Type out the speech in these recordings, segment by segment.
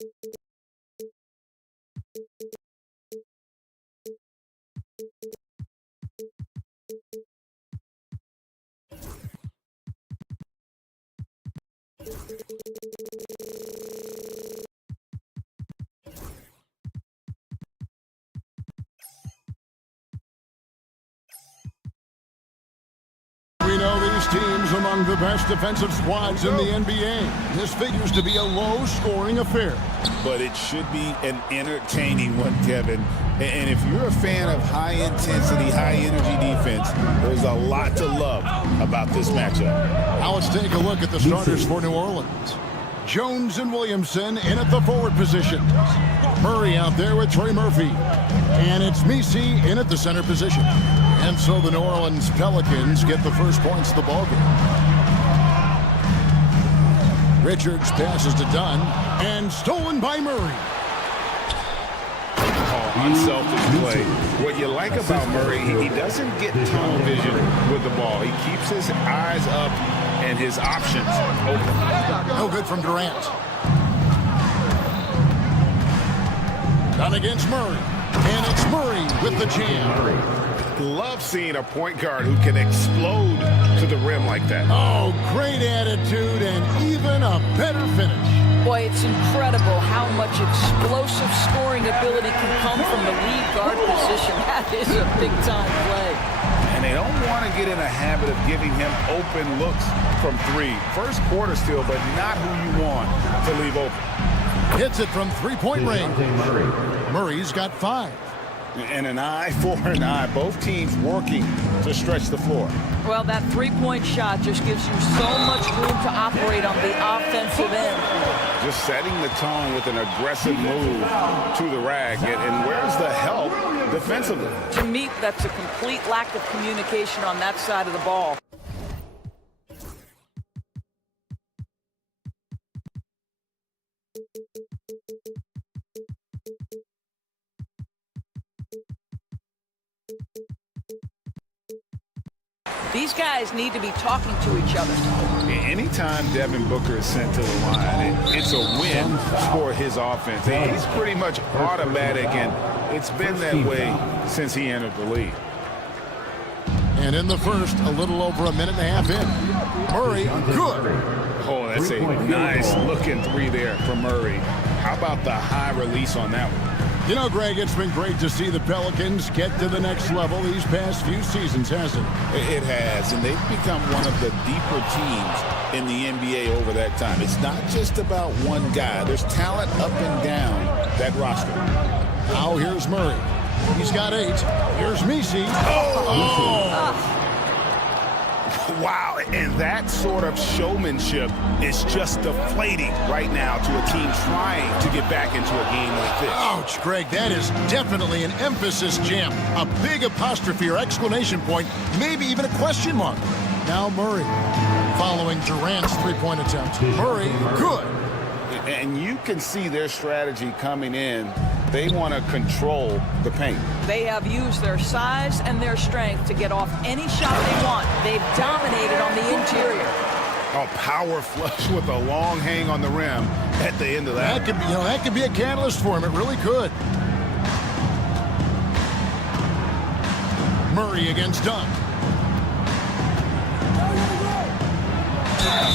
We know these teams among the best defensive squads in the NBA. This figures to be a low-scoring affair. But it should be an entertaining one, Kevin. And if you're a fan of high-intensity, high-energy defense, there's a lot to love about this matchup. Now let's take a look at the starters for New Orleans. Jones and Williamson in at the forward position. Murray out there with Trey Murphy. And it's Messi in at the center position. And so the New Orleans Pelicans get the first points of the ballgame. Richards passes to Dunn. And stolen by Murray. Unselfish play. What you like about Murray, he doesn't get tunnel vision with the ball. He keeps his eyes up and his options open. No good from Durant. Done against Murray. And it's Murray with the jam. Love seeing a point guard who can explode to the rim like that. Oh, great attitude and even a better finish. Boy, it's incredible how much explosive scoring ability can come from the lead guard position. That is a big-time play. And they don't want to get in a habit of giving him open looks from three. First quarter still, but not who you want to leave open. Hits it from three-point range. Murray's got 5. And an eye for an eye. Both teams working to stretch the floor. Well, that three-point shot just gives you so much room to operate on the offensive end. Just setting the tone with an aggressive move to the rack. And where's the help defensively? To me, that's a complete lack of communication on that side of the ball. These guys need to be talking to each other. Anytime Devin Booker is sent to the line, it's a win for his offense. He's pretty much automatic, and it's been that way since he entered the league. And in the first, a little over a minute and a half in. Murray, good. Oh, that's a nice-looking three there from Murray. How about the high release on that one? You know, Greg, it's been great to see the Pelicans get to the next level these past few seasons, hasn't it? It has, and they've become one of the deeper teams in the NBA over that time. It's not just about one guy. There's talent up and down that roster. Now here's Murray. He's got 8. Here's Messi. Wow, and that sort of showmanship is just deflating right now to a team trying to get back into a game like this. Ouch, Greg, that is definitely an emphasis jam. A big apostrophe or exclamation point, maybe even a question mark. Now Murray, following Durant's three-point attempt. Murray, good. And you can see their strategy coming in. They want to control the paint. They have used their size and their strength to get off any shot they want. They've dominated on the interior. A power flush with a long hang on the rim at the end of that. That could be a catalyst for him. It really could. Murray against Dunn.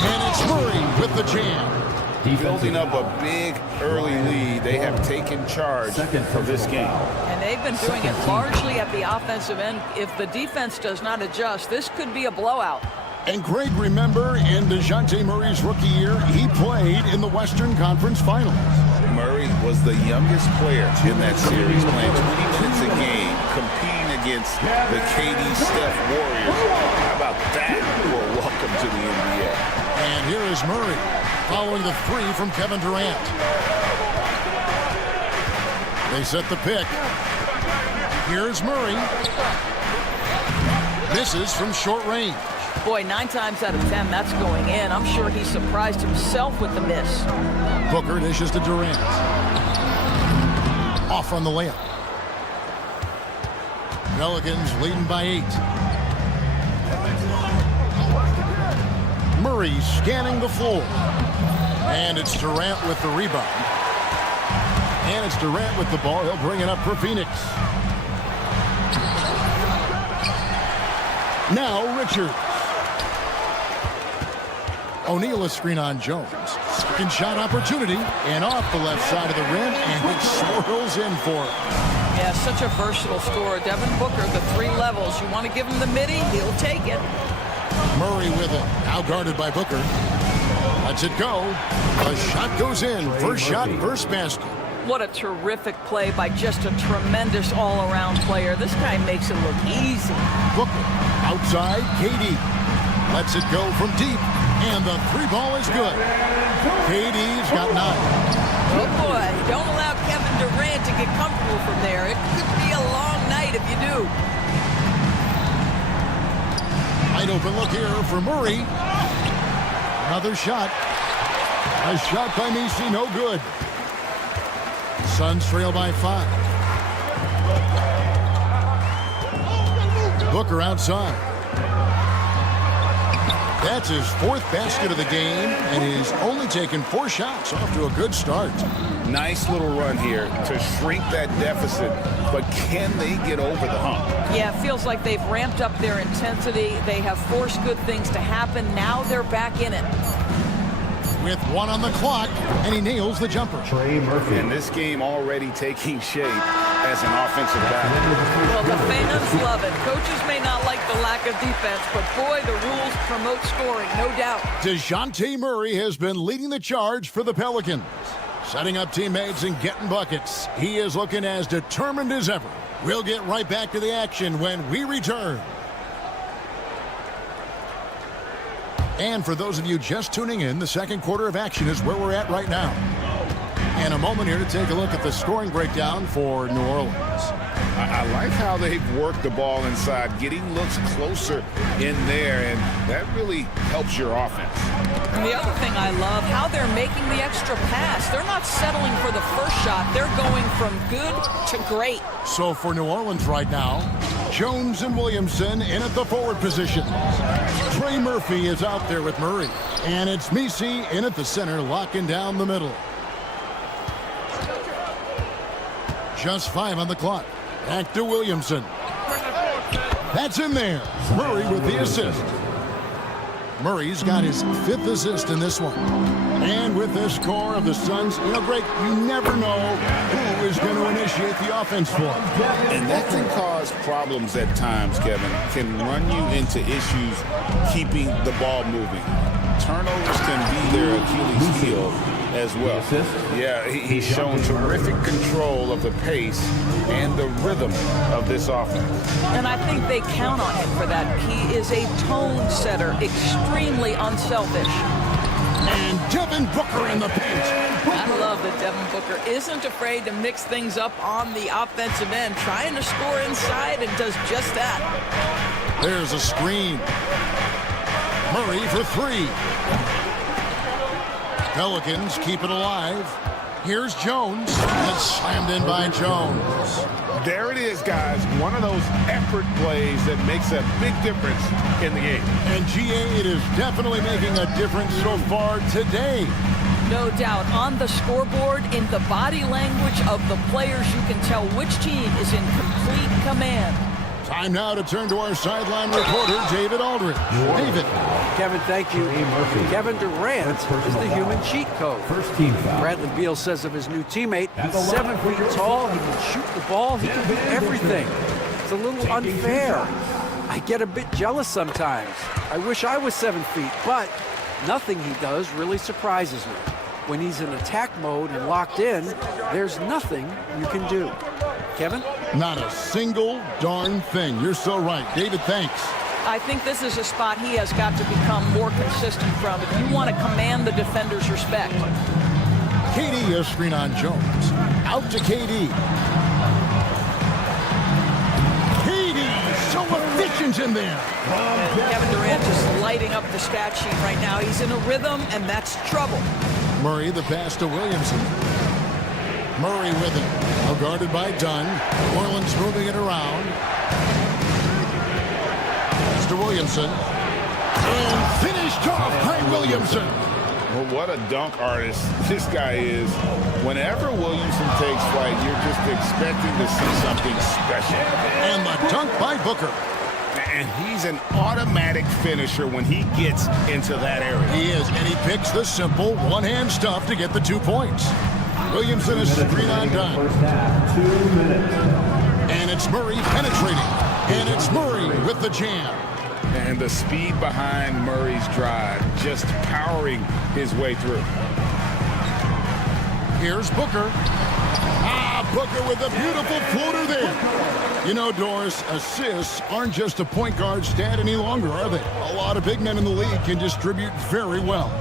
And it's Murray with the jam. Building up a big early lead. They have taken charge of this game. And they've been doing it largely at the offensive end. If the defense does not adjust, this could be a blowout. And Greg, remember, in DeJounte Murray's rookie year, he played in the Western Conference Finals. Murray was the youngest player in that series, playing 20 minutes a game, competing against the KD Steph Warriors. How about that for a welcome to the NBA? And here is Murray, following the 3 from Kevin Durant. They set the pick. Here's Murray. Misses from short range. Boy, 9 times out of 10, that's going in. I'm sure he surprised himself with the miss. Booker dishes to Durant. Off on the layup. Pelicans leading by 8. Murray scanning the floor. And it's Durant with the rebound. And it's Durant with the ball. He'll bring it up for Phoenix. Now Richards. O'Neal a screen on Jones. Second shot opportunity. And off the left side of the rim. And it swirls in for it. Yeah, such a versatile scorer. Devin Booker, the 3 levels. You want to give him the midi, he'll take it. Murray with it. Now guarded by Booker. Lets it go. The shot goes in. First shot, first basket. What a terrific play by just a tremendous all-around player. This guy makes it look easy. Booker outside. KD lets it go from deep. And the 3 ball is good. KD's got 9. Oh, boy. Don't allow Kevin Durant to get comfortable from there. It could be a long night if you do. Wide open look here for Murray. Another shot. A shot by Messi, no good. Suns trail by 5. Booker outside. That's his 4th basket of the game, and he's only taken 4 shots. Off to a good start. Nice little run here to shrink that deficit, but can they get over the hump? Yeah, it feels like they've ramped up their intensity. They have forced good things to happen. Now they're back in it. With 1 on the clock, and he nails the jumper. And this game already taking shape as an offensive battle. Well, the fans love it. Coaches may not like the lack of defense, but boy, the rules promote scoring, no doubt. DeJounte Murray has been leading the charge for the Pelicans. Setting up teammates and getting buckets. He is looking as determined as ever. We'll get right back to the action when we return. And for those of you just tuning in, the second quarter of action is where we're at right now. And a moment here to take a look at the scoring breakdown for New Orleans. I like how they've worked the ball inside, getting looks closer in there, and that really helps your offense. And the other thing I love, how they're making the extra pass. They're not settling for the first shot. They're going from good to great. So for New Orleans right now, Jones and Williamson in at the forward position. Trey Murphy is out there with Murray. And it's Messi in at the center, locking down the middle. Just 5 on the clock. Back to Williamson. That's in there. Murray with the assist. Murray's got his 5th assist in this one. And with this score of the Suns, Greg, you never know who is going to initiate the offense for him. And that can cause problems at times, Kevin. Can run you into issues keeping the ball moving. Turnovers can be their Achilles heel as well. Yeah, he's shown terrific control of the pace and the rhythm of this offense. And I think they count on him for that. He is a tone setter, extremely unselfish. And Devin Booker in the paint. I love that Devin Booker isn't afraid to mix things up on the offensive end, trying to score inside, and does just that. There's a screen. Murray for 3. Pelicans keep it alive. Here's Jones. That's slammed in by Jones. There it is, guys. One of those effort plays that makes a big difference in the game. And GA, it is definitely making a difference so far today. No doubt. On the scoreboard, in the body language of the players, you can tell which team is in complete command. Time now to turn to our sideline reporter, David Aldridge. David. Kevin, thank you. Kevin Durant is the human cheat code. Bradley Beal says of his new teammate, he's 7 feet tall, he can shoot the ball, he can do everything. It's a little unfair. I get a bit jealous sometimes. I wish I was 7 feet, but nothing he does really surprises me. When he's in attack mode and locked in, there's nothing you can do. Kevin? Not a single darn thing. You're so right. David, thanks. I think this is a spot he has got to become more consistent from if you want to command the defender's respect. KD, a screen on Jones. Out to KD. KD, so efficient in there. And Kevin Durant just lighting up the stat sheet right now. He's in a rhythm, and that's trouble. Murray, the pass to Williamson. Murray with it. Now guarded by Dunn. Orleans moving it around. Pass to Williamson. And finished off by Williamson. Well, what a dunk artist this guy is. Whenever Williamson takes flight, you're just expecting to see something special. And the dunk by Booker. And he's an automatic finisher when he gets into that area. He is, and he picks the simple one-hand stuff to get the 2 points. Williamson is 3 on dime. First half, 2 minutes. And it's Murray penetrating. And it's Murray with the jam. And the speed behind Murray's drive, just powering his way through. Here's Booker. Booker with a beautiful floater there. You know, Doris, assists aren't just a point guard stat any longer, are they? A lot of big men in the league can distribute very well.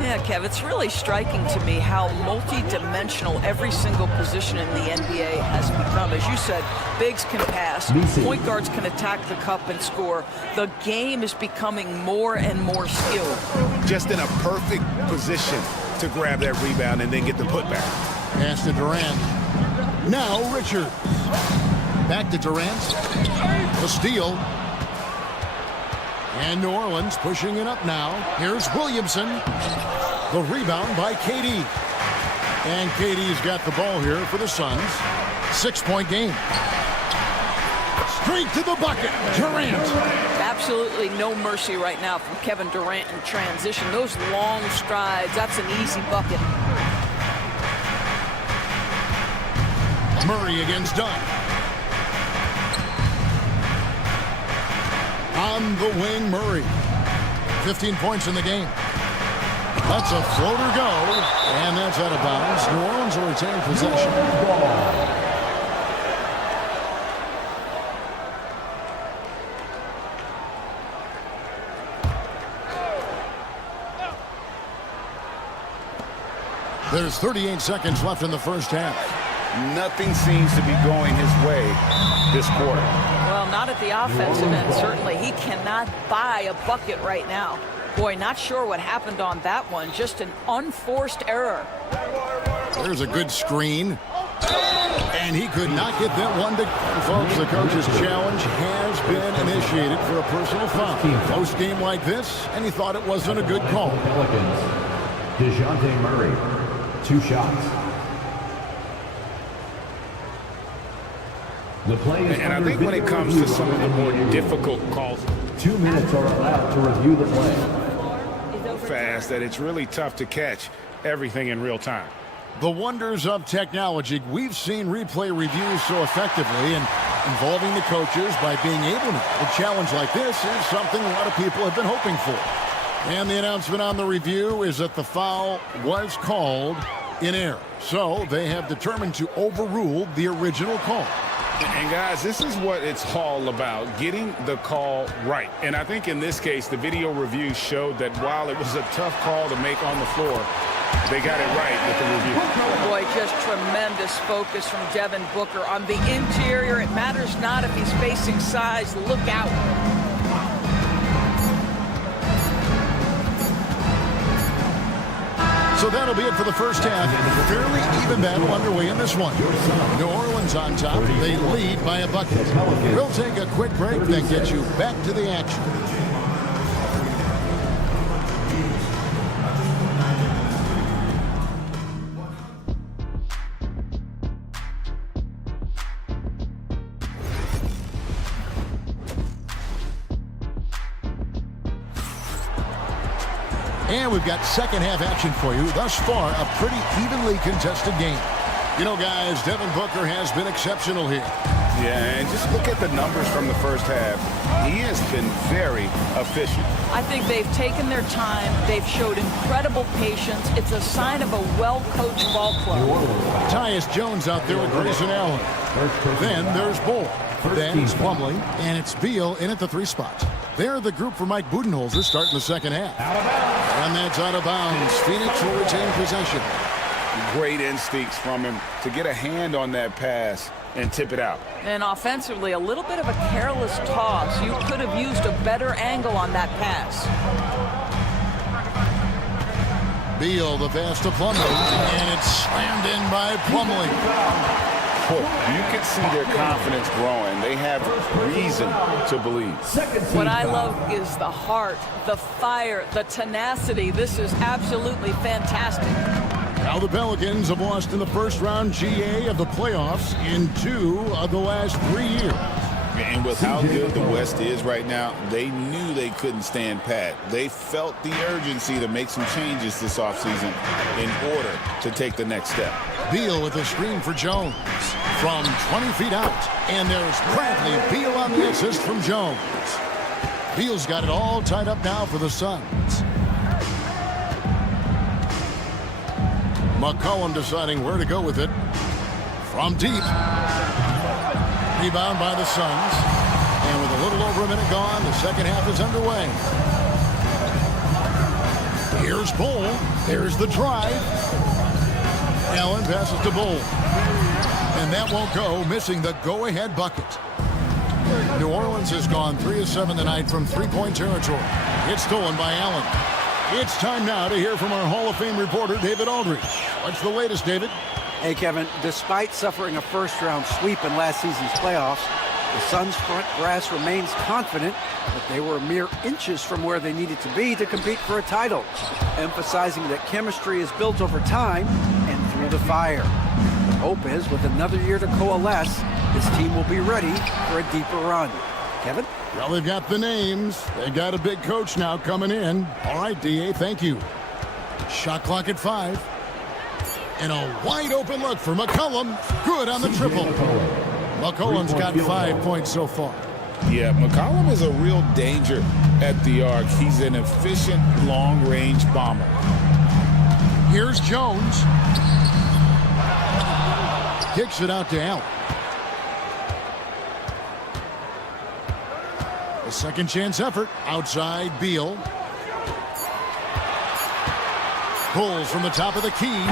Yeah, Kev, it's really striking to me how multi-dimensional every single position in the NBA has become. As you said, bigs can pass, point guards can attack the cup and score. The game is becoming more and more skilled. Just in a perfect position to grab that rebound and then get the putback. Pass to Durant. Now Richards. Back to Durant. The steal. And New Orleans pushing it up now. Here's Williamson. The rebound by KD. And KD's got the ball here for the Suns. 6-point game. Straight to the bucket. Durant. Absolutely no mercy right now from Kevin Durant in transition. Those long strides, that's an easy bucket. Murray against Dunn. On the wing, Murray. 15 points in the game. That's a floater go, and that's out of bounds. New Orleans will retain possession. There's 38 seconds left in the first half. Nothing seems to be going his way this quarter. Well, not at the offensive end, certainly. He cannot buy a bucket right now. Boy, not sure what happened on that one. Just an unforced error. There's a good screen. And he could not get that one to... Folks, the coach's challenge has been initiated for a personal foul. Post game like this, and he thought it wasn't a good call. Pelicans. DeJounte Murray. 2 shots. The play is and I think when it comes to some of the more difficult calls, 2 minutes are allowed to review the play. Fast that it's really tough to catch everything in real time. The wonders of technology. We've seen replay reviews so effectively and involving the coaches by being able to. A challenge like this is something a lot of people have been hoping for. And the announcement on the review is that the foul was called in error. So they have determined to overrule the original call. And guys, this is what it's all about, getting the call right. And I think in this case, the video review showed that while it was a tough call to make on the floor, they got it right with the review. Boy, just tremendous focus from Devin Booker on the interior. It matters not if he's facing size. Look out. So that'll be it for the first half. Fairly even battle underway in this one. New Orleans on top. They lead by a bucket. We'll take a quick break, then get you back to the action. And we've got second half action for you. Thus far, a pretty evenly contested game. You know, guys, Devin Booker has been exceptional here. Yeah, and just look at the numbers from the first half. He has been very efficient. I think they've taken their time. They've showed incredible patience. It's a sign of a well-coached ball club. Tyus Jones out there with Grayson Allen. Then there's Bull. Then it's Plumlee, and it's Beal in at the 3 spot. They're the group for Mike Budenholzer starting the second half. And that's out of bounds. Phoenix will retain possession. Great instincts from him to get a hand on that pass and tip it out. And offensively, a little bit of a careless toss. You could have used a better angle on that pass. Beal, the pass to Plumlee, and it's slammed in by Plumlee. put. You can see their confidence growing. They have reason to believe. What I love is the heart, the fire, the tenacity. This is absolutely fantastic. Now the Pelicans have lost in the first round GA of the playoffs in 2 of the last 3 years. And with how good the West is right now, they knew they couldn't stand pat. They felt the urgency to make some changes this offseason in order to take the next step. Beal with a screen for Jones from 20 feet out. And there's Bradley Beal on the assist from Jones. Beal's got it all tied up now for the Suns. McCollum deciding where to go with it. From deep. Rebound by the Suns. And with a little over a minute gone, the second half is underway. Here's Bull. There's the drive. Allen passes to Bull. And that won't go, missing the go-ahead bucket. New Orleans has gone 3 of 7 tonight from three-point territory. It's stolen by Allen. It's time now to hear from our Hall of Fame reporter, David Aldridge. What's the latest, David? Hey, Kevin, despite suffering a first-round sweep in last season's playoffs, the Suns' front brass remains confident that they were mere inches from where they needed to be to compete for a title, emphasizing that chemistry is built over time and through the fire. The hope is, with another year to coalesce, this team will be ready for a deeper run. Kevin? Well, they've got the names. They got a big coach now coming in. All right, D.A., thank you. Shot clock at 5. And a wide open look for McCollum. Good on the triple. McCollum's got 5 points so far. Yeah, McCollum is a real danger at the arc. He's an efficient long-range bomber. Here's Jones. Kicks it out to Allen. A second chance effort outside Beal. Pulls from the top of the key.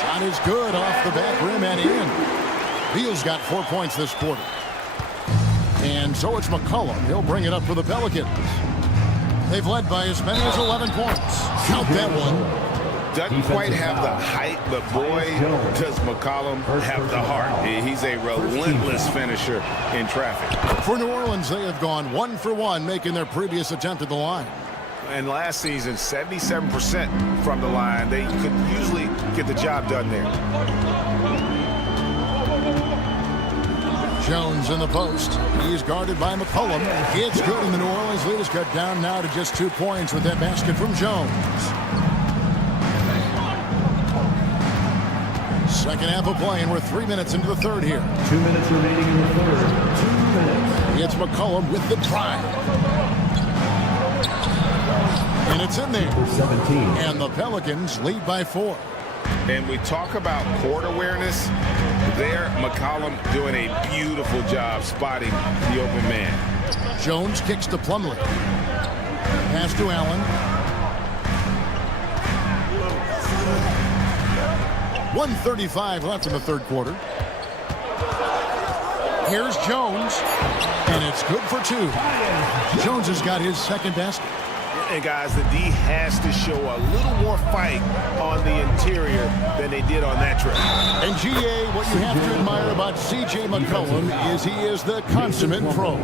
Shot is good off the back rim and in. Beal's got 4 points this quarter. And so it's McCollum. He'll bring it up for the Pelicans. They've led by as many as 11 points. Count that one. Doesn't quite have the height, but boy, does McCollum have the heart. He's a relentless finisher in traffic. For New Orleans, they have gone 1 for 1, making their previous attempt at the line. And last season, 77% from the line. They could usually get the job done there. Jones in the post. He's guarded by McCollum. It's good, and the New Orleans lead is cut down now to just 2 points with that basket from Jones. Second half of play, and we're 3 minutes into the third here. 2 minutes remaining in the third. 2 minutes. It's McCollum with the drive. And it's in there. 17. And the Pelicans lead by 4. And we talk about court awareness. There, McCollum doing a beautiful job spotting the open man. Jones kicks to Plumlee. Pass to Allen. 1:35 left in the third quarter. Here's Jones. And it's good for 2. Jones has got his second basket. And guys, the D has to show a little more fight on the interior than they did on that trip. And GA, what you have to admire about C.J. McCollum is he is the consummate pro.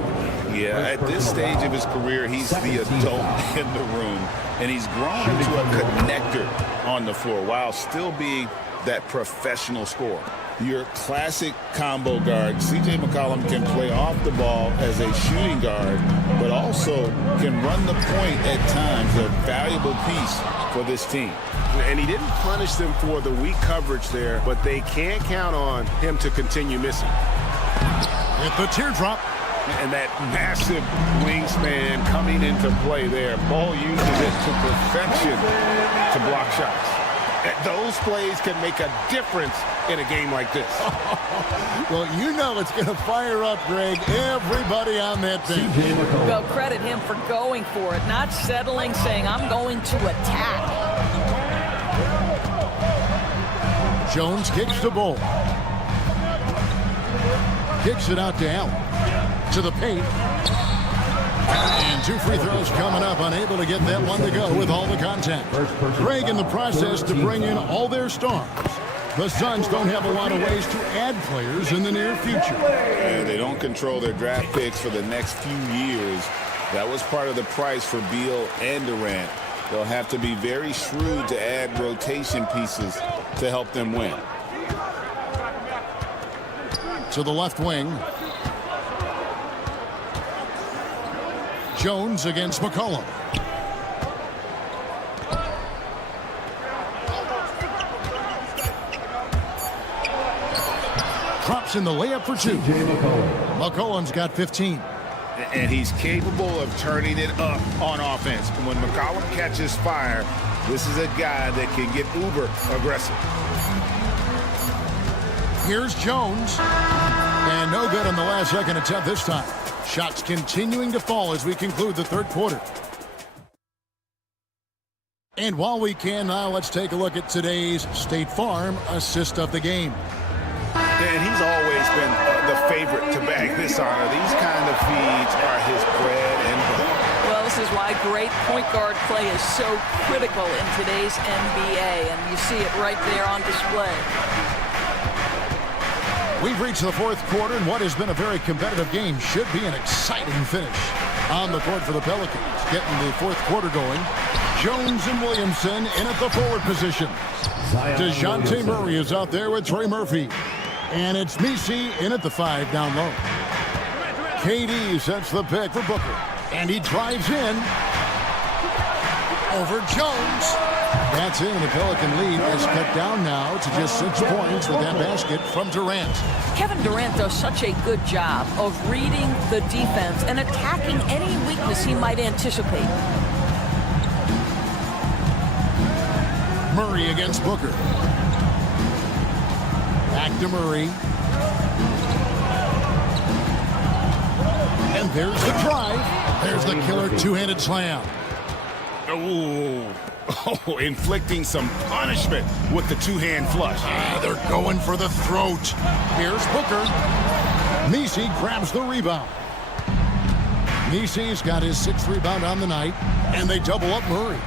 Yeah, at this stage of his career, he's the adult in the room. And he's grown into a connector on the floor while still being that professional scorer. Your classic combo guard, C.J. McCollum, can play off the ball as a shooting guard, but also can run the point at times, a valuable piece for this team. And he didn't punish them for the weak coverage there, but they can't count on him to continue missing. With the teardrop. And that massive wingspan coming into play there. Ball uses it to perfection to block shots. Those plays can make a difference in a game like this. Well, you know it's going to fire up, Greg, everybody on that bench. Well, credit him for going for it, not settling, saying, I'm going to attack. Jones kicks the ball. Kicks it out to Allen. To the paint. And 2 free throws coming up, unable to get that one to go with all the contact. Greg in the process to bring in all their stars. The Suns don't have a lot of ways to add players in the near future. And they don't control their draft picks for the next few years. That was part of the price for Beal and Durant. They'll have to be very shrewd to add rotation pieces to help them win. To the left wing. Jones against McCollum. Drops in the layup for two. McCollum's got 15. And he's capable of turning it up on offense. When McCollum catches fire, this is a guy that can get uber aggressive. Here's Jones. And no good on the last second attempt this time. Shots continuing to fall as we conclude the third quarter. And while we can now, let's take a look at today's State Farm assist of the game. And he's always been the favorite to bag this honor. These kind of feeds are his bread and butter. Well, this is why great point guard play is so critical in today's NBA, and you see it right there on display. We've reached the fourth quarter, and what has been a very competitive game should be an exciting finish. On the court for the Pelicans, getting the fourth quarter going. Jones and Williamson in at the forward position. DeJounte Murray is out there with Trey Murphy. And it's Misi in at the 5 down low. KD sets the pick for Booker. And he drives in. Over Jones. That's in. The Pelican lead is cut down now to just 6 points with that basket from Durant. Kevin Durant does such a good job of reading the defense and attacking any weakness he might anticipate. Murray against Booker. Back to Murray. And there's the drive. There's the killer two-handed slam. Oh, inflicting some punishment with the two-hand flush. They're going for the throat. Here's Booker. Misi grabs the rebound. Misi's got his 6th rebound on the night, and they double up Murray.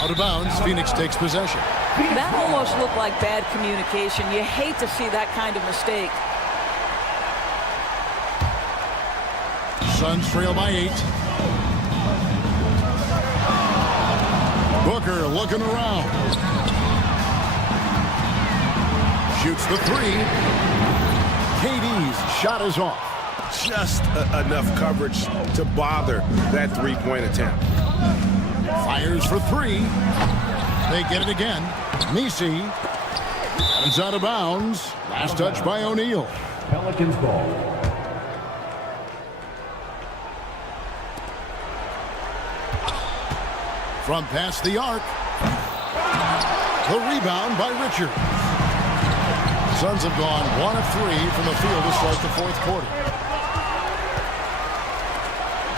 Out of bounds, Phoenix takes possession. That almost looked like bad communication. You hate to see that kind of mistake. Suns trail by 8. Booker looking around. Shoots the 3. KD's shot is off. Just enough coverage to bother that three-point attempt. Fires for 3. They get it again. Misi comes out of bounds. Last touch by O'Neal. Pelicans ball. From past the arc. The rebound by Richard. Suns have gone 1 of 3 from the field to start the fourth quarter.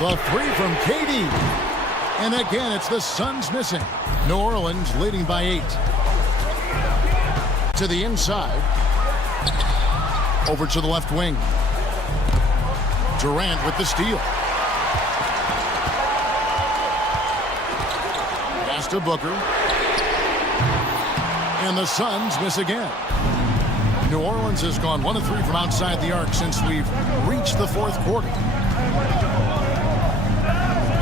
The 3 from KD. And again, it's the Suns missing. New Orleans leading by 8. To the inside. Over to the left wing. Durant with the steal. Pass to Booker. And the Suns miss again. New Orleans has gone 1 of 3 from outside the arc since we've reached the fourth quarter.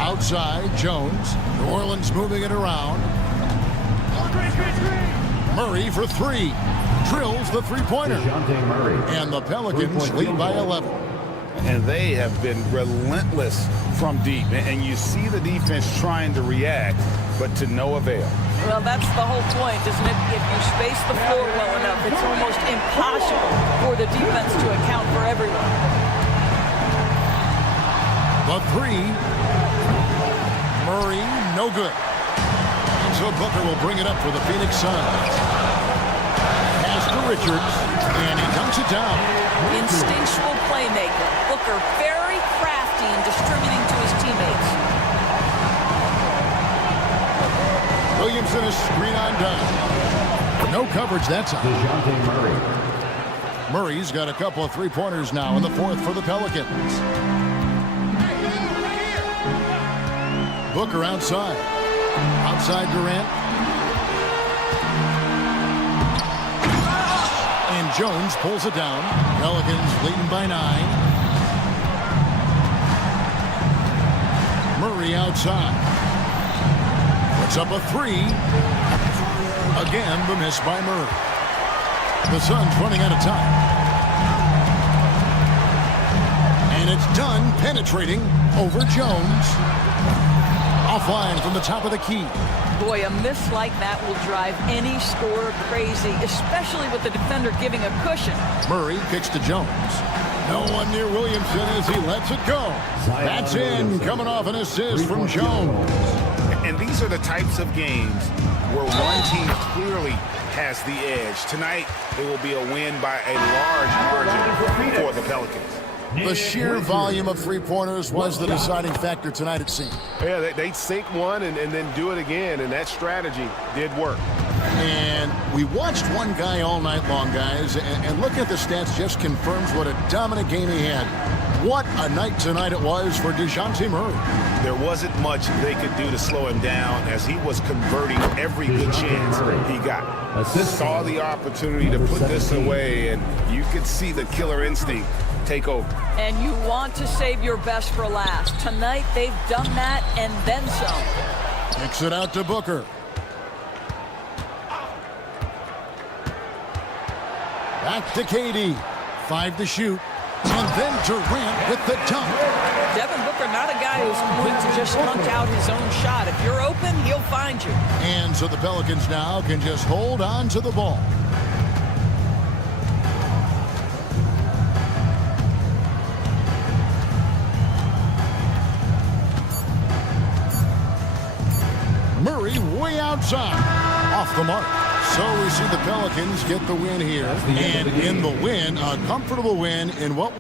Outside, Jones. New Orleans moving it around. Murray for 3. Drills the three-pointer. And the Pelicans lead by 11. And they have been relentless from deep. And you see the defense trying to react, but to no avail. Well, that's the whole point, isn't it? If you space the floor well enough, it's almost impossible for the defense to account for everyone. The 3. Murray, no good. And so Booker will bring it up for the Phoenix Suns. Pass to Richards, and he dunks it down. Instinctual playmaker. Booker very crafty in distributing to his teammates. Williamson is screen on down. No coverage that time. DeJounte Murray. Murray's got a couple of three-pointers now in the fourth for the Pelicans. Booker outside. Outside Durant. Jones pulls it down. Pelicans leading by 9. Murray outside. Puts up a 3. Again, the miss by Murray. The Suns running out of time. And it's done penetrating over Jones. Offline from the top of the key. Boy, a miss like that will drive any scorer crazy, especially with the defender giving a cushion. Murray kicks to Jones. No one near Williamson as he lets it go. That's in, coming off an assist from Jones. And these are the types of games where one team clearly has the edge. Tonight, it will be a win by a large margin for the Pelicans. The sheer volume of three-pointers was the deciding factor tonight, it seemed. Yeah, they sink one and then do it again, and that strategy did work. And we watched one guy all night long, guys, and looking at the stats just confirms what a dominant game he had. What a night tonight it was for DeJounte Murray. There wasn't much they could do to slow him down as he was converting every good chance he got. Saw the opportunity to put this away, and you could see the killer instinct take over. And you want to save your best for last. Tonight, they've done that and then some. Kicks it out to Booker. Back to KD. 5 to shoot. And then Durant with the dunk. Devin Booker, not a guy who's going to just hunt out his own shot. If you're open, he'll find you. And so the Pelicans now can just hold on to the ball. Murray way outside. Off the mark. So we see the Pelicans get the win here. And in the win, a comfortable win in what...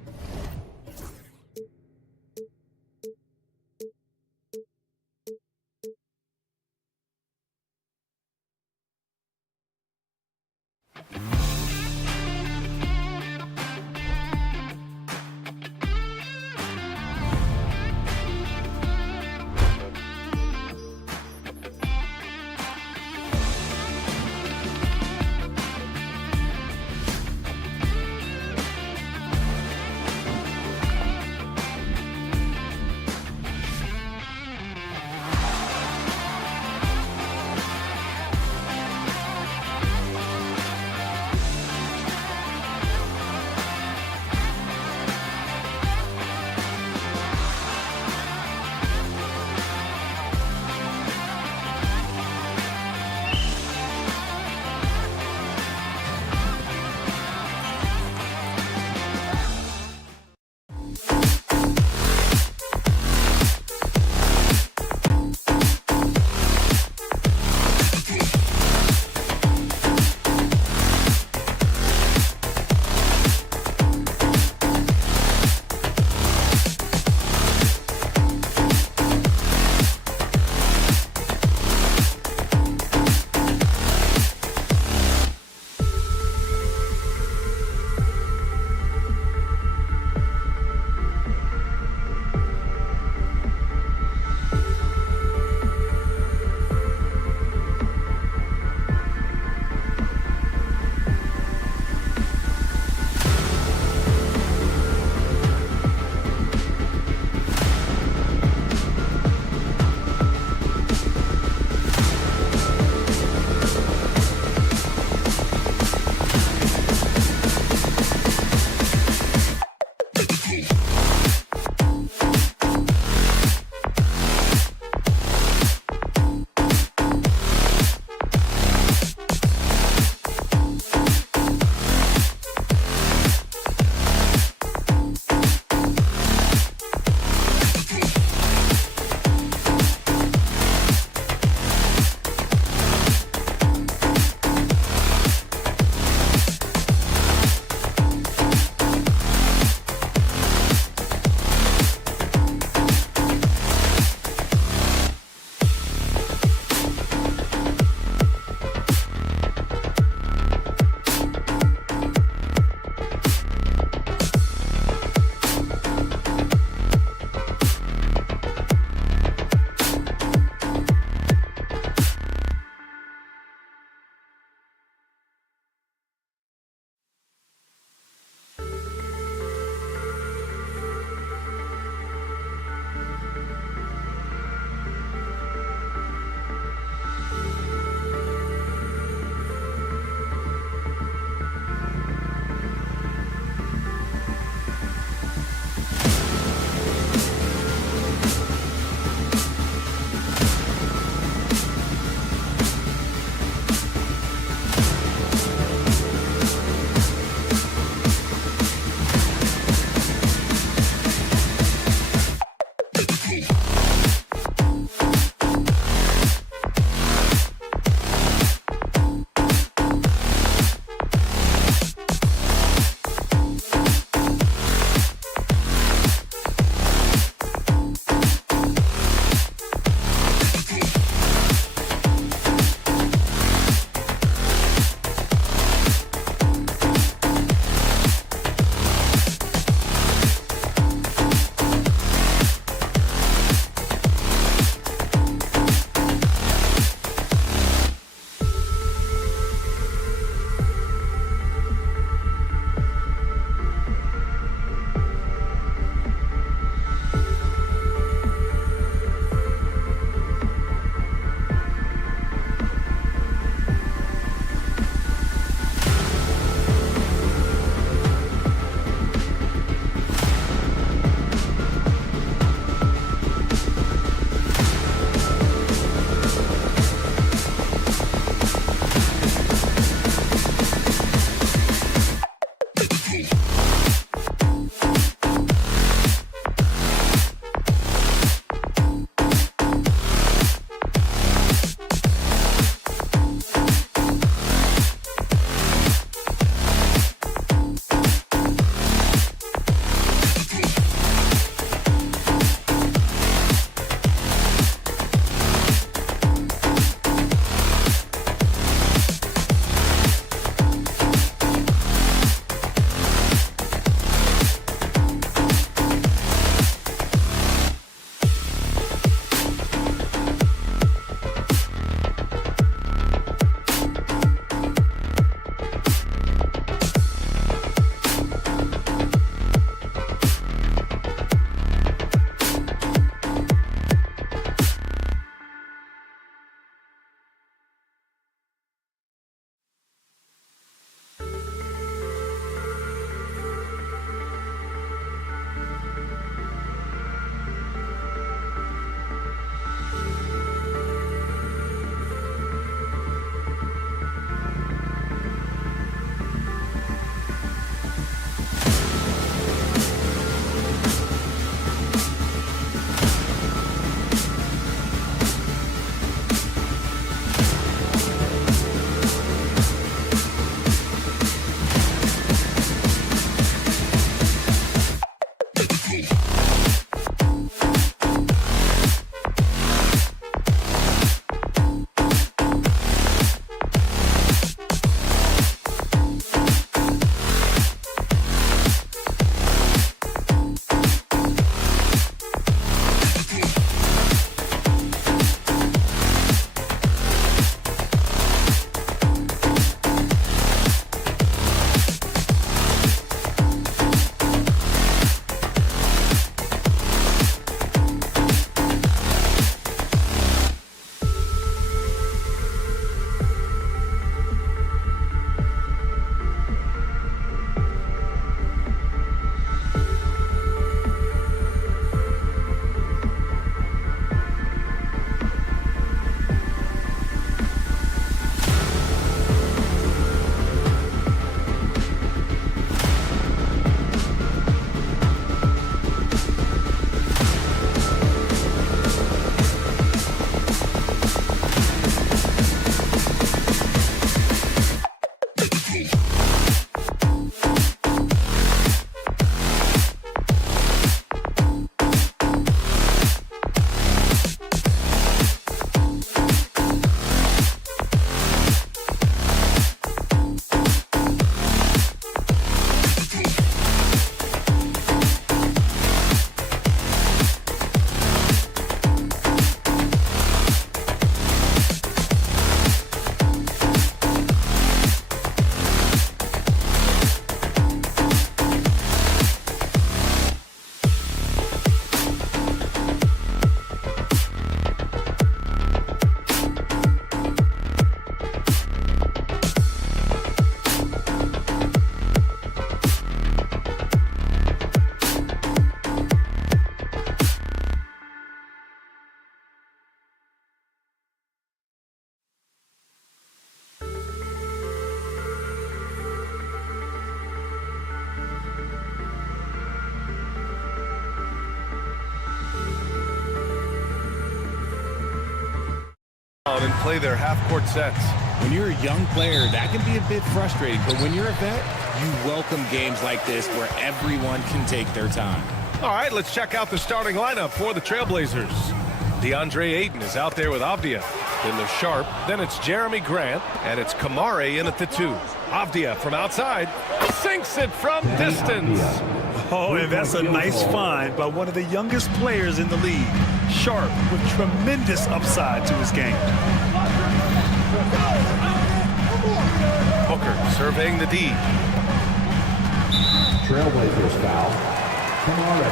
down and play their half-court sets. When you're a young player, that can be a bit frustrating. But when you're a vet, you welcome games like this where everyone can take their time. All right, let's check out the starting lineup for the Trailblazers. DeAndre Ayton is out there with Avdia. Then there's Sharp. Then it's Jeremy Grant. And it's Kamare in at the 2. Avdia from outside sinks it from distance. Oh, and that's a nice find by one of the youngest players in the league. Sharp with tremendous upside to his game. Booker surveying the D. Trailblazers foul. Kamara.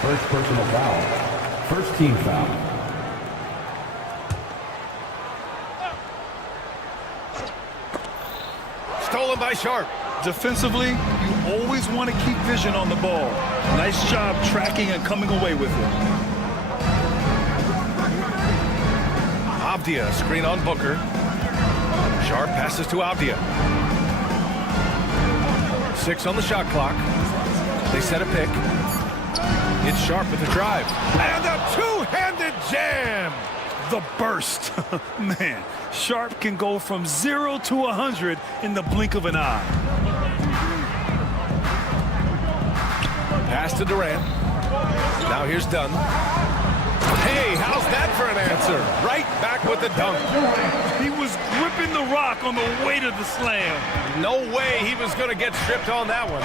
First personal foul. First team foul. Stolen by Sharp. Defensively, you always want to keep vision on the ball. Nice job tracking and coming away with it. Avdia, screen on Booker. Sharp passes to Avdia. 6 on the shot clock. They set a pick. It's Sharp with the drive. And a two-handed jam! The burst. Man, Sharp can go from 0 to 100 in the blink of an eye. Pass to Durant. Now here's Dunn. Hey, how's that for an answer? Right back with the dunk. He was gripping the rock on the weight of the slam. No way he was going to get stripped on that one.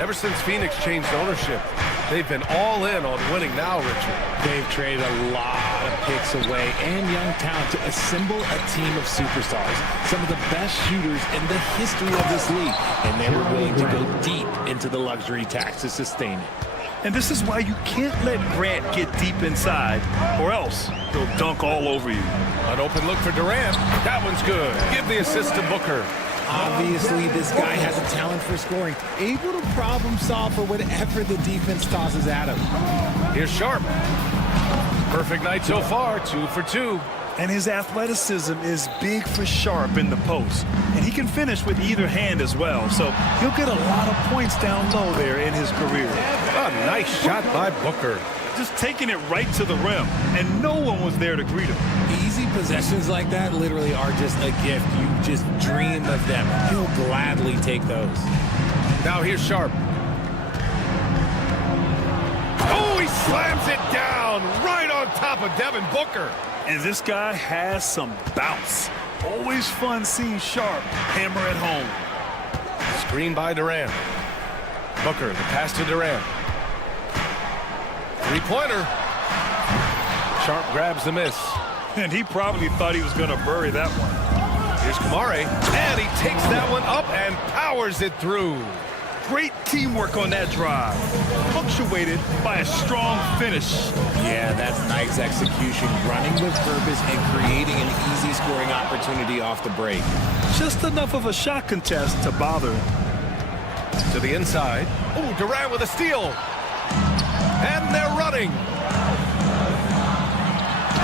Ever since Phoenix changed ownership, they've been all in on winning now, Richard. They've traded a lot of picks away and young talent to assemble a team of superstars. Some of the best shooters in the history of this league. And they were willing to go deep into the luxury tax to sustain it. And this is why you can't let Grant get deep inside, or else he'll dunk all over you. An open look for Durant. That one's good. Give the assist to Booker. Obviously, this guy has a talent for scoring, able to problem solve for whatever the defense tosses at him. Here's Sharp. Perfect night so far, 2 for 2. And his athleticism is big for Sharp in the post. And he can finish with either hand as well. So he'll get a lot of points down low there in his career. A nice shot by Booker. Just taking it right to the rim. And no one was there to greet him. Easy possessions like that literally are just a gift. You just dream of them. He'll gladly take those. Now here's Sharp. Oh, he slams it down right on top of Devin Booker. And this guy has some bounce. Always fun seeing Sharp hammer at home. Screen by Durant. Booker, the pass to Durant. Three-pointer. Sharp grabs the miss. And he probably thought he was going to bury that one. Here's Kamare. And he takes that one up and powers it through. Great teamwork on that drive. Punctuated by a strong finish. Yeah, that's nice execution. Running with purpose and creating an easy scoring opportunity off the break. Just enough of a shot contest to bother him. To the inside. Oh, Durant with a steal. And they're running.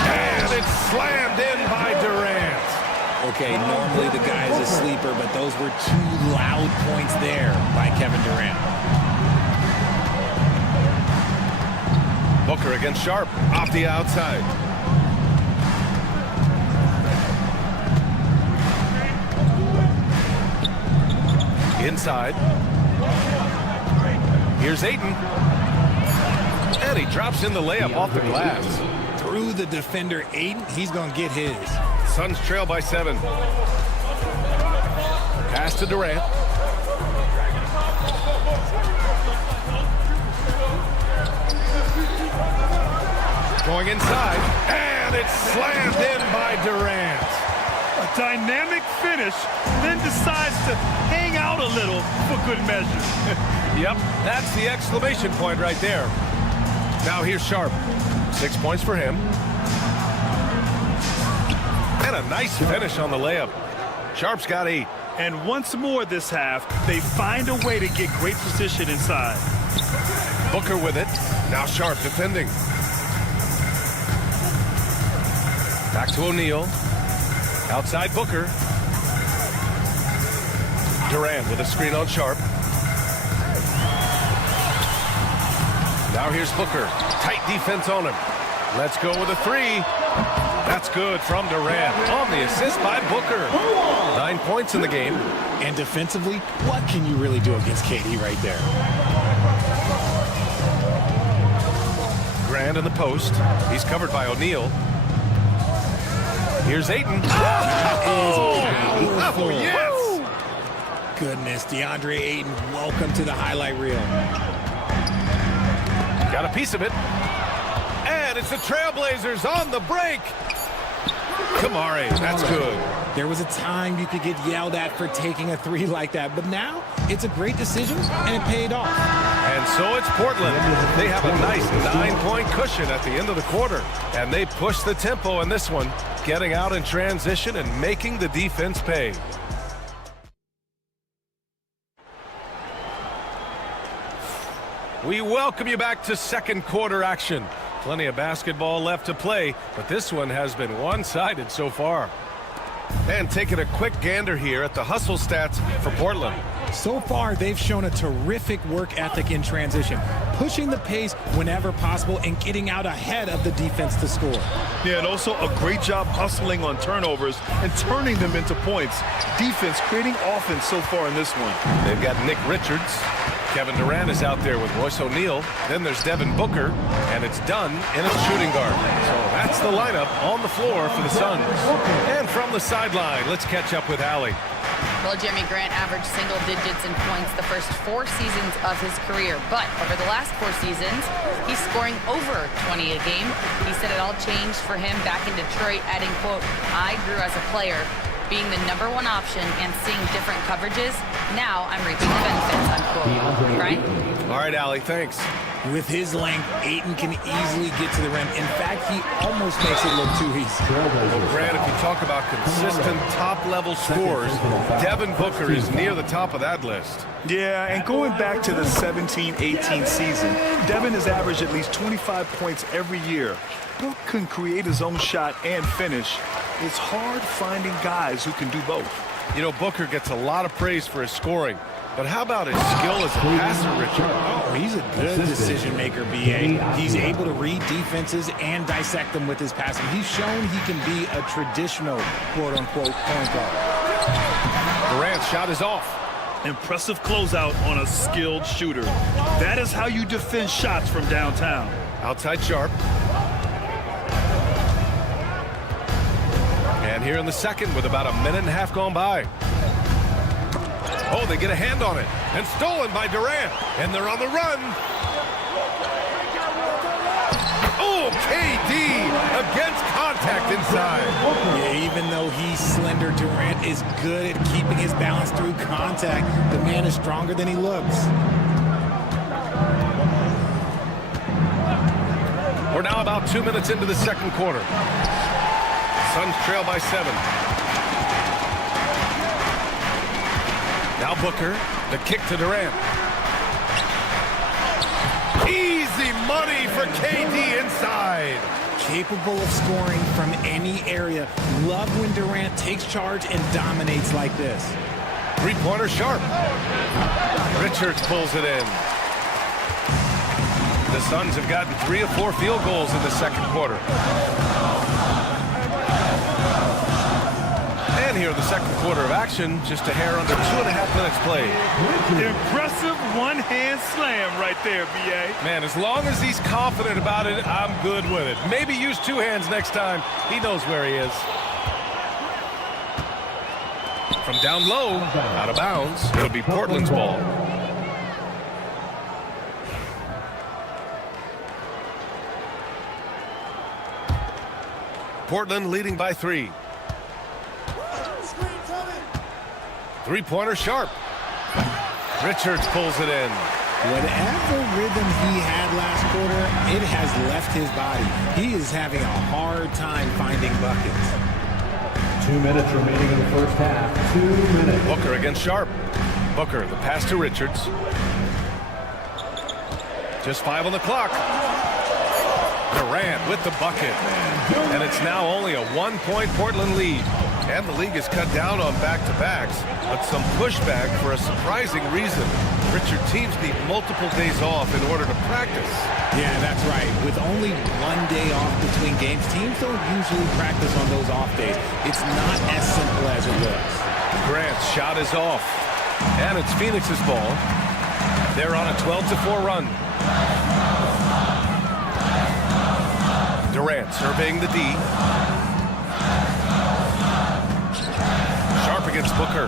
And it's slammed in by Durant. Okay, normally the guy's a sleeper, but those were 2 loud points there by Kevin Durant. Booker against Sharp off the outside. Inside. Here's Ayton. And he drops in the layup off the glass. Through the defender, Ayton, he's going to get his. Suns trail by 7. Pass to Durant. Going inside, and it's slammed in by Durant. A dynamic finish, then decides to hang out a little for good measure. Yep, that's the exclamation point right there. Now here's Sharp. 6 points for him. And a nice finish on the layup. Sharp's got 8. And once more this half, they find a way to get great position inside. Booker with it. Now Sharp defending. Back to O'Neal. Outside Booker. Durant with a screen on Sharp. Now here's Booker. Tight defense on him. Let's go with a 3. That's good from Durant on the assist by Booker. 9 points in the game. And defensively, what can you really do against KD right there? Grant in the post. He's covered by O'Neal. Here's Ayton. Oh, yes! Goodness, DeAndre Ayton, welcome to the highlight reel. Got a piece of it. And it's the Trailblazers on the break. Kamari, that's good. There was a time you could get yelled at for taking a three like that, but now it's a great decision, and it paid off. And so it's Portland. They have a nice 9-point cushion at the end of the quarter, and they push the tempo in this one, getting out in transition and making the defense pay. We welcome you back to second quarter action. Plenty of basketball left to play, but this one has been one-sided so far. And taking a quick gander here at the hustle stats for Portland. So far, they've shown a terrific work ethic in transition, pushing the pace whenever possible and getting out ahead of the defense to score. Yeah, and also a great job hustling on turnovers and turning them into points. Defense creating offense so far in this one. They've got Nick Richards. Kevin Durant is out there with Royce O'Neal. Then there's Devin Booker, and it's done in a shooting guard. So that's the lineup on the floor for the Suns. And from the sideline, let's catch up with Allie. Well, Jeremy Grant averaged single digits in points the first 4 seasons of his career, but over the last 4 seasons, he's scoring over 20 a game. He said it all changed for him back in Detroit, adding, quote, "I grew as a player, being the #1 option and seeing different coverages. Now I'm reaping the benefits," unquote. Brian? All right, Allie, thanks. With his length, Ayton can easily get to the rim. In fact, he almost makes it look too easy. Well, Grant, if you talk about consistent top-level scores, Devin Booker is near the top of that list. Yeah, and going back to the 17-18 season, Devin has averaged at least 25 points every year. Book can create his own shot and finish. It's hard finding guys who can do both. You know, Booker gets a lot of praise for his scoring, but how about his skill as a passer, Richard? Oh, he's a good decision maker, B.A. He's able to read defenses and dissect them with his passing. He's shown he can be a traditional, quote-unquote, point guard. Durant's shot is off. Impressive closeout on a skilled shooter. That is how you defend shots from downtown. Outside Sharp. And here in the second with about a minute and a half gone by. Oh, they get a hand on it. And stolen by Durant. And they're on the run. Oh, KD against contact inside. Yeah, even though he's slender, Durant is good at keeping his balance through contact. The man is stronger than he looks. We're now about 2 minutes into the second quarter. Suns trail by 7. Now Booker, the kick to Durant. Easy money for KD inside. Capable of scoring from any area. Love when Durant takes charge and dominates like this. Three-pointer Sharp. Richards pulls it in. The Suns have gotten 3 of 4 field goals in the second quarter. And here in the second quarter of action, just a hair under 2.5 minutes played. Impressive one-hand slam right there, B.A. Man, as long as he's confident about it, I'm good with it. Maybe use 2 hands next time. He knows where he is. From down low, out of bounds, it'll be Portland's ball. Portland leading by 3. Three-pointer Sharp. Richards pulls it in. Whatever rhythm he had last quarter, it has left his body. He is having a hard time finding buckets. 2 minutes remaining in the first half. 2 minutes. Booker against Sharp. Booker, the pass to Richards. Just 5 on the clock. Durant with the bucket. And it's now only a 1-point Portland lead. And the league has cut down on back-to-backs, but some pushback for a surprising reason. Richard, teams need multiple days off in order to practice. Yeah, that's right. With only 1 day off between games, teams don't usually practice on those off days. It's not as simple as it looks. Grant's shot is off. And it's Phoenix's ball. They're on a 12-4 run. Durant surveying the D. Sharp against Booker.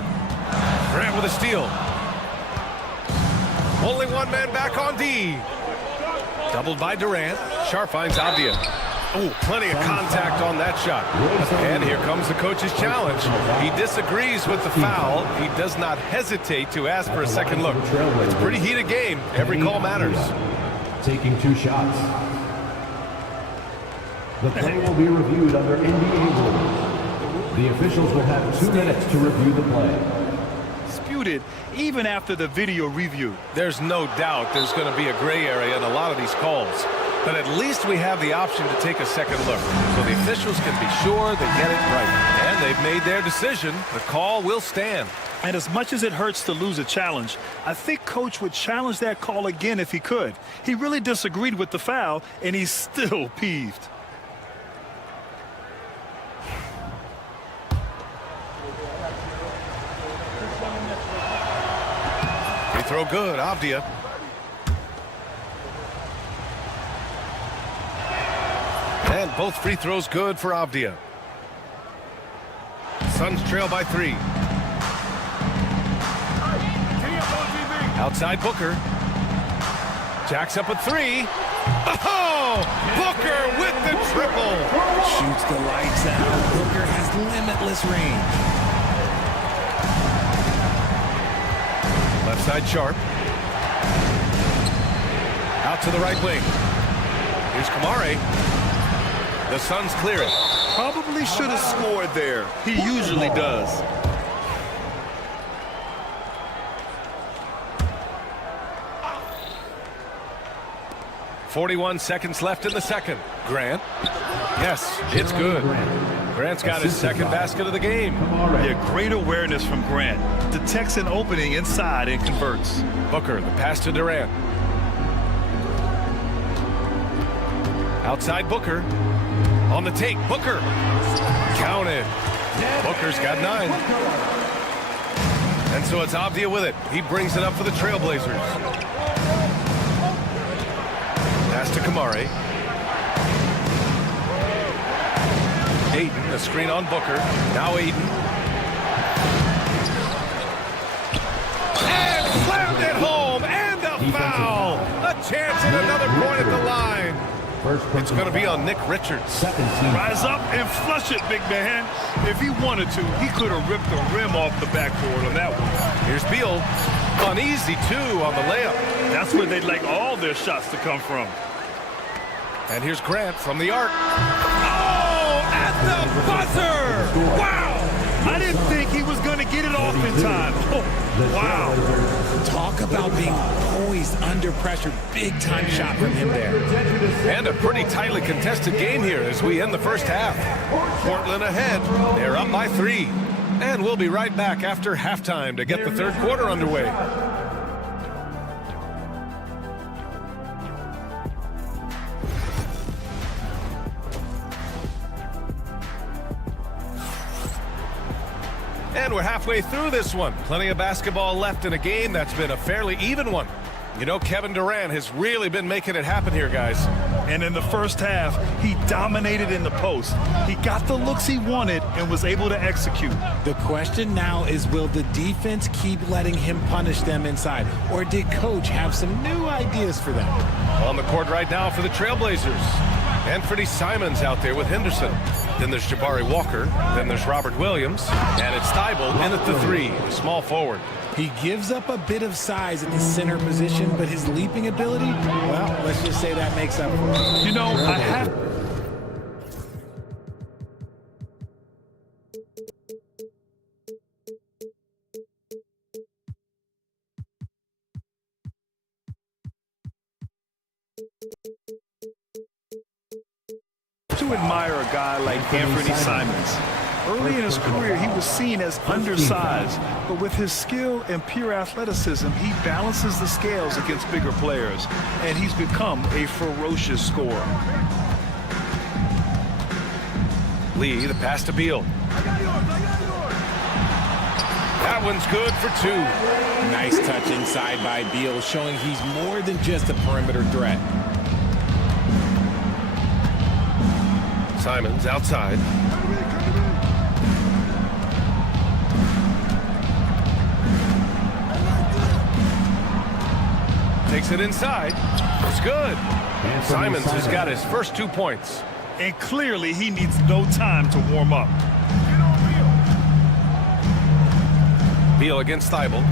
Grant with a steal. Only one man back on D. Doubled by Durant. Sharp finds Avdia. Oh, plenty of contact on that shot. And here comes the coach's challenge. He disagrees with the foul. He does not hesitate to ask for a second look. It's a pretty heated game. Every call matters. Taking 2 shots. The play will be reviewed under NBA rules. The officials will have 2 minutes to review the play. Disputed even after the video review. There's no doubt there's going to be a gray area in a lot of these calls. But at least we have the option to take a second look. So the officials can be sure they get it right. And they've made their decision. The call will stand. And as much as it hurts to lose a challenge, I think Coach would challenge that call again if he could. He really disagreed with the foul, and he's still peeved. Free throw good, Avdia. And both free throws good for Avdia. Suns trail by 3. Outside Booker. Jacks up a 3. Oh! Booker with the triple. Shoots the lights out. Booker has limitless range. Left side Sharp. Out to the right wing. Here's Kamare. The Suns clear it. Probably should have scored there. He usually does. .41 seconds left in the second. Grant. Yes, it's good. Grant's got his second basket of the game. Yeah, great awareness from Grant. Detects an opening inside and converts. Booker, the pass to Durant. Outside Booker. On the take, Booker. Counted. Booker's got 9. And so it's Avdia with it. He brings it up for the Trailblazers. Pass to Kamare. Ayton, the screen on Booker. Now Ayton. And slammed it home. And a foul. A chance at another point at the line. It's going to be on Nick Richards. Rise up and flush it, big man. If he wanted to, he could have ripped the rim off the backboard on that one. Here's Beal. Uneasy, too, on the layup. That's where they'd like all their shots to come from. And here's Grant from the arc. Oh, at the buzzer! Wow! I didn't think he was going to get it off in time. Oh, wow. Talk about being poised under pressure. Big time shot from him there. And a pretty tightly contested game here as we end the first half. Portland ahead. They're up by 3. And we'll be right back after halftime to get the third quarter underway. And we're halfway through this one. Plenty of basketball left in a game that's been a fairly even one. You know, Kevin Durant has really been making it happen here, guys. And in the first half, he dominated in the post. He got the looks he wanted and was able to execute. The question now is, will the defense keep letting him punish them inside? Or did Coach have some new ideas for them? On the court right now for the Trailblazers. Anthony Simons out there with Henderson. Then there's Jabari Walker. Then there's Robert Williams. And it's Thibault in at the 3, a small forward. He gives up a bit of size at the center position, but his leaping ability, well, let's just say that makes up for it. You know, I have... to admire a guy like Anthony Simons. Early in his career, he was seen as undersized, but with his skill and pure athleticism, he balances the scales against bigger players, and he's become a ferocious scorer. Lee, the pass to Beal. That one's good for 2. Nice touch inside by Beal, showing he's more than just a perimeter threat. Simons outside. Takes it inside. It's good. Simons has got his first 2 points. And clearly, he needs no time to warm up. Beal against Thibault.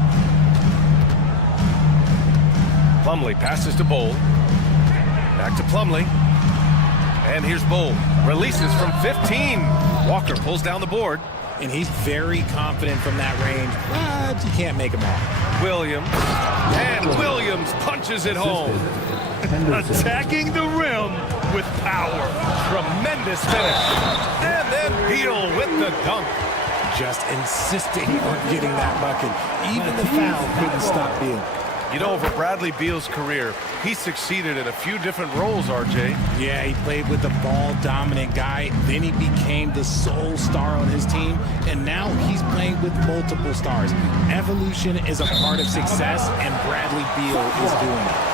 Plumlee passes to Bowl. Back to Plumlee. And here's Bowl. Releases from 15. Walker pulls down the board. And he's very confident from that range, but you can't make him all. Williams. And Williams punches it home. Attacking the rim with power. Tremendous finish. And then Beal with the dunk. Just insisting on getting that bucket. Even the foul couldn't stop Beal. You know, over Bradley Beal's career, he succeeded in a few different roles, RJ. Yeah, he played with the ball-dominant guy. Then he became the sole star on his team. And now he's playing with multiple stars. Evolution is a part of success, and Bradley Beal is doing it.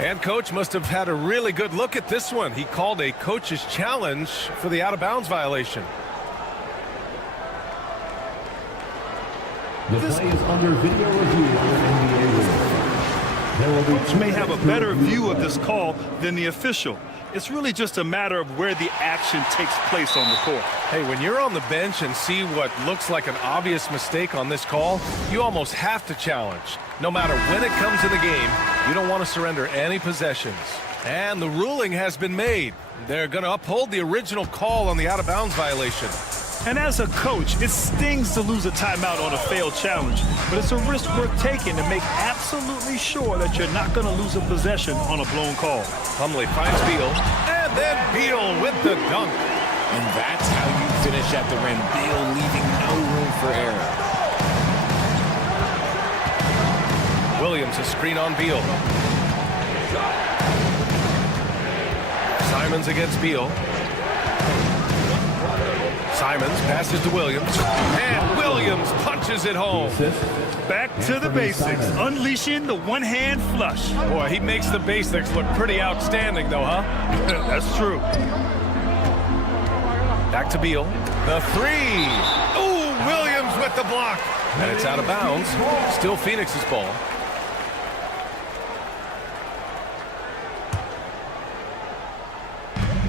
And Coach must have had a really good look at this one. He called a coach's challenge for the out-of-bounds violation. The play is under video review under NBA rules. There will be Coach may have a better view of this call than the official. It's really just a matter of where the action takes place on the court. Hey, when you're on the bench and see what looks like an obvious mistake on this call, you almost have to challenge. No matter when it comes in the game, you don't want to surrender any possessions. And the ruling has been made. They're going to uphold the original call on the out-of-bounds violation. And as a coach, it stings to lose a timeout on a failed challenge, but it's a risk worth taking to make absolutely sure that you're not going to lose a possession on a blown call. Plumlee finds Beal, and then Beal with the dunk. And that's how you finish at the rim. Beal leaving no room for error. Williams a screen on Beal. Simons against Beal. Simons passes to Williams, and Williams punches it home. Back to the basics, unleashing the one-hand flush. Boy, he makes the basics look pretty outstanding, though, huh? That's true. Back to Beal. The 3. Ooh, Williams with the block. And it's out of bounds. Still Phoenix's ball.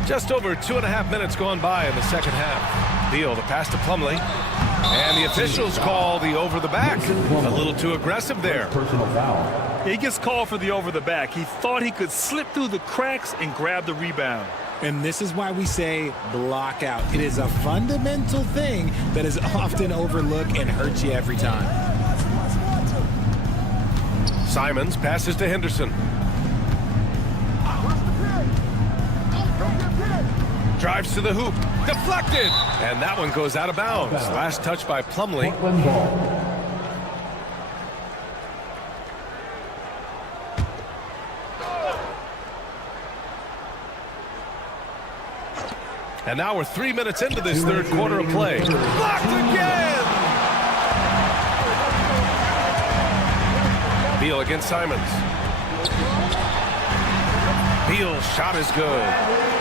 Just over 2.5 minutes gone by in the second half. Beal, the pass to Plumlee. And the officials call the over the back. A little too aggressive there. personal foul. He gets called for the over the back. He thought he could slip through the cracks and grab the rebound. And this is why we say block out. It is a fundamental thing that is often overlooked and hurts you every time. Simons passes to Henderson. Drives to the hoop. Deflected. And that one goes out of bounds. Last touch by Plumlee. Portland ball. And now we're 3 minutes into this third quarter of play. Blocked again! Beal against Simons. Beal's shot is good.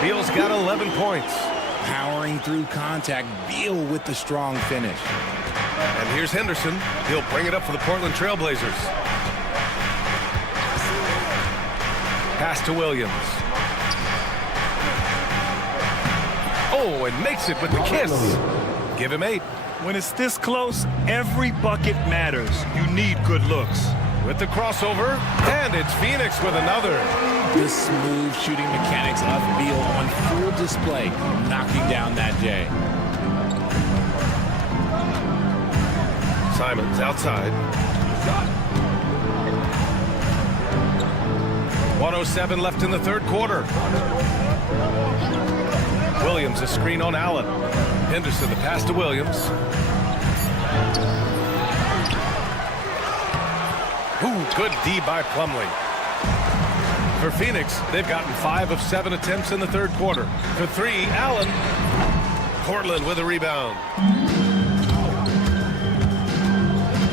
Beal's got 11 points. Powering through contact, Beal with the strong finish. And here's Henderson. He'll bring it up for the Portland Trailblazers. Pass to Williams. Oh, and makes it with the kiss. Give him 8. When it's this close, every bucket matters. You need good looks. With the crossover, and it's Phoenix with another. The smooth shooting mechanics of Beal on full display, knocking down that J. Simons outside. 1:07 left in the third quarter. Williams a screen on Allen. Henderson the pass to Williams. Ooh, good D by Plumlee. For Phoenix, they've gotten 5 of 7 attempts in the third quarter. For 3, Allen. Portland with a rebound.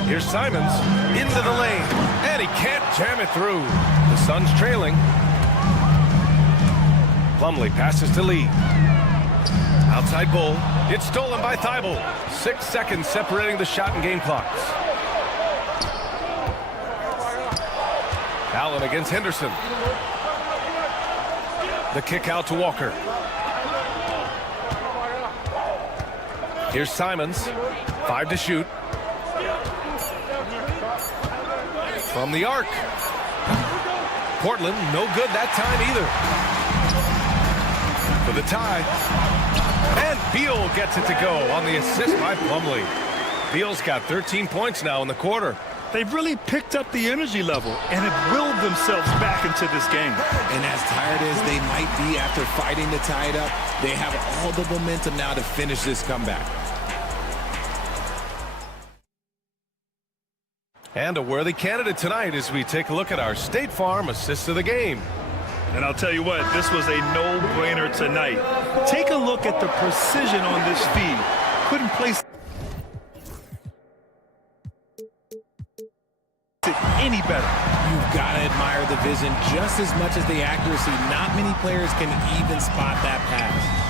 Here's Simons into the lane, and he can't jam it through. The Suns trailing. Plumlee passes to Lee. Outside Bull. It's stolen by Thibault. 6 seconds separating the shot and game clocks. Allen against Henderson. The kick out to Walker. Here's Simons. 5 to shoot. From the arc. Portland, no good that time either. For the tie. And Beal gets it to go on the assist by Plumlee. Beal's got 13 points now in the quarter. They've really picked up the energy level and have willed themselves back into this game. And as tired as they might be after fighting to tie it up, they have all the momentum now to finish this comeback. And a worthy candidate tonight as we take a look at our State Farm assist of the game. And I'll tell you what, this was a no-brainer tonight. Take a look at the precision on this feed. Couldn't place it any better. You've got to admire the vision just as much as the accuracy. Not many players can even spot that pass.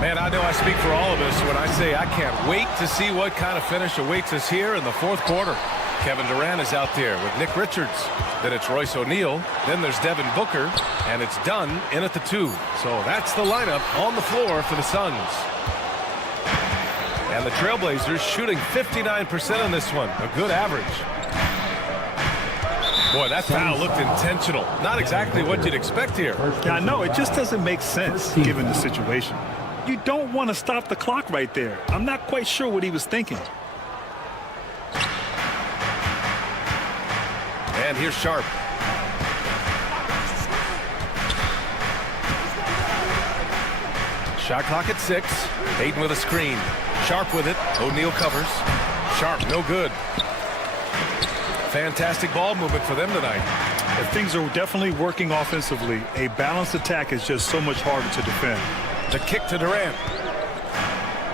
Man, I know I speak for all of us when I say I can't wait to see what kind of finish awaits us here in the fourth quarter. Kevin Durant is out there with Nick Richards. Then it's Royce O'Neal. Then there's Devin Booker. And it's Dunn in at the 2. So that's the lineup on the floor for the Suns. And the Trailblazers shooting 59% on this one. A good average. Boy, that foul looked intentional. Not exactly what you'd expect here. Yeah, I know. It just doesn't make sense given the situation. You don't want to stop the clock right there. I'm not quite sure what he was thinking. And here's Sharp. Shot clock at 6. Ayton with a screen. Sharp with it. O'Neal covers. Sharp, no good. Fantastic ball movement for them tonight. If things are definitely working offensively, a balanced attack is just so much harder to defend. The kick to Durant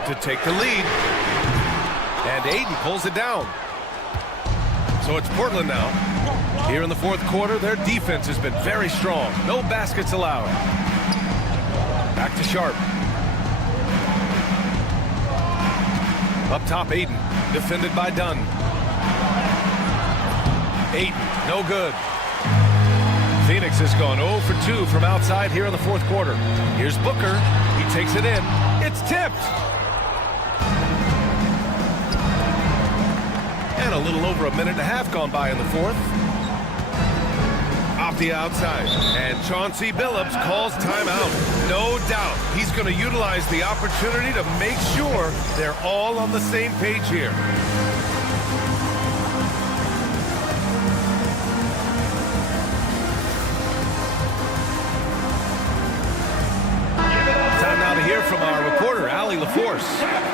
to take the lead. And Ayton pulls it down. So it's Portland now. Here in the fourth quarter, their defense has been very strong. No baskets allowed. Back to Sharp. Up top, Ayton. Defended by Dunn. Ayton, no good. Phoenix has gone 0 for 2 from outside here in the fourth quarter. Here's Booker. He takes it in. It's tipped. And a little over a minute and a half gone by in the fourth. Off the outside. And Chauncey Billups calls timeout. No doubt he's going to utilize the opportunity to make sure they're all on the same page here. Hear from our reporter, Allie LaForce.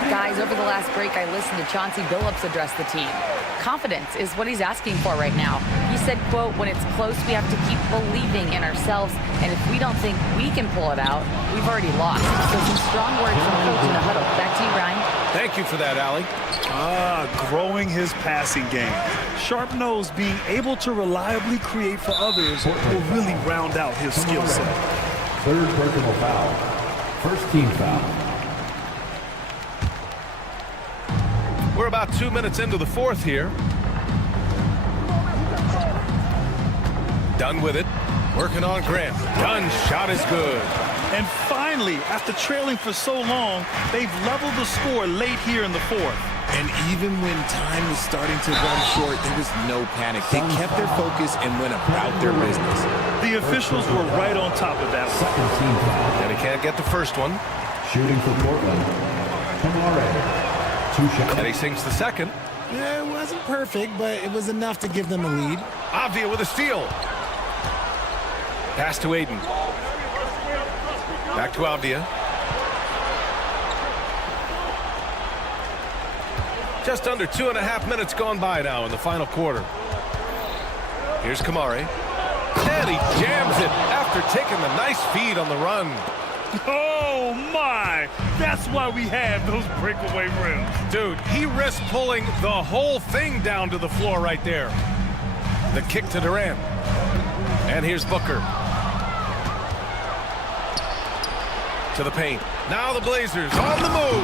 Guys, over the last break, I listened to Chauncey Billups address the team. Confidence is what he's asking for right now. He said, quote, when it's close, we have to keep believing in ourselves, and if we don't think we can pull it out, we've already lost. So some strong words from coach in the huddle. Back to you, Brian. Thank you for that, Allie. Growing his passing game. Sharp knows being able to reliably create for others will really round out his skill set. Third personal foul. First team foul. We're about 2 minutes into the fourth here. Dunn with it. Working on Grant. Dunn's shot is good. And finally, after trailing for so long, they've leveled the score late here in the fourth. And even when time was starting to run short, there was no panic. They kept their focus and went about their business. The officials were right on top of that. Second team foul. And he can't get the first one. Shooting for Portland. Kamara. 2 shots. And he sinks the second. Yeah, it wasn't perfect, but it was enough to give them a lead. Avdia with a steal. Pass to Ayton. Back to Avdia. Just under 2.5 minutes gone by now in the final quarter. Here's Kamari. And he jams it after taking the nice feed on the run. Oh, my. That's why we have those breakaway rims. Dude, he risked pulling the whole thing down to the floor right there. The kick to Durant. And here's Booker. To the paint. Now the Blazers on the move.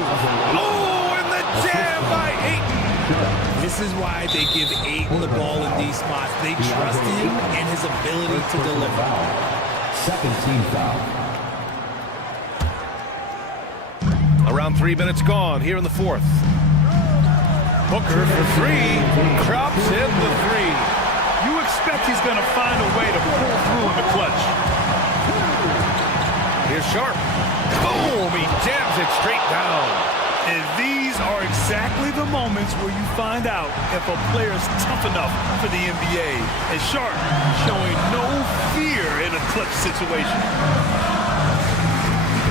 Oh, and the jam by Ayton. This is why they give Ayton the ball in these spots. They trust him and his ability to deliver. Second team foul. Around 3 minutes gone here in the fourth. Booker for three. Drops in the three. You expect he's going to find a way to pull through in the clutch. Here's Sharp. Boom! He jams it straight down. And these are exactly the moments where you find out if a player is tough enough for the NBA. And Sharp showing no fear in a clutch situation.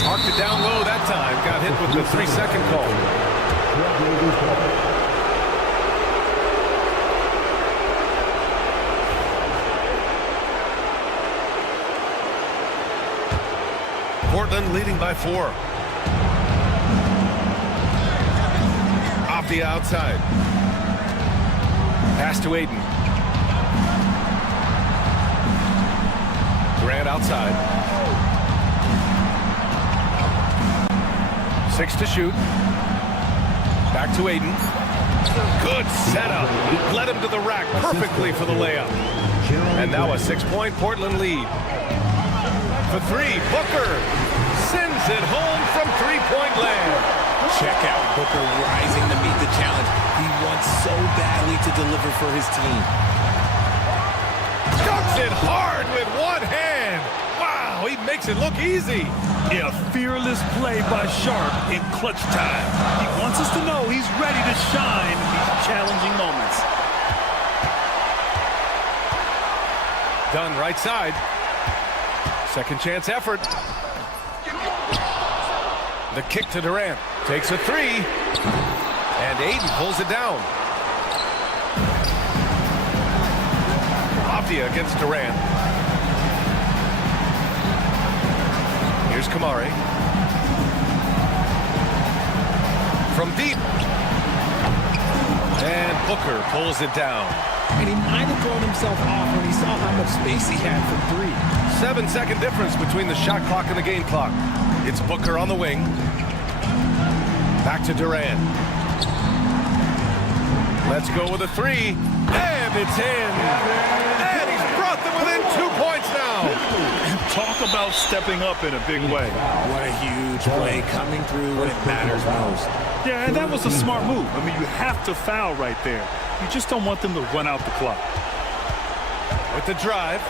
Marked it down low that time. Got hit with the 3-second call. Portland leading by 4. Off the outside. Pass to Ayton. Durant outside. 6 to shoot. Back to Ayton. Good setup. Led him to the rack perfectly for the layup. And now a 6-point Portland lead. For three, Booker sends it home from three-point land. Check out Booker rising to meet the challenge. He wants so badly to deliver for his team. Dunks it hard with one hand. Wow, he makes it look easy. Yeah, fearless play by Sharp in clutch time. He wants us to know he's ready to shine in these challenging moments. Dunn right side. Second chance effort. The kick to Durant. Takes a three. And Ayton pulls it down. Avdia against Durant. Here's Kamari. From deep. And Booker pulls it down. And he might have thrown himself off when he saw how much space he had for three. 7-second difference between the shot clock and the game clock. It's Booker on the wing. Back to Durant. Let's go with a three. And it's in. And he's brought them within 2 points now. Talk about stepping up in a big way. What a huge play coming through when it matters most. Yeah, and that was a smart move. I mean, you have to foul right there. You just don't want them to run out the clock. With the drive.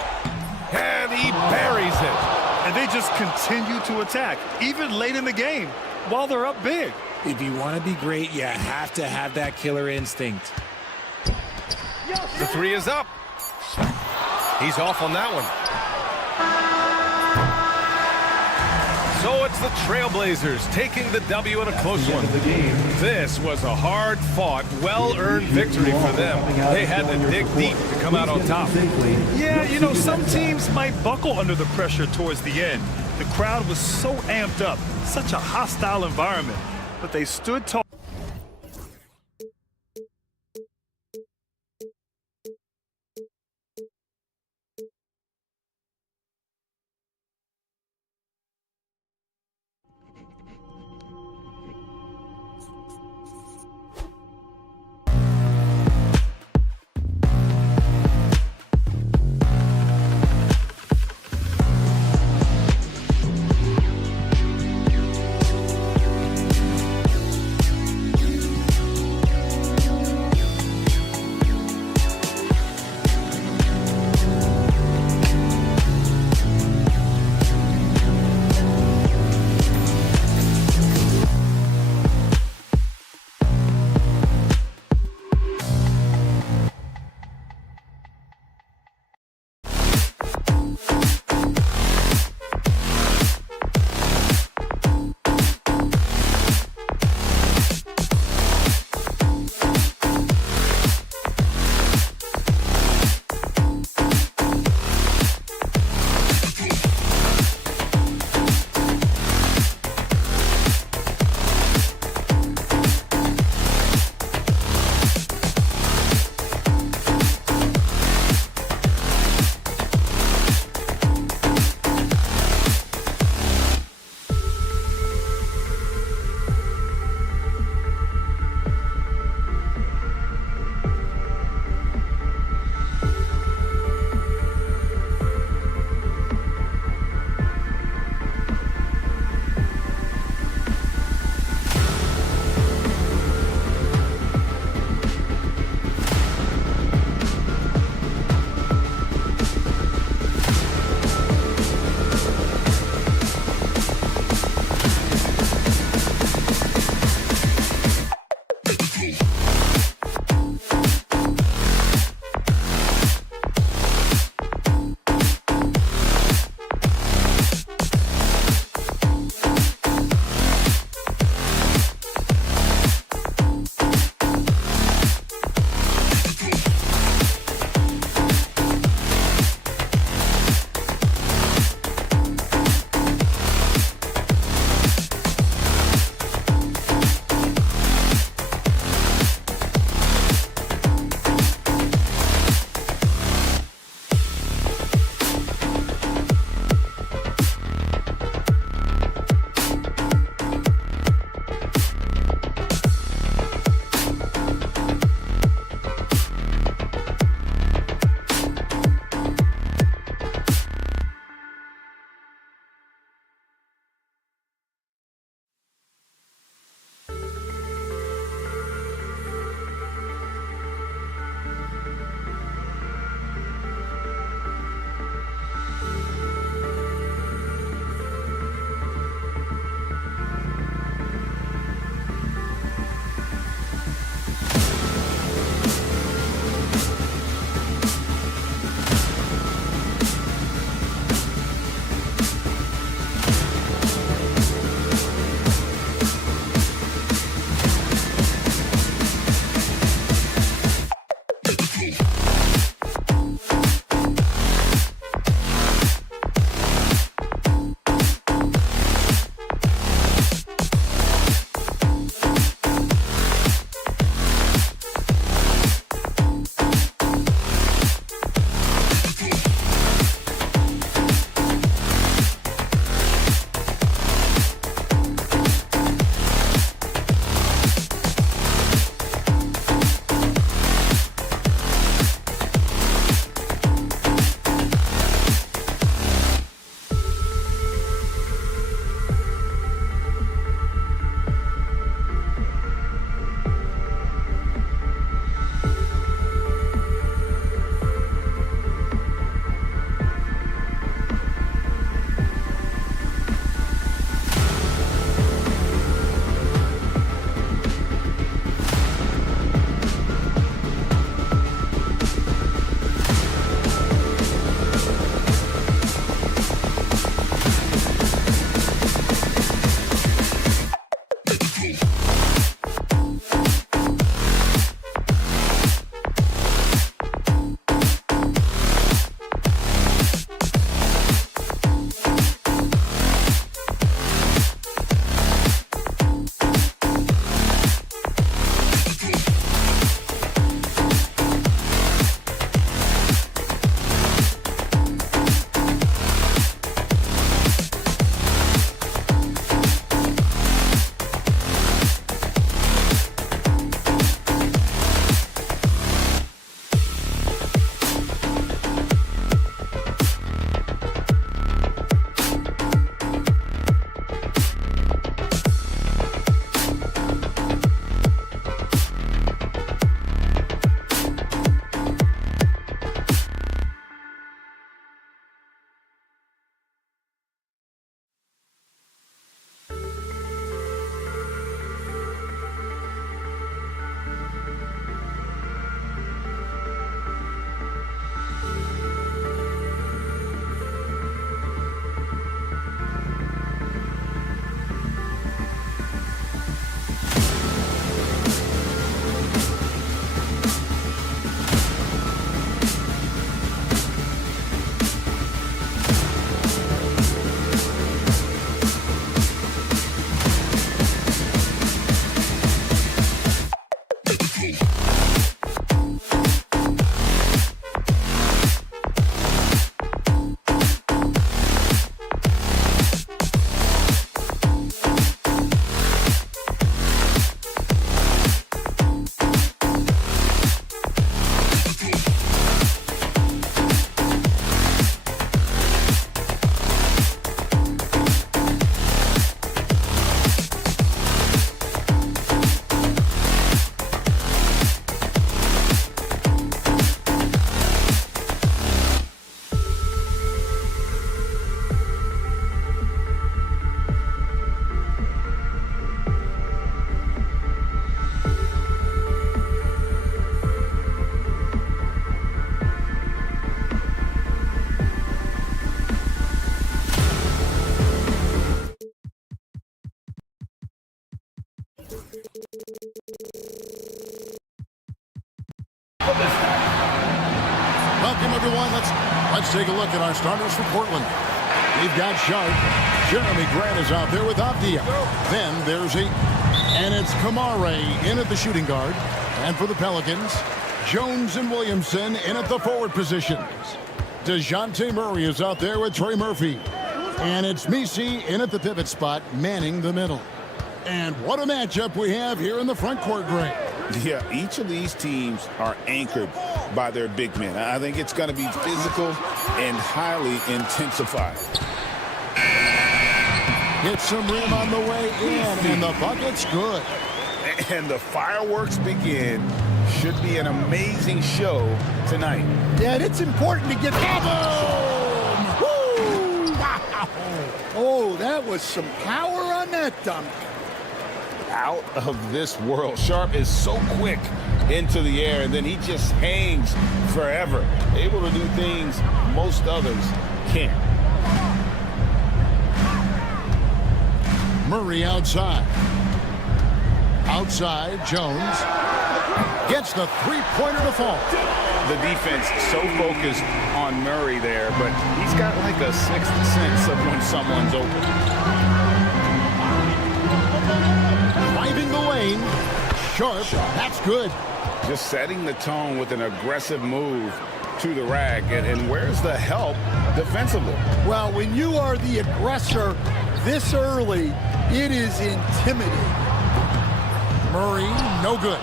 And he buries it. And they just continue to attack, even late in the game, while they're up big. If you want to be great, you have to have that killer instinct. The three is up. He's off on that one. So it's the Trailblazers taking the W in a close one. This was a hard-fought, well-earned victory for them. They had to dig deep to come out on top. Yeah, you know, some teams might buckle under the pressure towards the end. The crowd was so amped up, such a hostile environment, but they stood tall. Welcome, everyone. Let's take a look at our starters for Portland. We've got Sharp. Jeremy Grant is out there with Avdia. Then there's and it's Kamare in at the shooting guard. And for the Pelicans, Jones and Williamson in at the forward positions. DeJounte Murray is out there with Trey Murphy. And it's Misi in at the pivot spot, manning the middle. And what a matchup we have here in the front court, Greg. Yeah, each of these teams are anchored by their big men. I think it's going to be physical and highly intensified. Hit some rim on the way in, and the bucket's good. And the fireworks begin. Should be an amazing show tonight. Yeah, and it's important to get boom! Woo! Wow! Oh, that was some power on that dunk. Out of this world. Sharp is so quick into the air, and then he just hangs forever. Able to do things most others can't. Murray outside. Outside, Jones gets the three-pointer to fall. The defense so focused on Murray there, but he's got like a sixth sense of when someone's open. Driving the lane. Sharp. That's good. Just setting the tone with an aggressive move to the rack. And where's the help defensively? Well, when you are the aggressor this early, it is intimidating. Murray, no good.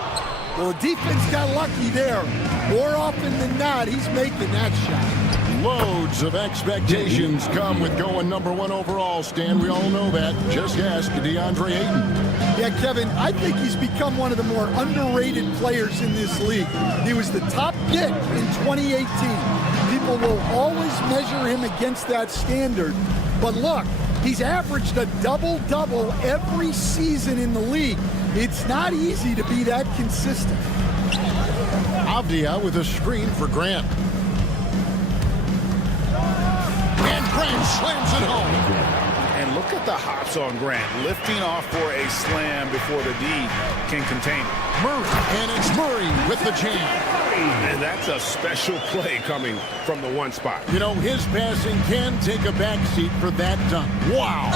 Well, the defense got lucky there. More often than not, he's making that shot. Loads of expectations come with going #1 overall, Stan. We all know that. Just ask DeAndre Ayton. Yeah, Kevin, I think he's become one of the more underrated players in this league. He was the top pick in 2018. People will always measure him against that standard. But look, he's averaged a double-double every season in the league. It's not easy to be that consistent. Avdia with a screen for Grant. And Grant slams it home. And look at the hops on Grant, lifting off for a slam before the D can contain it. Murray, and it's Murray with the jam. And that's a special play coming from the one spot. You know, his passing can take a backseat for that dunk. Wow.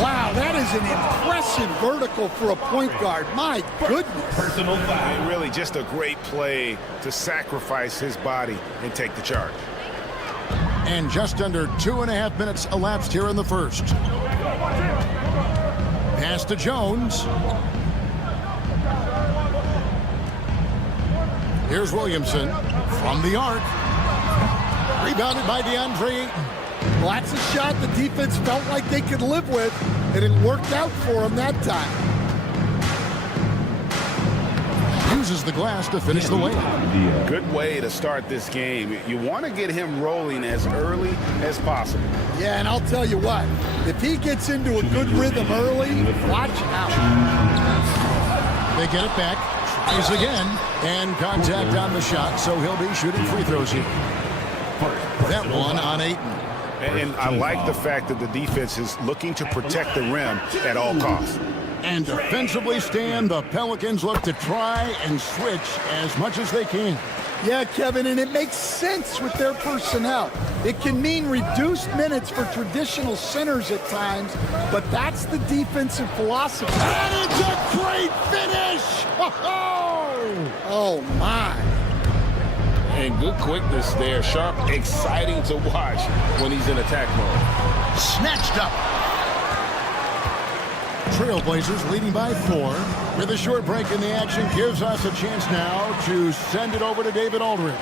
Wow, that is an impressive vertical for a point guard. My goodness. Personal foul. And really just a great play to sacrifice his body and take the charge. And just under 2.5 minutes elapsed here in the first. Pass to Jones. Here's Williamson from the arc. Rebounded by DeAndre Ayton. Well, that's a shot the defense felt like they could live with, and it worked out for him that time. Uses the glass to finish the layup. Good way to start this game. You want to get him rolling as early as possible. Yeah, and I'll tell you what, if he gets into a good rhythm early, watch out. They get it back. Tries again, and contact on the shot, so he'll be shooting free throws here. That one on Ayton. And I like the fact that the defense is looking to protect the rim at all costs. And defensively, Stan, the Pelicans look to try and switch as much as they can. Yeah, Kevin, and it makes sense with their personnel. It can mean reduced minutes for traditional centers at times, but that's the defensive philosophy. And it's a great finish! Oh, my. And good quickness there. Sharp, exciting to watch when he's in attack mode. Snatched up. Trailblazers leading by 4. With a short break in the action, gives us a chance now to send it over to David Aldridge.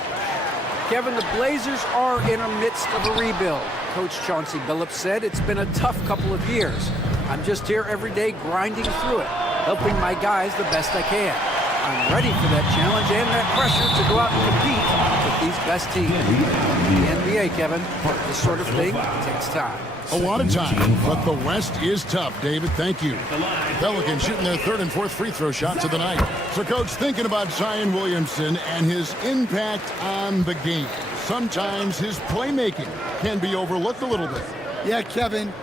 Kevin, the Blazers are in the midst of a rebuild. Coach Chauncey Billups said it's been a tough couple of years. I'm just here every day grinding through it, helping my guys the best I can. I'm ready for that challenge and that pressure to go out and compete with these best teams. The NBA, Kevin, this sort of thing takes time. A lot of time, but the West is tough, David. Thank you. Pelicans shooting their 3rd and 4th free throw shots of the night. So, Coach, thinking about Zion Williamson and his impact on the game, sometimes his playmaking can be overlooked a little bit. Yeah, Kevin,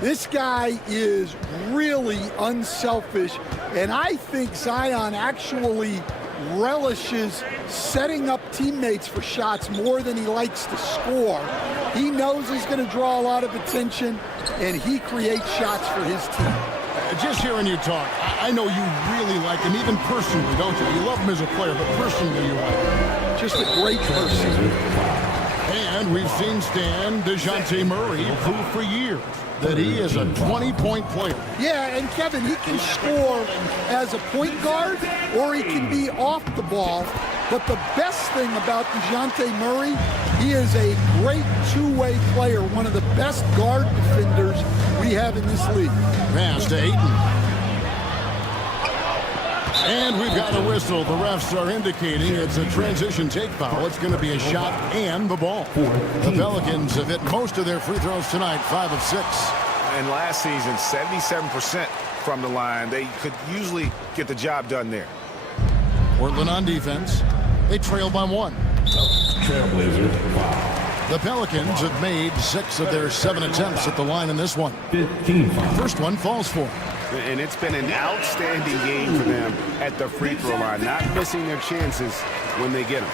this guy is really unselfish, and I think Zion actually relishes setting up teammates for shots more than he likes to score. He knows he's going to draw a lot of attention, and he creates shots for his team. Just hearing you talk, I know you really like him, even personally, don't you? You love him as a player, but personally you like him. Just a great person. And we've seen Stan DeJounte Murray prove for years that he is a 20-point player. Yeah, and Kevin, he can score as a point guard or he can be off the ball. But the best thing about DeJounte Murray, he is a great two-way player, one of the best guard defenders we have in this league. Pass to Ayton. And we've got a whistle. The refs are indicating it's a transition take foul. It's going to be a shot and the ball. The Pelicans have hit most of their free throws tonight, 5 of 6. And last season, 77% from the line. They could usually get the job done there. Portland on defense. They trail by 1. Trailblazers foul. The Pelicans have made 6 of their 7 attempts at the line in this one. 15 foul. First one falls for. And it's been an outstanding game for them at the free throw line, not missing their chances when they get them.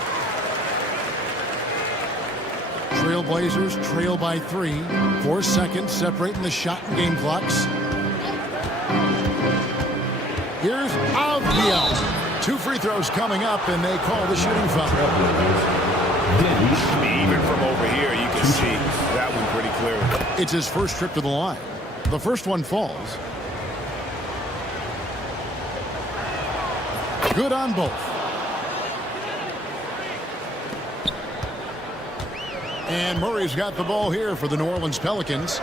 Trailblazers trail by 3. 4 seconds separating the shot and game clocks. Here's Avdia. 2 free throws coming up, and they call the shooting foul. Even from over here, you can see that one pretty clearly. It's his first trip to the line. The first one falls. Good on both. And Murray's got the ball here for the New Orleans Pelicans.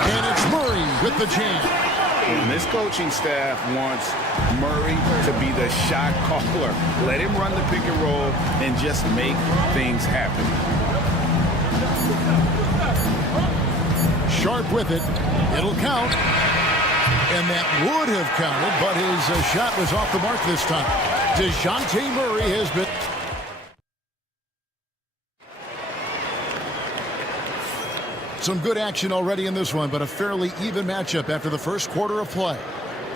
And it's Murray with the jam. And this coaching staff wants Murray to be the shot caller. Let him run the pick and roll and just make things happen. Sharp with it. It'll count. And that would have counted, but his shot was off the mark this time. DeJounte Murray has been... Some good action already in this one, but a fairly even matchup after the first quarter of play.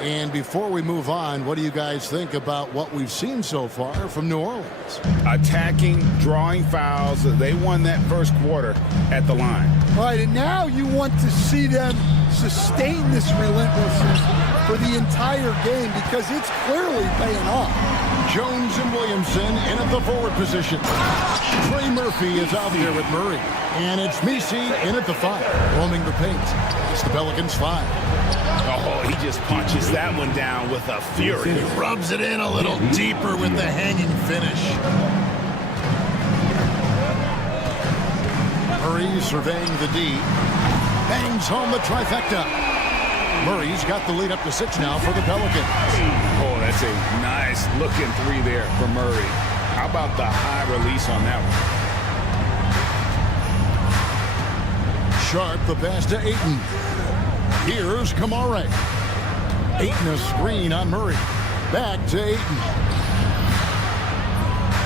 And before we move on, what do you guys think about what we've seen so far from New Orleans? Attacking, drawing fouls. They won that first quarter at the line. All right, and now you want to see them sustain this relentlessness for the entire game because it's clearly paying off. Jones and Williamson in at the forward position. Trey Murphy is out here with Murray. And it's Messi in at the 5, roaming the paint. It's the Pelicans 5. Oh, he just punches that one down with a fury. He rubs it in a little deeper with the hanging finish. Murray surveying the D. Bangs home the trifecta. Murray's got the lead up to 6 now for the Pelicans. Oh, that's a nice looking 3 there for Murray. How about the high release on that one? Sharp the pass to Ayton. Here's Kamara. Ayton a screen on Murray. Back to Ayton.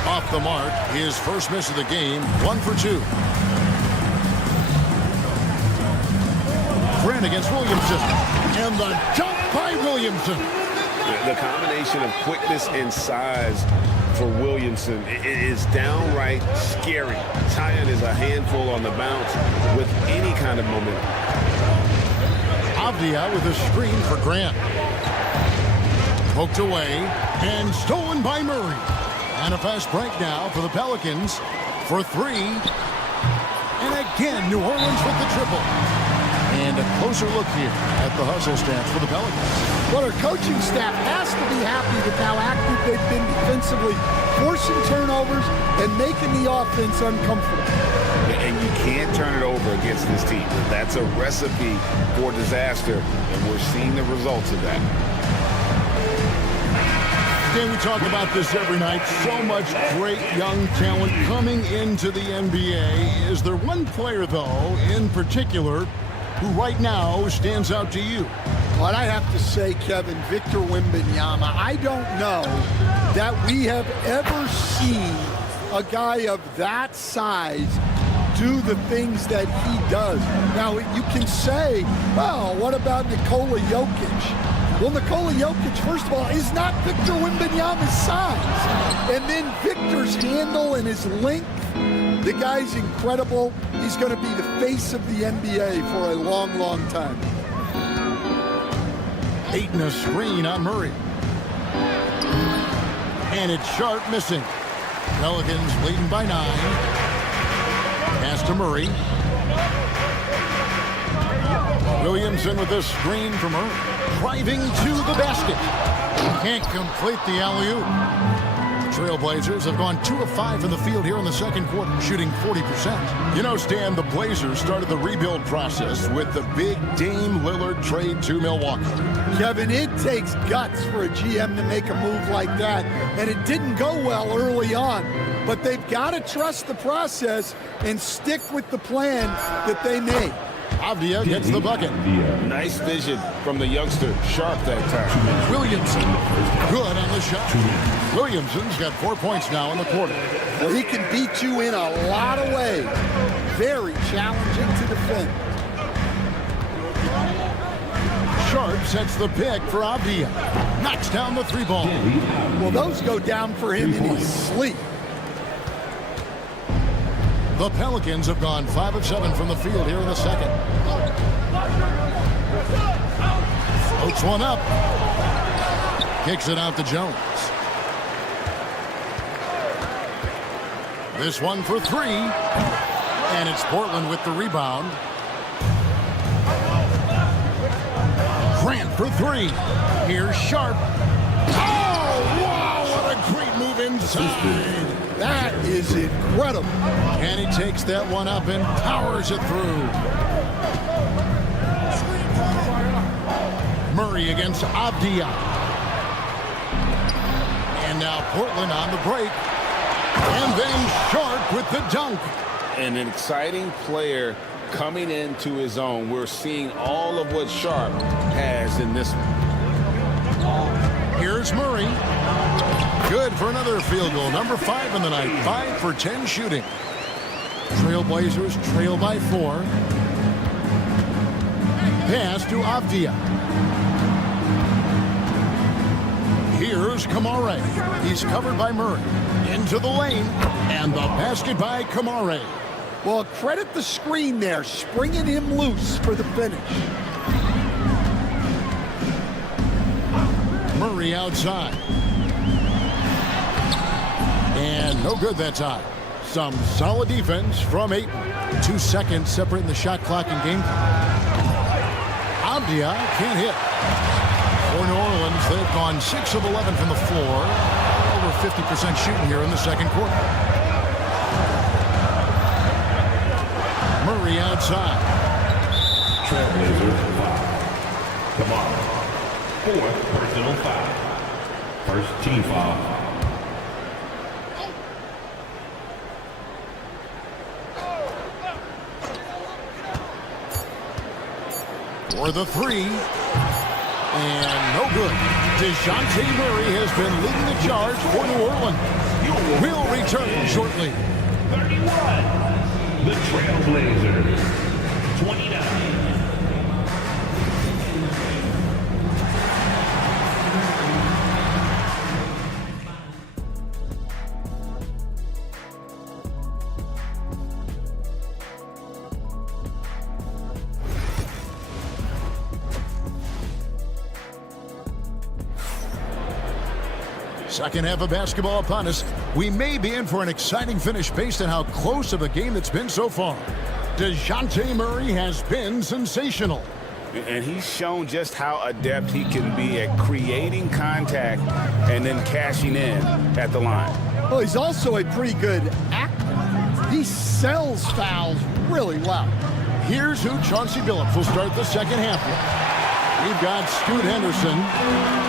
Off the mark. His first miss of the game. 1 for 2. Grant against Williamson. And the dunk by Williamson. The combination of quickness and size for Williamson is downright scary. Zion is a handful on the bounce with any kind of momentum. Avdia with a screen for Grant. Poked away and stolen by Murray. And a fast break now for the Pelicans for 3. And again, New Orleans with the triple. And a closer look here at the hustle stats for the Pelicans. Well, our coaching staff has to be happy with how active they've been defensively, forcing turnovers and making the offense uncomfortable. And you can't turn it over against this team. That's a recipe for disaster, and we're seeing the results of that. Dan, we talk about this every night. So much great young talent coming into the NBA. Is there one player, though, in particular, who right now stands out to you? What I have to say, Kevin, Victor Wembanyama, I don't know that we have ever seen a guy of that size do the things that he does. Now, you can say, well, what about Nikola Jokic? Well, Nikola Jokic, first of all, is not Victor Wembanyama's size. And then Victor's handle and his length, the guy's incredible. He's going to be the face of the NBA for a long, long time. Ayton a screen on Murray. And it's Sharp missing. Pelicans leading by 9. Pass to Murray. Williamson with a screen from Murray. Driving to the basket. Can't complete the alley-oop. Trailblazers have gone 2 of 5 from the field here in the second quarter, shooting 40%. You know, Stan, the Blazers started the rebuild process with the big Dame Lillard trade to Milwaukee. Kevin, it takes guts for a GM to make a move like that, and it didn't go well early on. But they've got to trust the process and stick with the plan that they made. Avdia gets the bucket. Nice vision from the youngster, Sharp that time. Williamson, good on the shot. Williamson's got 4 points now in the quarter. Well, he can beat you in a lot of ways. Very challenging to defend. Sharp sets the pick for Avdia. Knocks down the 3 ball. Well, those go down for him in his sleep. The Pelicans have gone 5 of 7 from the field here in the second. Floats one up. Kicks it out to Jones. This one for 3. And it's Portland with the rebound. Grant for 3. Here's Sharp. Oh, wow, what a great move inside. That is incredible. And he takes that one up and powers it through. Murray against Avdia. And now Portland on the break. And then Sharp with the dunk. And an exciting player coming into his own. We're seeing all of what Sharp has in this one. Here's Murray. Good for another field goal. Number 5 in the night. 5 for 10 shooting. Trailblazers trail by 4. Pass to Avdia. Here's Kamare. He's covered by Murray. Into the lane. And the basket by Kamare. Well, credit the screen there, springing him loose for the finish. Murray outside. And no good that time. Some solid defense from Ayton. 2 seconds separating the shot clock and game clock. Avdia can't hit. For New Orleans, they've gone 6 of 11 from the floor. Over 50% shooting here in the second quarter. Murray outside. Trailblazers foul. Kamara. 4th personal foul. First team foul. For the 3. And no good. DeJounte Murray has been leading the charge for New Orleans. We'll return shortly. 31. The Trailblazers. 29. Second half of basketball upon us. We may be in for an exciting finish based on how close of a game it's been so far. DeJounte Murray has been sensational. And he's shown just how adept he can be at creating contact and then cashing in at the line. Well, he's also a pretty good actor. He sells fouls really well. Here's who Chauncey Billups will start the second half with. We've got Scoot Henderson.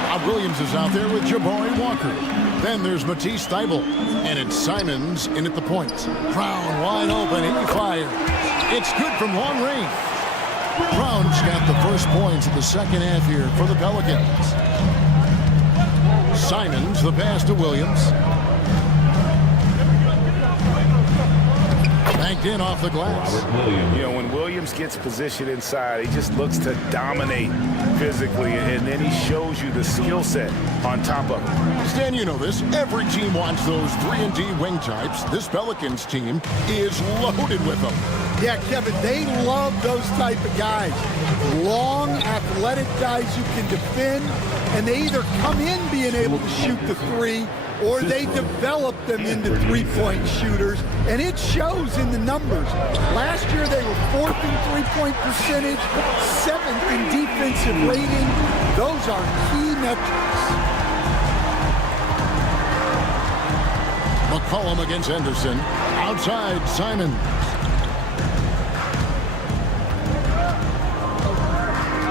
Bob Williams is out there with Jabari Walker. Then there's Matisse Thybulle. And it's Simons in at the point. Brown wide open. He fires. It's good from long range. Brown's got the first points of the second half here for the Pelicans. Simons, the pass to Williams. Banked in off the glass. You know, when Williams gets positioned inside, he just looks to dominate physically, and then he shows you the skill set on top of it. Stan, you know this. Every team wants those 3-and-D wing types. This Pelicans team is loaded with them. Yeah, Kevin, they love those type of guys. Long, athletic guys who can defend, and they either come in being able to shoot the 3, or they develop them into three-point shooters, and it shows in the numbers. Last year they were 4th in three-point percentage, 7th in defensive rating. Those are key metrics. McCollum against Henderson. Outside, Simon.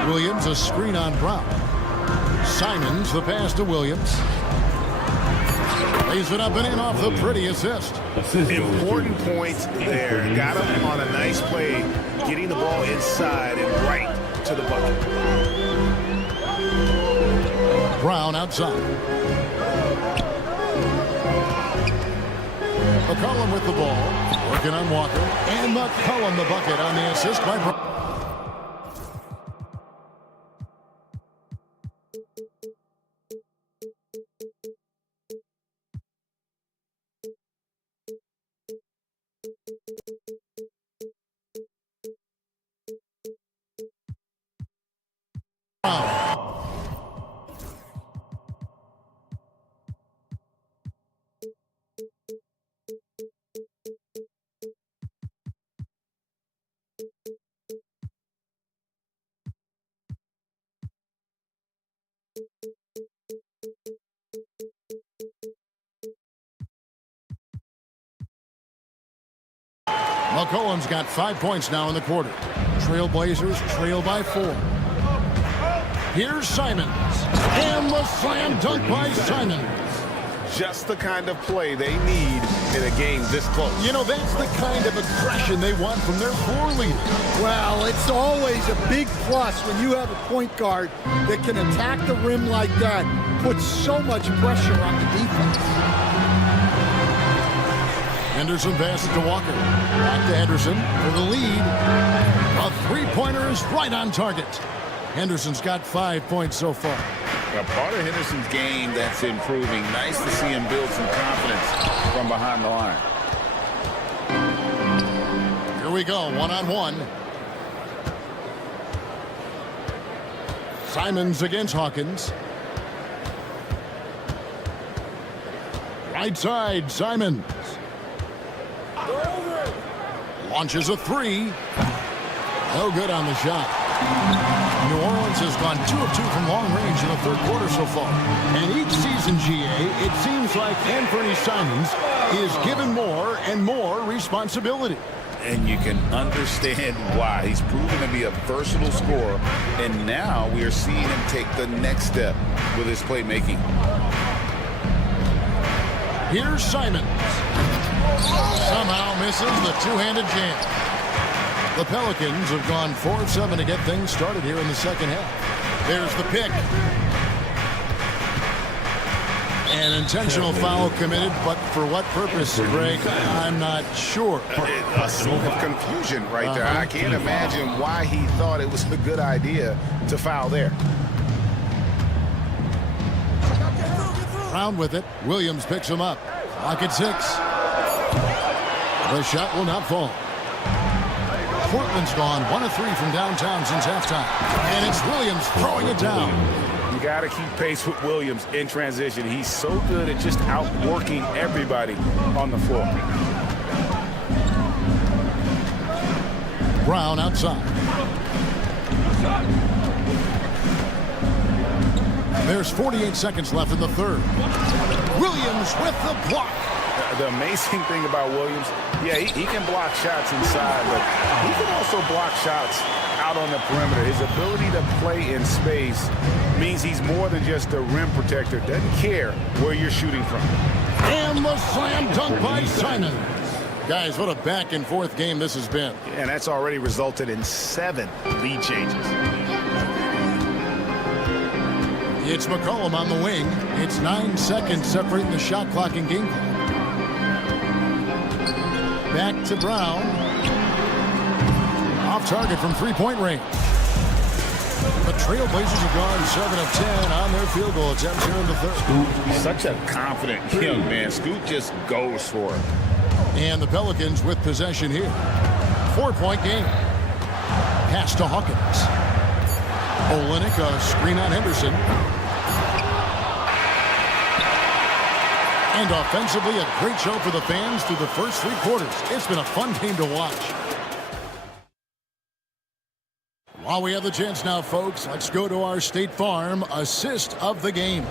Williams, a screen on Brown. Simons, the pass to Williams. Lays it up and in off the pretty assist. Important points there. Got him on a nice play, getting the ball inside and right to the bucket. Brown outside. McCollum with the ball. Working on Walker. And McCollum the bucket on the assist by Brown. McCollum's got 5 points now in the quarter. Trailblazers trail by 4. Here's Simons. And the slam dunk by Simons. Just the kind of play they need in a game this close. You know, that's the kind of aggression they want from their floor leader. Well, it's always a big plus when you have a point guard that can attack the rim like that, put so much pressure on the defense. Henderson passes to Walker. Back to Henderson for the lead. A three-pointer is right on target. Henderson's got 5 points so far. A part of Henderson's game that's improving. Nice to see him build some confidence from behind the line. Here we go, one-on-one. Simons against Hawkins. Right side, Simons. Launches a three. No good on the shot. New Orleans has gone 2 of 2 from long range in the third quarter so far. And each season, GA, it seems like Anthony Simons is given more and more responsibility. And you can understand why. He's proven to be a versatile scorer. And now we are seeing him take the next step with his playmaking. Here's Simons. Somehow misses the two-handed jam. The Pelicans have gone 4 of 7 to get things started here in the second half. There's the pick. An intentional foul committed, but for what purpose, Greg, I'm not sure. A scene of confusion right there. I can't imagine why he thought it was a good idea to foul there. Brown with it. Williams picks him up. Clock at 6. The shot will not fall. Portland's gone 1 of 3 from downtown since halftime. And it's Williams throwing it down. You got to keep pace with Williams in transition. He's so good at just outworking everybody on the floor. Brown outside. There's 48 seconds left in the third. Williams with the block. The amazing thing about Williams, yeah, he can block shots inside, but he can also block shots out on the perimeter. His ability to play in space means he's more than just a rim protector. Doesn't care where you're shooting from. And the slam dunk by Simons. Guys, what a back-and-forth game this has been. And that's already resulted in 7 lead changes. It's McCollum on the wing. It's 9 seconds separating the shot clock and game clock. Back to Brown. Off target from three-point range. The Trailblazers have gone 7 of 10 on their field goal attempts here in the third. Such a confident young man. Scoot just goes for it. And the Pelicans with possession here. 4-point game. Pass to Hawkins. Olenek, a screen on Henderson. And offensively, a great show for the fans through the first 3 quarters. It's been a fun game to watch. While we have the chance now, folks, let's go to our State Farm assist of the game.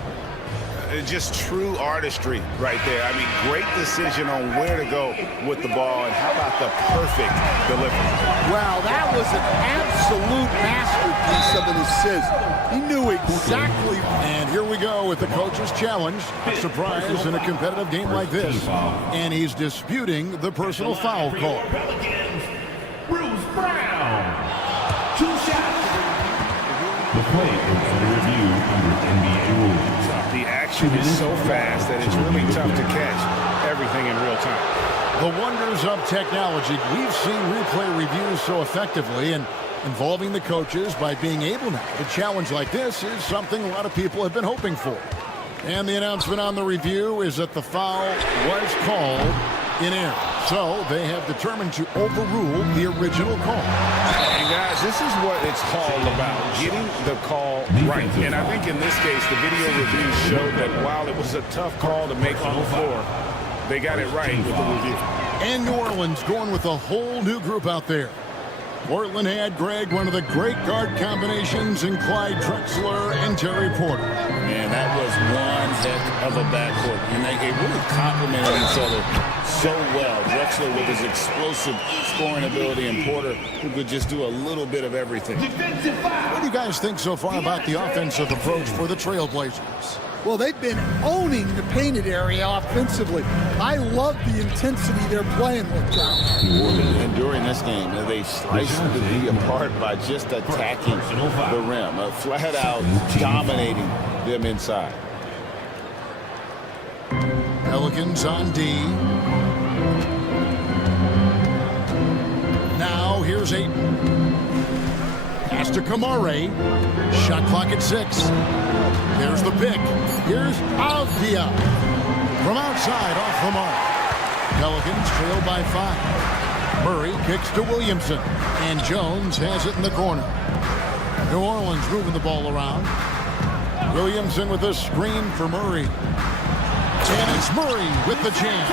Just true artistry right there. I mean, great decision on where to go with the ball, and how about the perfect delivery? Wow, that was an absolute masterpiece of an assist. He knew exactly. And here we go with the coach's challenge. Surprise in a competitive game like this. And he's disputing the personal foul call. Bruce Brown. 2 shots. The play is under review under NBA rules. The action is so fast that it's really tough to catch everything in real time. The wonders of technology. We've seen replay reviews so effectively, and involving the coaches by being able now to challenge like this is something a lot of people have been hoping for. And the announcement on the review is that the foul was called in error. So they have determined to overrule the original call. And guys, this is what it's all about, getting the call right. And I think in this case, the video review showed that while it was a tough call to make on the floor, they got it right with the review. And New Orleans going with a whole new group out there. Portland had, Greg, one of the great guard combinations in Clyde Drexler and Terry Porter. Man, that was one heck of a backcourt. And they really complemented each other so well. Drexler with his explosive scoring ability and Porter who could just do a little bit of everything. What do you guys think so far about the offensive approach for the Trailblazers? Well, they've been owning the painted area offensively. I love the intensity they're playing with down there. And during this game, they sliced the D apart by just attacking the rim, flat out dominating them inside. Pelicans on D. Now here's Ayton. Pass to Kamare. Shot clock at 6. There's the pick. Here's Avdia. From outside, off the mark. Pelicans trail by 5. Murray kicks to Williamson. And Jones has it in the corner. New Orleans moving the ball around. Williamson with a screen for Murray. And it's Murray with the jam.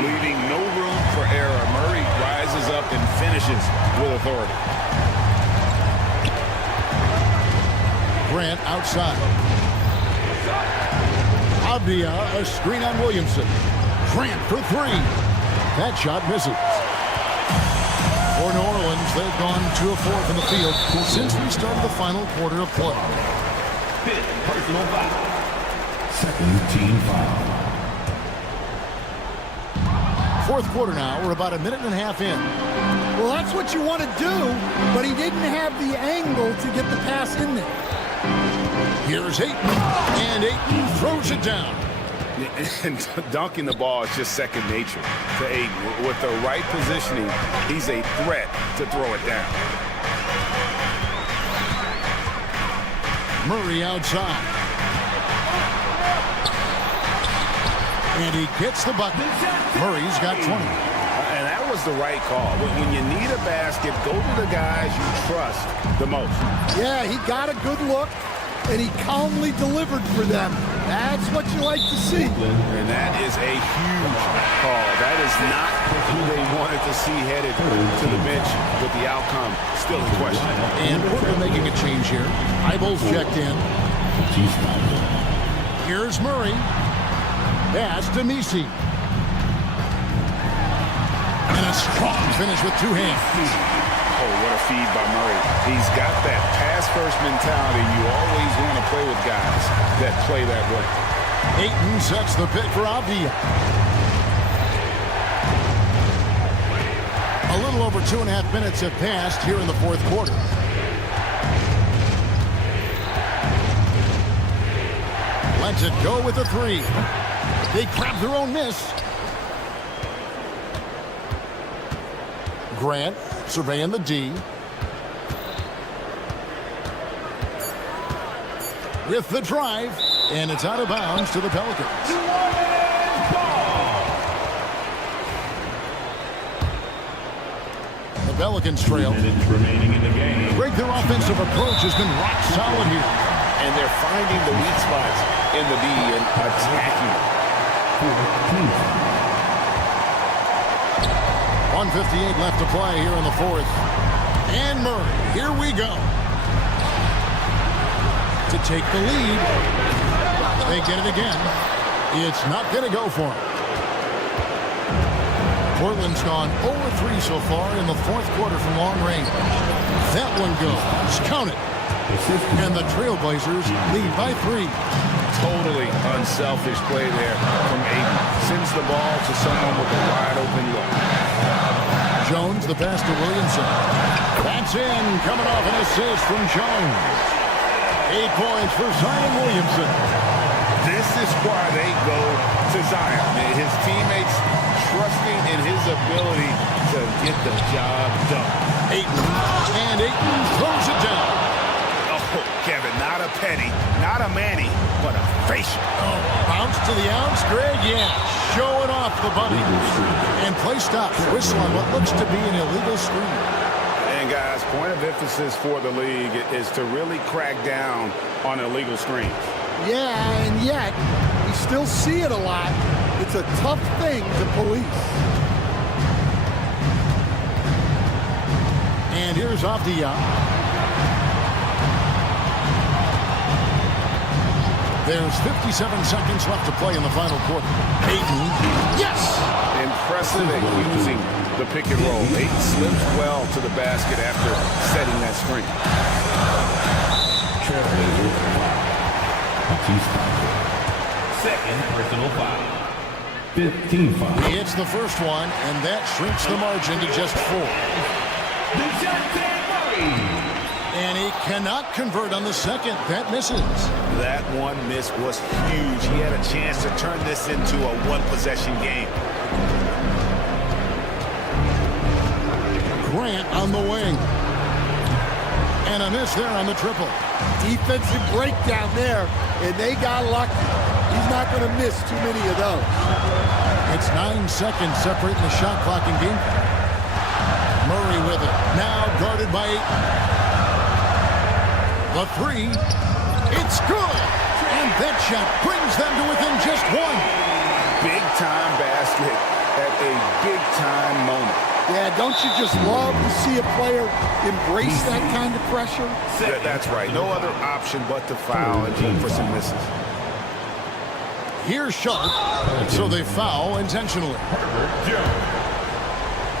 Leaving no room for error. Murray rises up and finishes with authority. Grant outside. Avdia, a screen on Williamson. Grant for 3. That shot misses. For New Orleans, they've gone 2 of 4 from the field since we started the final quarter of play. Personal foul. Second team foul. Fourth quarter now. We're about a minute and a half in. Well, that's what you want to do, but he didn't have the angle to get the pass in there. Here's Ayton, and Ayton throws it down. And dunking the ball is just second nature to Ayton. With the right positioning, he's a threat to throw it down. Murray outside. And he gets the bucket. Murray's got 20. And that was the right call. When you need a basket, go to the guys you trust the most. Yeah, he got a good look, and he calmly delivered for them. That's what you like to see. And that is a huge call. That is not who they wanted to see headed to the bench, with the outcome still in question. And Portland making a change here. Eibels checked in. Here's Murray. Pass to Misi. And a strong finish with 2 hands. Oh, what a feed by Murray. He's got that pass-first mentality. You always want to play with guys that play that way. Ayton sets the pick for Avdia. A little over 2.5 minutes have passed here in the fourth quarter. Lets it go with a 3. They grab their own miss. Grant surveying the D. With the drive, and it's out of bounds to the Pelicans. The Pelicans trail. Remaining in the game. Greg, their offensive approach has been rock solid here. And they're finding the weak spots in the D and attacking. 1:58 left to play here in the fourth. And Murray, here we go. To take the lead. They get it again. It's not going to go for him. Portland's gone 0-3 so far in the fourth quarter from long range. That one goes. Count it. And the Trailblazers lead by 3. Totally unselfish play there from Ayton. Sends the ball to someone with a wide open look. Jones, the pass to Williamson. That's in, coming off an assist from Jones. 8 points for Zion Williamson. This is why they go to Zion. His teammates trusting in his ability to get the job done. Ayton throws it down. Oh, Kevin, not a penny, not a Manny, but a facial. Oh, bounce to the outs, Greg, yeah. Showing off the bunny. And play stops. Whistle on what looks to be an illegal screen. And guys, Guys, point of emphasis for the league is to really crack down on illegal screens. Yeah, and yet, we still see it a lot. It's a tough thing to police. And here's Avdia. There's 57 seconds left to play in the final quarter. Ayton, yes! Impressive at using the pick and roll. Ayton slips well to the basket after setting that screen. Second personal foul. 15 foul. He hits the first one, and that shrinks the margin to just 4. And he cannot convert on the second. That misses. That one miss was huge. He had a chance to turn this into a one-possession game. Grant on the wing. And a miss there on the triple. Defensive breakdown there, and they got lucky. He's not going to miss too many of those. It's 9 seconds separating the shot clock and game. Murray with it. Now guarded by Ayton. The three. It's good. And that shot brings them to within just 1. Big-time basket at a big-time moment. Yeah, don't you just love to see a player embrace that kind of pressure? That's right. No other option but to foul and look for some misses. Here's Sharp. So they foul intentionally.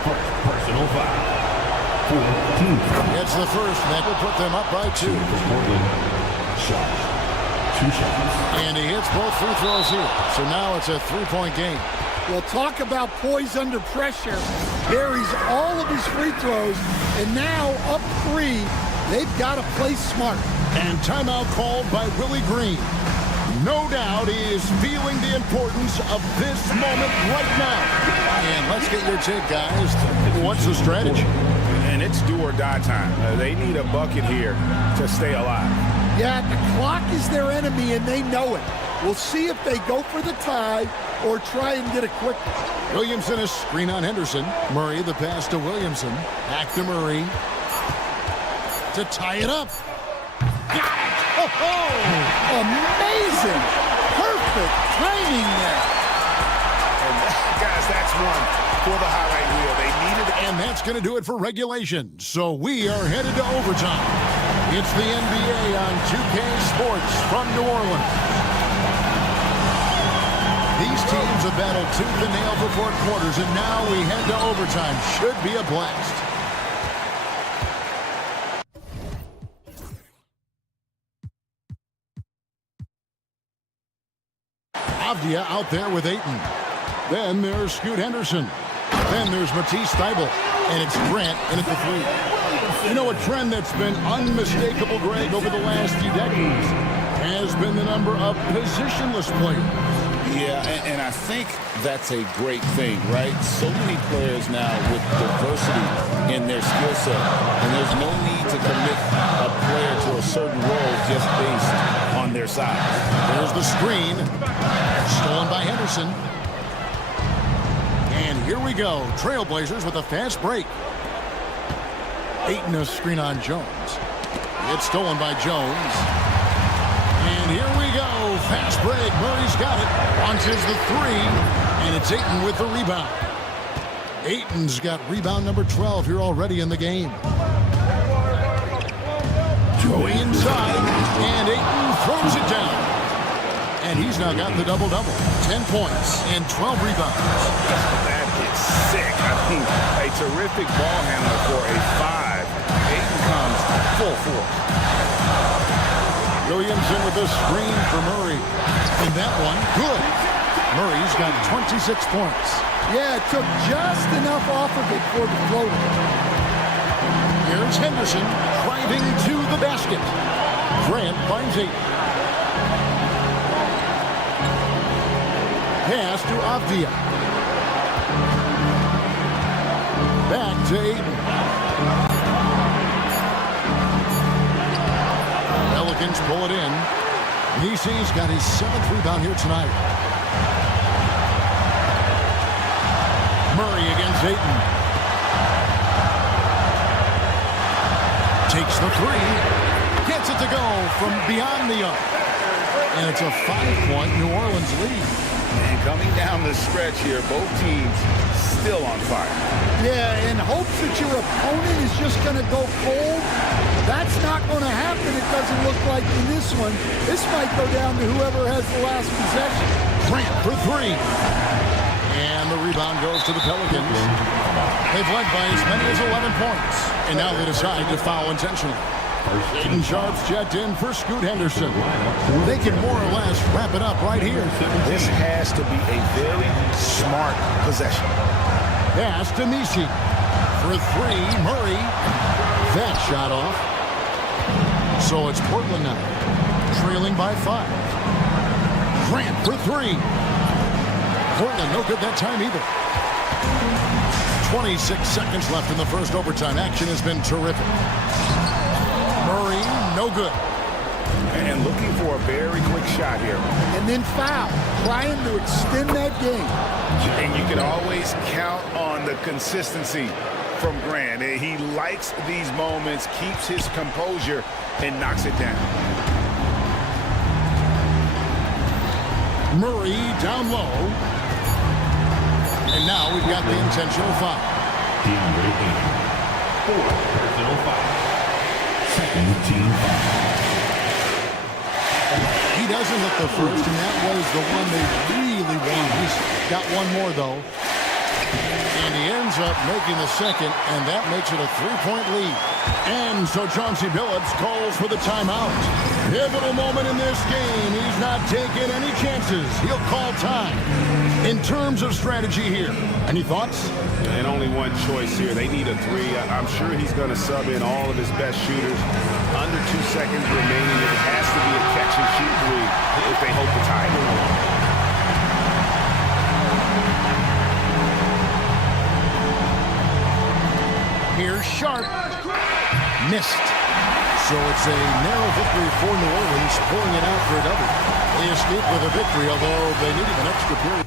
Personal foul. It's the first, and that will put them up by 2. Two shots. And he hits both free throws here. So now it's a 3-point game. Well, talk about poise under pressure. Buries all of his free throws, and now up 3, they've got to play smart. And timeout called by Willie Green. No doubt he is feeling the importance of this moment right now. And let's get your take, guys. What's the strategy? And it's do or die time. They need a bucket here to stay alive. Yeah, the clock is their enemy, and they know it. We'll see if they go for the tie or try and get it quick. Williamson is screen on Henderson. Murray the pass to Williamson. Back to Murray. To tie it up. Got it! Oh, amazing! Perfect timing there. And guys, that's one for the highlight reel. They needed it. And that's going to do it for regulation. So we are headed to overtime. It's the NBA on 2K Sports from New Orleans. These teams have battled tooth and nail for 4 quarters, and now we head to overtime. Should be a blast. Avdia out there with Ayton. Then there's Scoot Henderson. Then there's Matisse Thybulle. And it's Grant in at the 3. You know, a trend that's been unmistakable, Greg, over the last few decades has been the number of positionless players. Yeah, and I think that's a great thing, right? So many players now with diversity in their skill set, and there's no need to commit a player to a certain role just based on their size. There's the screen, stolen by Henderson. And here we go, Trailblazers with a fast break. Ayton a screen on Jones. It's stolen by Jones. And here we go, fast break. Murray's got it. Launches the 3, and it's Ayton with the rebound. Ayton's got rebound number 12 here already in the game. Going inside, and Ayton throws it down. And he's now got the double-double. 10 points and 12 rebounds. That is sick. I mean, a terrific ball handler for a 5. Ayton comes full force. Williamson with a screen for Murray. And that one, good. Murray's got 26 points. Yeah, it took just enough off of it for the floater. Here's Henderson driving to the basket. Grant finds Ayton. Pass to Avdia. Back to Ayton. Pelicans pull it in. Nisi's got his 7th rebound here tonight. Murray against Ayton. Takes the three. Gets it to go from beyond the arc. And it's a 5-point New Orleans lead. And coming down the stretch here, both teams still on fire. Yeah, in hopes that your opponent is just going to go cold, that's not going to happen, it doesn't look like in this one. This might go down to whoever has the last possession. Grant for three. And the rebound goes to the Pelicans. They've led by as many as 11 points. And now they decide to foul intentionally. Aiden Sharp's jet in for Scoot Henderson. They can more or less wrap it up right here. This has to be a very smart possession. Pass to Misi. For three, Murray. That shot off. So it's Portland now, trailing by 5. Grant for three. Portland no good that time either. 26 seconds left in the first overtime. Action has been terrific. Murray, no good. And looking for a very quick shot here. And then foul, trying to extend that game. And you can always count on the consistency from Grant. He likes these moments, keeps his composure, and knocks it down. Murray down low. And now we've got the intentional foul. Team rating 4 personal foul. Second team foul. He doesn't hit the first, and that was the one they really wanted. He's got one more, though. And he ends up making the second, and that makes it a 3-point lead. And so Chauncey Billups calls for the timeout. Pivotal moment in this game. He's not taking any chances. He'll call time. In terms of strategy here, any thoughts? And only one choice here. They need a three. I'm sure he's going to sub in all of his best shooters. Under 2 seconds remaining. It has to be a catch-and-shoot three if they hope to tie it. Here's Sharp. Missed. So it's a narrow victory for New Orleans, pulling it out for a double. They escape with a victory, although they needed an extra period.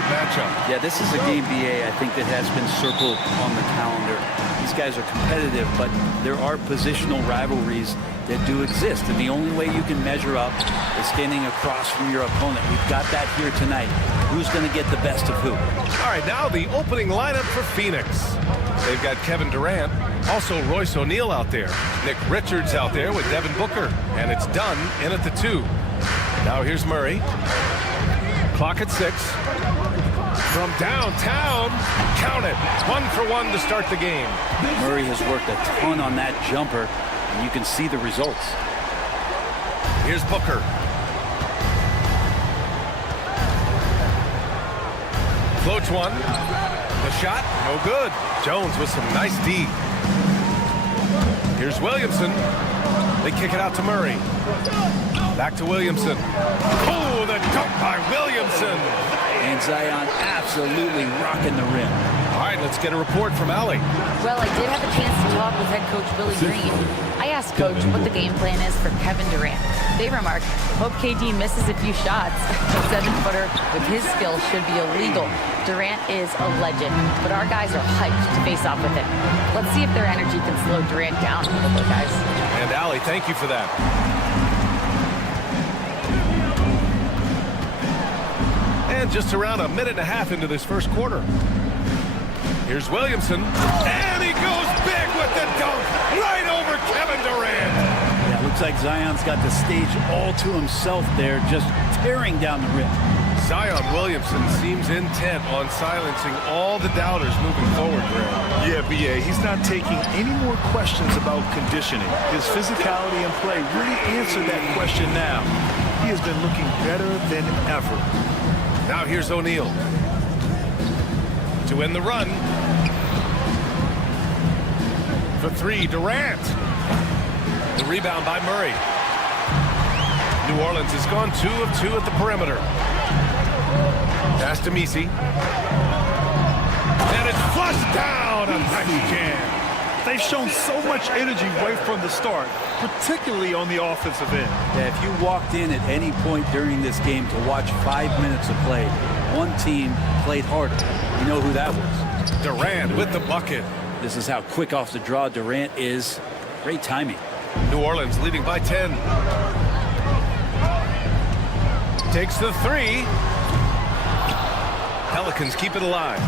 short matchup. Yeah, this is a game, BA, I think that has been circled on the calendar. These guys are competitive, but there are positional rivalries that do exist, and the only way you can measure up is standing across from your opponent. We've got that here tonight. Who's going to get the best of who? All right, now the opening lineup for Phoenix. They've got Kevin Durant, also Royce O'Neal out there, Nick Richards out there with Devin Booker, and it's Dunn in at the 2. Now here's Murray. Clock at 6. From downtown, count it. 1 for 1 to start the game. Murray has worked a ton on that jumper, and you can see the results. Here's Booker. Floats one. The shot, no good. Jones with some nice D. Here's Williamson. They kick it out to Murray. Back to Williamson. Oh, the dunk by Williamson. And Zion absolutely rocking the rim. All right, let's get a report from Allie. Well, I did have a chance to talk with head coach Billy Green. I asked Coach what the game plan is for Kevin Durant. They remarked, hope KD misses a few shots. A 7-footer with his skill should be illegal. Durant is a legend, but our guys are hyped to face off with him. Let's see if their energy can slow Durant down a little bit, guys. And Allie, thank you for that. And just around a minute and a half into this first quarter. Here's Williamson, and he goes big with the dunk right over Kevin Durant. Yeah, looks like Zion's got the stage all to himself there, just tearing down the rim. Zion Williamson seems intent on silencing all the doubters moving forward, Graham. Yeah, BA, he's not taking any more questions about conditioning. His physicality and play really answered that question now. He has been looking better than ever. Now here's O'Neal to end the run. For 3, Durant. The rebound by Murray. New Orleans has gone 2 of 2 at the perimeter. Pass to Messi. And it's flushed down. A nice jam. They've shown so much energy right from the start, particularly on the offensive end. Yeah, if you walked in at any point during this game to watch 5 minutes of play, one team played harder. You know who that was? Durant with the bucket. This is how quick off the draw Durant is. Great timing. New Orleans leading by 10. Takes the 3. Pelicans keep it alive.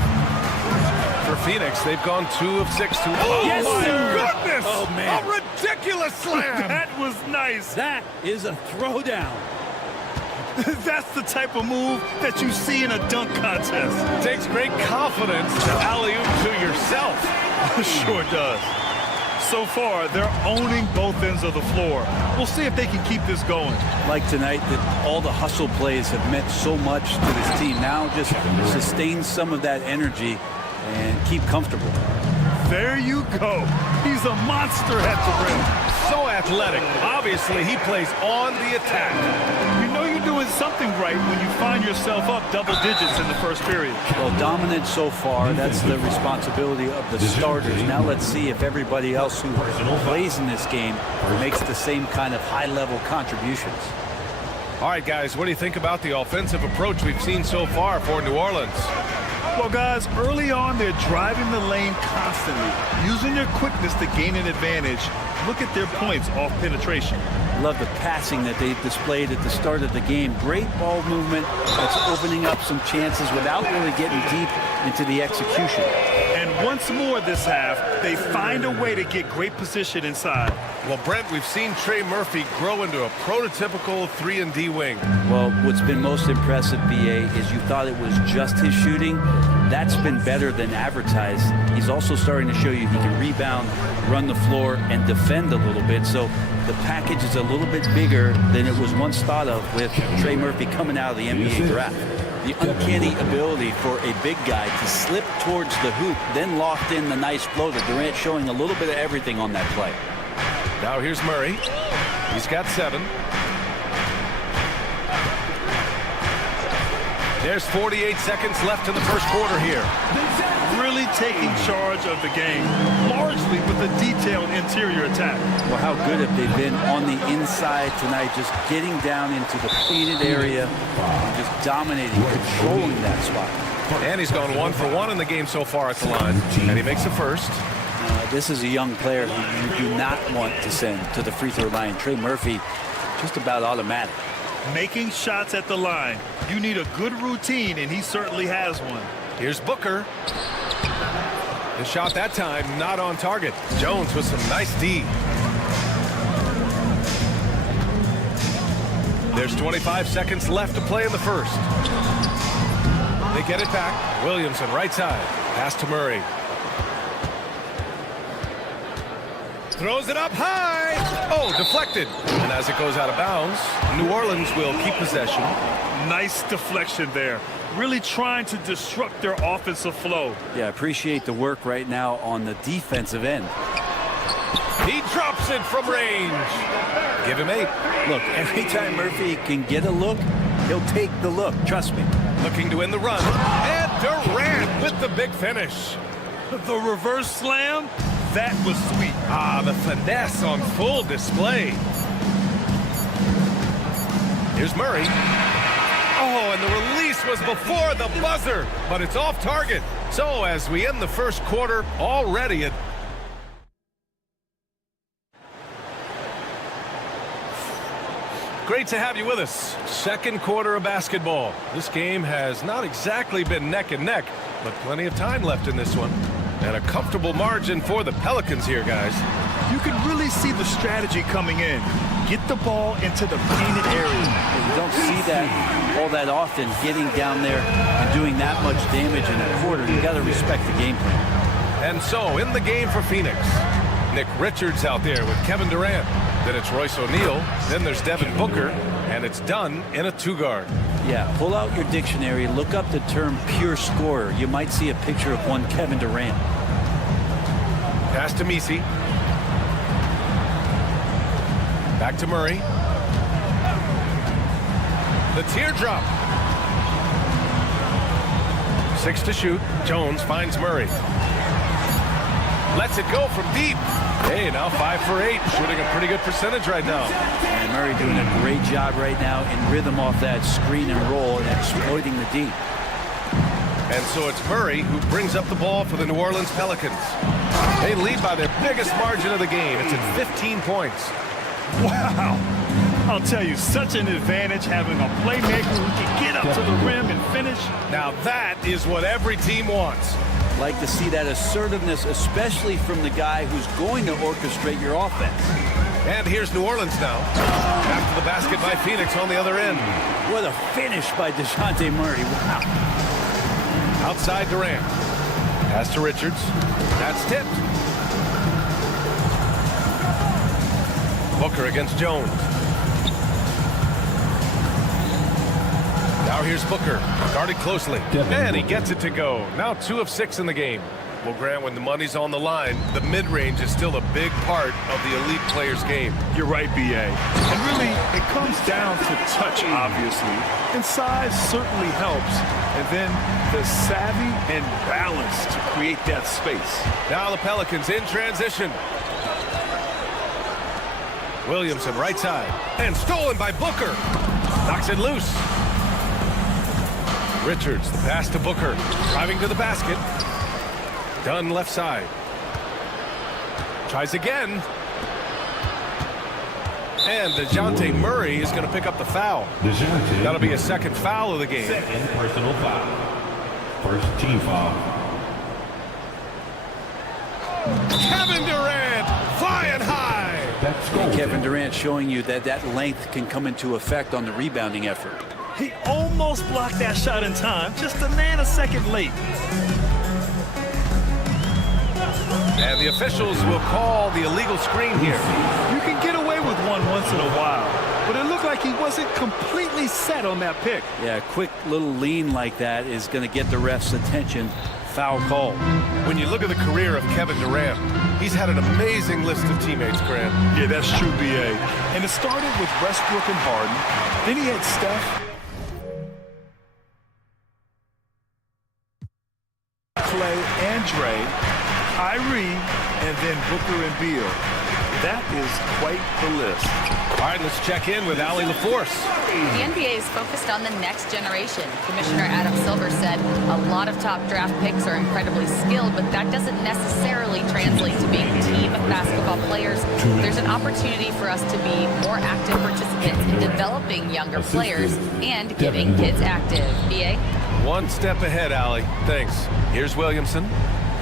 For Phoenix, they've gone 2 of 6 to... Oh, yes, my sir. goodness! Oh, man. A ridiculous slam! That was nice. That is a throwdown. That's the type of move that you see in a dunk contest. Takes great confidence to alley-oop to yourself. Sure does. So far, they're owning both ends of the floor. We'll see if they can keep this going. Like tonight, that all the hustle plays have meant so much to this team. Now just sustain some of that energy and keep comfortable. There you go. He's a monster at the rim. So athletic. Obviously, he plays on the attack. You know you're doing something right when you find yourself up double digits in the first period. Well, dominant so far. That's the responsibility of the starters. Now let's see if everybody else who plays in this game makes the same kind of high-level contributions. All right, guys, what do you think about the offensive approach we've seen so far for New Orleans? Well, guys, early on, they're driving the lane constantly, using their quickness to gain an advantage. Look at their points off penetration. Love the passing that they displayed at the start of the game. Great ball movement that's opening up some chances without really getting deep into the execution. And once more this half, they find a way to get great position inside. Well, Brent, we've seen Trey Murphy grow into a prototypical 3-and-D wing. Well, what's been most impressive, BA, is you thought it was just his shooting. That's been better than advertised. He's also starting to show you he can rebound, run the floor, and defend a little bit. So the package is a little bit bigger than it was once thought of with Trey Murphy coming out of the NBA draft. The uncanny ability for a big guy to slip towards the hoop, then locked in the nice floater. Durant showing a little bit of everything on that play. Now here's Murray. He's got 7. There's 48 seconds left in the first quarter here. Really taking charge of the game, largely with a detailed interior attack. Well, how good have they been on the inside tonight, just getting down into the painted area and just dominating, controlling that spot. And he's gone 1 for 1 in the game so far at the line, and he makes the first. This is a young player who you do not want to send to the free throw line. Trey Murphy, just about automatic. Making shots at the line. You need a good routine, and he certainly has one. Here's Booker. The shot that time not on target. Jones with some nice D. There's 25 seconds left to play in the first. They get it back. Williamson right side. Pass to Murray. Throws it up high. Oh, deflected. And as it goes out of bounds, New Orleans will keep possession. Nice deflection there. Really trying to disrupt their offensive flow. Yeah, appreciate the work right now on the defensive end. He drops it from range. Give him 8. Look, every time Murphy can get a look, he'll take the look. Trust me. Looking to win the run. And Durant with the big finish. The reverse slam, that was sweet. Ah, the finesse on full display. Here's Murray. Oh, and the release was before the buzzer, but it's off target. So as we end the first quarter, already at great to have you with us. Second quarter of basketball. This game has not exactly been neck and neck, but plenty of time left in this one. And a comfortable margin for the Pelicans here, guys. You can really see the strategy coming in. Get the ball into the painted area. You don't see that all that often, getting down there and doing that much damage in a quarter. You got to respect the game plan. And so in the game for Phoenix, Nick Richards out there with Kevin Durant. Then it's Royce O'Neal. Then there's Devin Booker. And it's done in a 2-guard. Yeah, pull out your dictionary, look up the term pure scorer. You might see a picture of one Kevin Durant. Pass to Messi. Back to Murray. The teardrop. 6 to shoot. Jones finds Murray. Lets it go from deep. Hey, now 5 for 8. Shooting a pretty good percentage right now. And Murray doing a great job right now in rhythm off that screen and roll and exploiting the deep. And so it's Murray who brings up the ball for the New Orleans Pelicans. They lead by their biggest margin of the game. It's at 15 points. Wow. I'll tell you, such an advantage having a playmaker who can get up to the rim and finish. Now that is what every team wants. Like to see that assertiveness, especially from the guy who's going to orchestrate your offense. And here's New Orleans now. After the basket by Phoenix on the other end. What a finish by DeJounte Murray. Wow. Outside Durant. Pass to Richards. That's tipped. Booker against Jones. Now here's Booker, guarded closely. And he gets it to go. Now 2 of 6 in the game. Well, Grant, when the money's on the line, the mid-range is still a big part of the elite player's game. You're right, B.A. And really, it comes down to touch, obviously. And size certainly helps. And then the savvy and balance to create that space. Now the Pelicans in transition. Williamson right side. And stolen by Booker. Knocks it loose. Richards, the pass to Booker. Driving to the basket. Dunn left side. Tries again. And DeJounte Murray is going to pick up the foul. That'll be a second foul of the game. Second personal foul. First team foul. Kevin Durant flying high. And Kevin Durant showing you that that length can come into effect on the rebounding effort. He almost blocked that shot in time, just a nanosecond late. And the officials will call the illegal screen here. You can get away with one once in a while, but it looked like he wasn't completely set on that pick. Yeah, a quick little lean like that is going to get the ref's attention. Foul call. When you look at the career of Kevin Durant, he's had an amazing list of teammates, Grant. Yeah, that's true, B.A. And it started with Westbrook and Harden. Then he had Steph. DeAndre, Kyrie, and then Booker and Beal. That is quite the list. All right, let's check in with Allie LaForce. The NBA is focused on the next generation. Commissioner Adam Silver said a lot of top draft picks are incredibly skilled, but that doesn't necessarily translate to being team basketball players. There's an opportunity for us to be more active participants in developing younger players and getting kids active. BA? One step ahead, Allie. Thanks. Here's Williamson.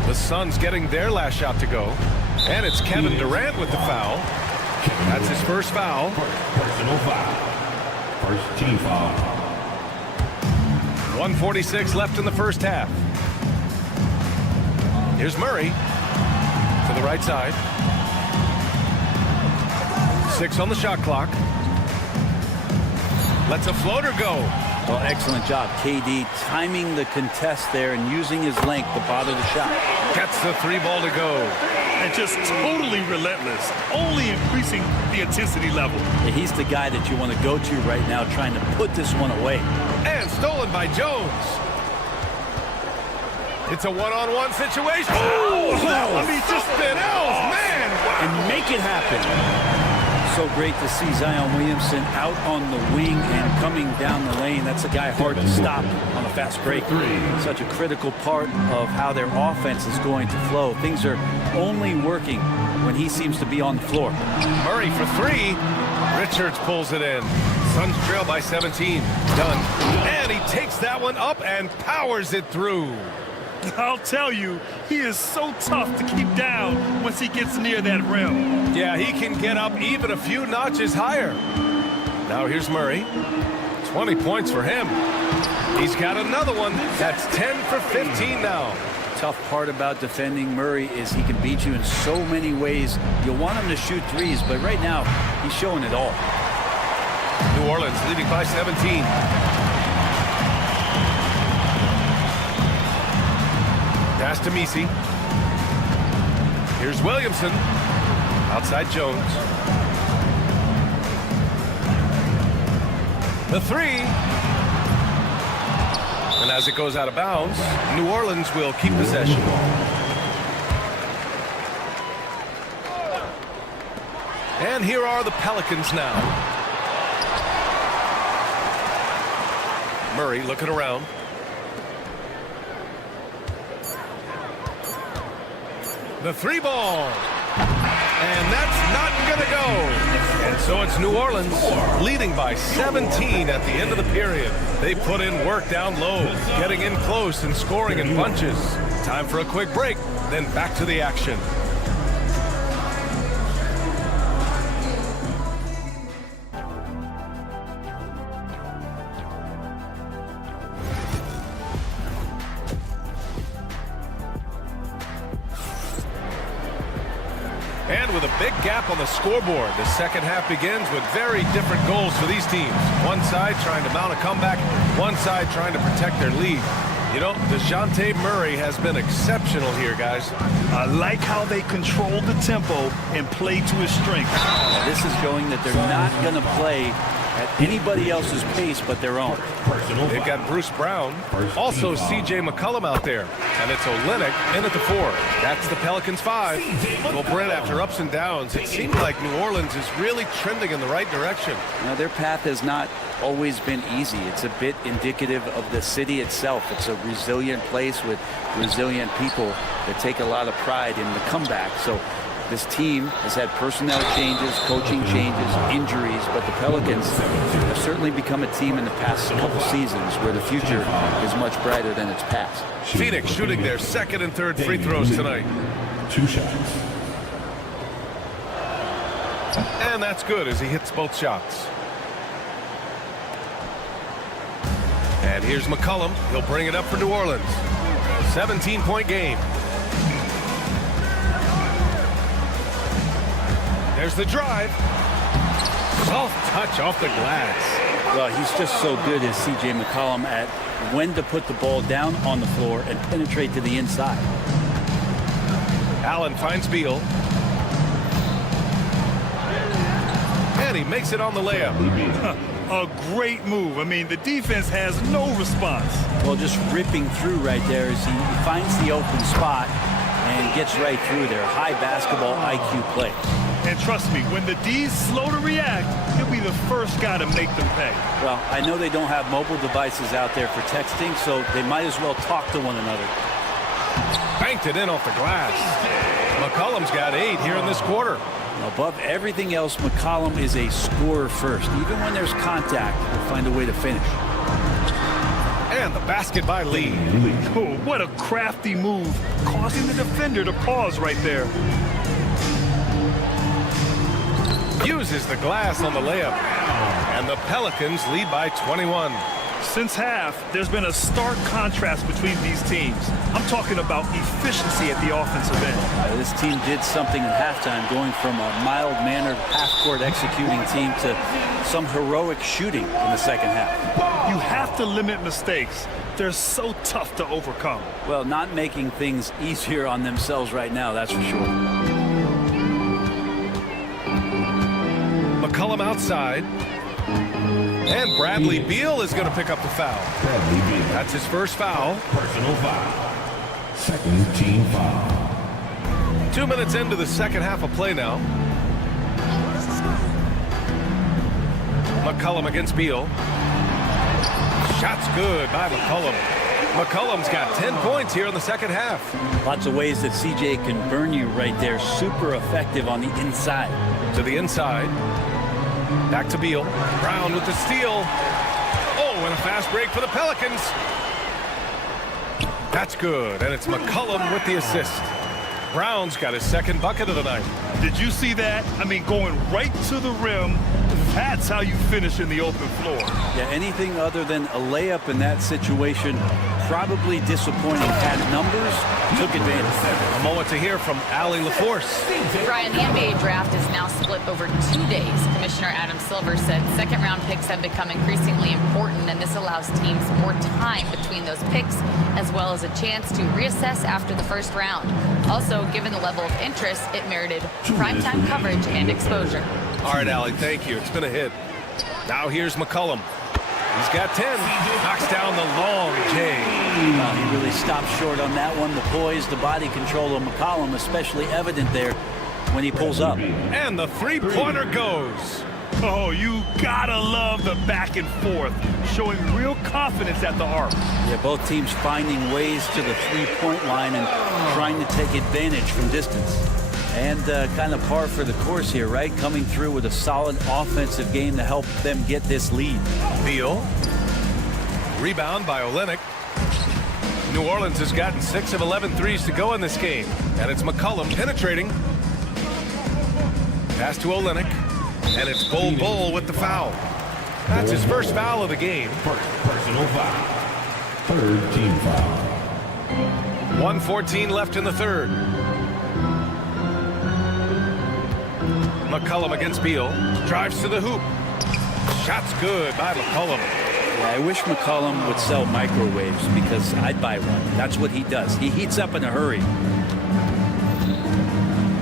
The Suns getting their last shot to go. And it's Kevin Durant with the foul. That's his first foul. Personal foul. First team foul. 1:46 left in the first half. Here's Murray to the right side. 6 on the shot clock. Lets a floater go. Well, excellent job, KD, timing the contest there and using his length to bother the shot. Gets the 3 ball to go. And just totally relentless, only increasing the intensity level. Yeah, he's the guy that you want to go to right now, trying to put this one away. And stolen by Jones. It's a one-on-one situation. Oh, I mean, just spinels, man. Wow. And make it happen. So great to see Zion Williamson out on the wing and coming down the lane. That's a guy hard to stop on a fast break. Such a critical part of how their offense is going to flow. Things are only working when he seems to be on the floor. Murray for 3. Richards pulls it in. Suns trail by 17. Done. And he takes that one up and powers it through. I'll tell you, he is so tough to keep down once he gets near that rim. Yeah, he can get up even a few notches higher. Now here's Murray. 20 points for him. He's got another one. That's 10 for 15 now. Tough part about defending Murray is he can beat you in so many ways. You'll want him to shoot threes, but right now he's showing it all. New Orleans leading by 17. Pass to Messi. Here's Williamson. Outside Jones. The 3. And as it goes out of bounds, New Orleans will keep possession. And here are the Pelicans now. Murray looking around. The 3 ball. And that's not going to go. And so it's New Orleans leading by 17 at the end of the period. They put in work down low, getting in close and scoring in bunches. Time for a quick break, then back to the action. And with a big gap on the scoreboard, the second half begins with very different goals for these teams. One side trying to mount a comeback, one side trying to protect their lead. You know, DeJounte Murray has been exceptional here, guys. I like how they control the tempo and play to his strengths. This is showing that they're not going to play at anybody else's pace but their own. They've got Bruce Brown, also C.J. McCollum out there, and it's Olynyk in at the 4. That's the Pelicans 5. Well, Brent, after ups and downs, it seems like New Orleans is really trending in the right direction. Now, their path has not always been easy. It's a bit indicative of the city itself. It's a resilient place with resilient people that take a lot of pride in the comeback. So this team has had personnel changes, coaching changes, injuries, but the Pelicans have certainly become a team in the past couple seasons where the future is much brighter than its past. Phoenix shooting their second and third free throws tonight. 2 shots. And that's good as he hits both shots. And here's McCollum. He'll bring it up for New Orleans. 17-point game. There's the drive. Soft touch off the glass. Well, he's just so good as C.J. McCollum at when to put the ball down on the floor and penetrate to the inside. Allen finds Beal. And he makes it on the layup. A great move. I mean, the defense has no response. Well, just ripping through right there as he finds the open spot and gets right through there. High basketball IQ play. And trust me, when the D's slow to react, he'll be the first guy to make them pay. Well, I know they don't have mobile devices out there for texting, so they might as well talk to one another. Banked it in off the glass. McCollum's got 8 here in this quarter. Above everything else, McCollum is a scorer first. Even when there's contact, he'll find a way to finish. And the basket by Lee. Oh, what a crafty move, causing the defender to pause right there. Uses the glass on the layup. And the Pelicans lead by 21. Since half, there's been a stark contrast between these teams. I'm talking about efficiency at the offensive end. This team did something in halftime, going from a mild-mannered half-court executing team to some heroic shooting in the second half. You have to limit mistakes. They're so tough to overcome. Well, not making things easier on themselves right now, that's for sure. McCollum outside. And Bradley Beal is going to pick up the foul. That's his first foul. Personal foul. Second team foul. 2 minutes into the second half of play now. McCollum against Beal. Shot's good by McCollum. McCollum's got 10 points here in the second half. Lots of ways that CJ can burn you right there. Super effective on the inside. To the inside. Back to Beal. Brown with the steal. Oh, and a fast break for the Pelicans. That's good, and it's McCollum with the assist. Brown's got his second bucket of the night. Did you see that? I mean, going right to the rim. That's how you finish in the open floor. Yeah, anything other than a layup in that situation, probably disappointing. Had numbers, took advantage. A moment to hear from Allie LaForce. Brian, the NBA draft is now split over 2 days. Commissioner Adam Silver said second-round picks have become increasingly important, and this allows teams more time between those picks, as well as a chance to reassess after the first round. Also, given the level of interest, it merited primetime coverage and exposure. All right, Allie, thank you. It's been a hit. Now here's McCollum. He's got 10. Knocks down the long J. Well, he really stopped short on that one. The poise, the body control of McCollum, especially evident there when he pulls up. And the three-pointer goes. Oh, you gotta love the back and forth, showing real confidence at the arc. Yeah, both teams finding ways to the three-point line and trying to take advantage from distance. And kind of par for the course here, right? Coming through with a solid offensive game to help them get this lead. Beal. Rebound by Olynyk. New Orleans has gotten 6 of 11 threes to go in this game. And it's McCollum penetrating. Pass to Olynyk. And it's Bull with the foul. That's his first foul of the game. Personal foul. Third team foul. 1:14 left in the third. McCollum against Beal. Drives to the hoop. Shot's good by McCollum. Yeah, I wish McCollum would sell microwaves because I'd buy one. That's what he does. He heats up in a hurry.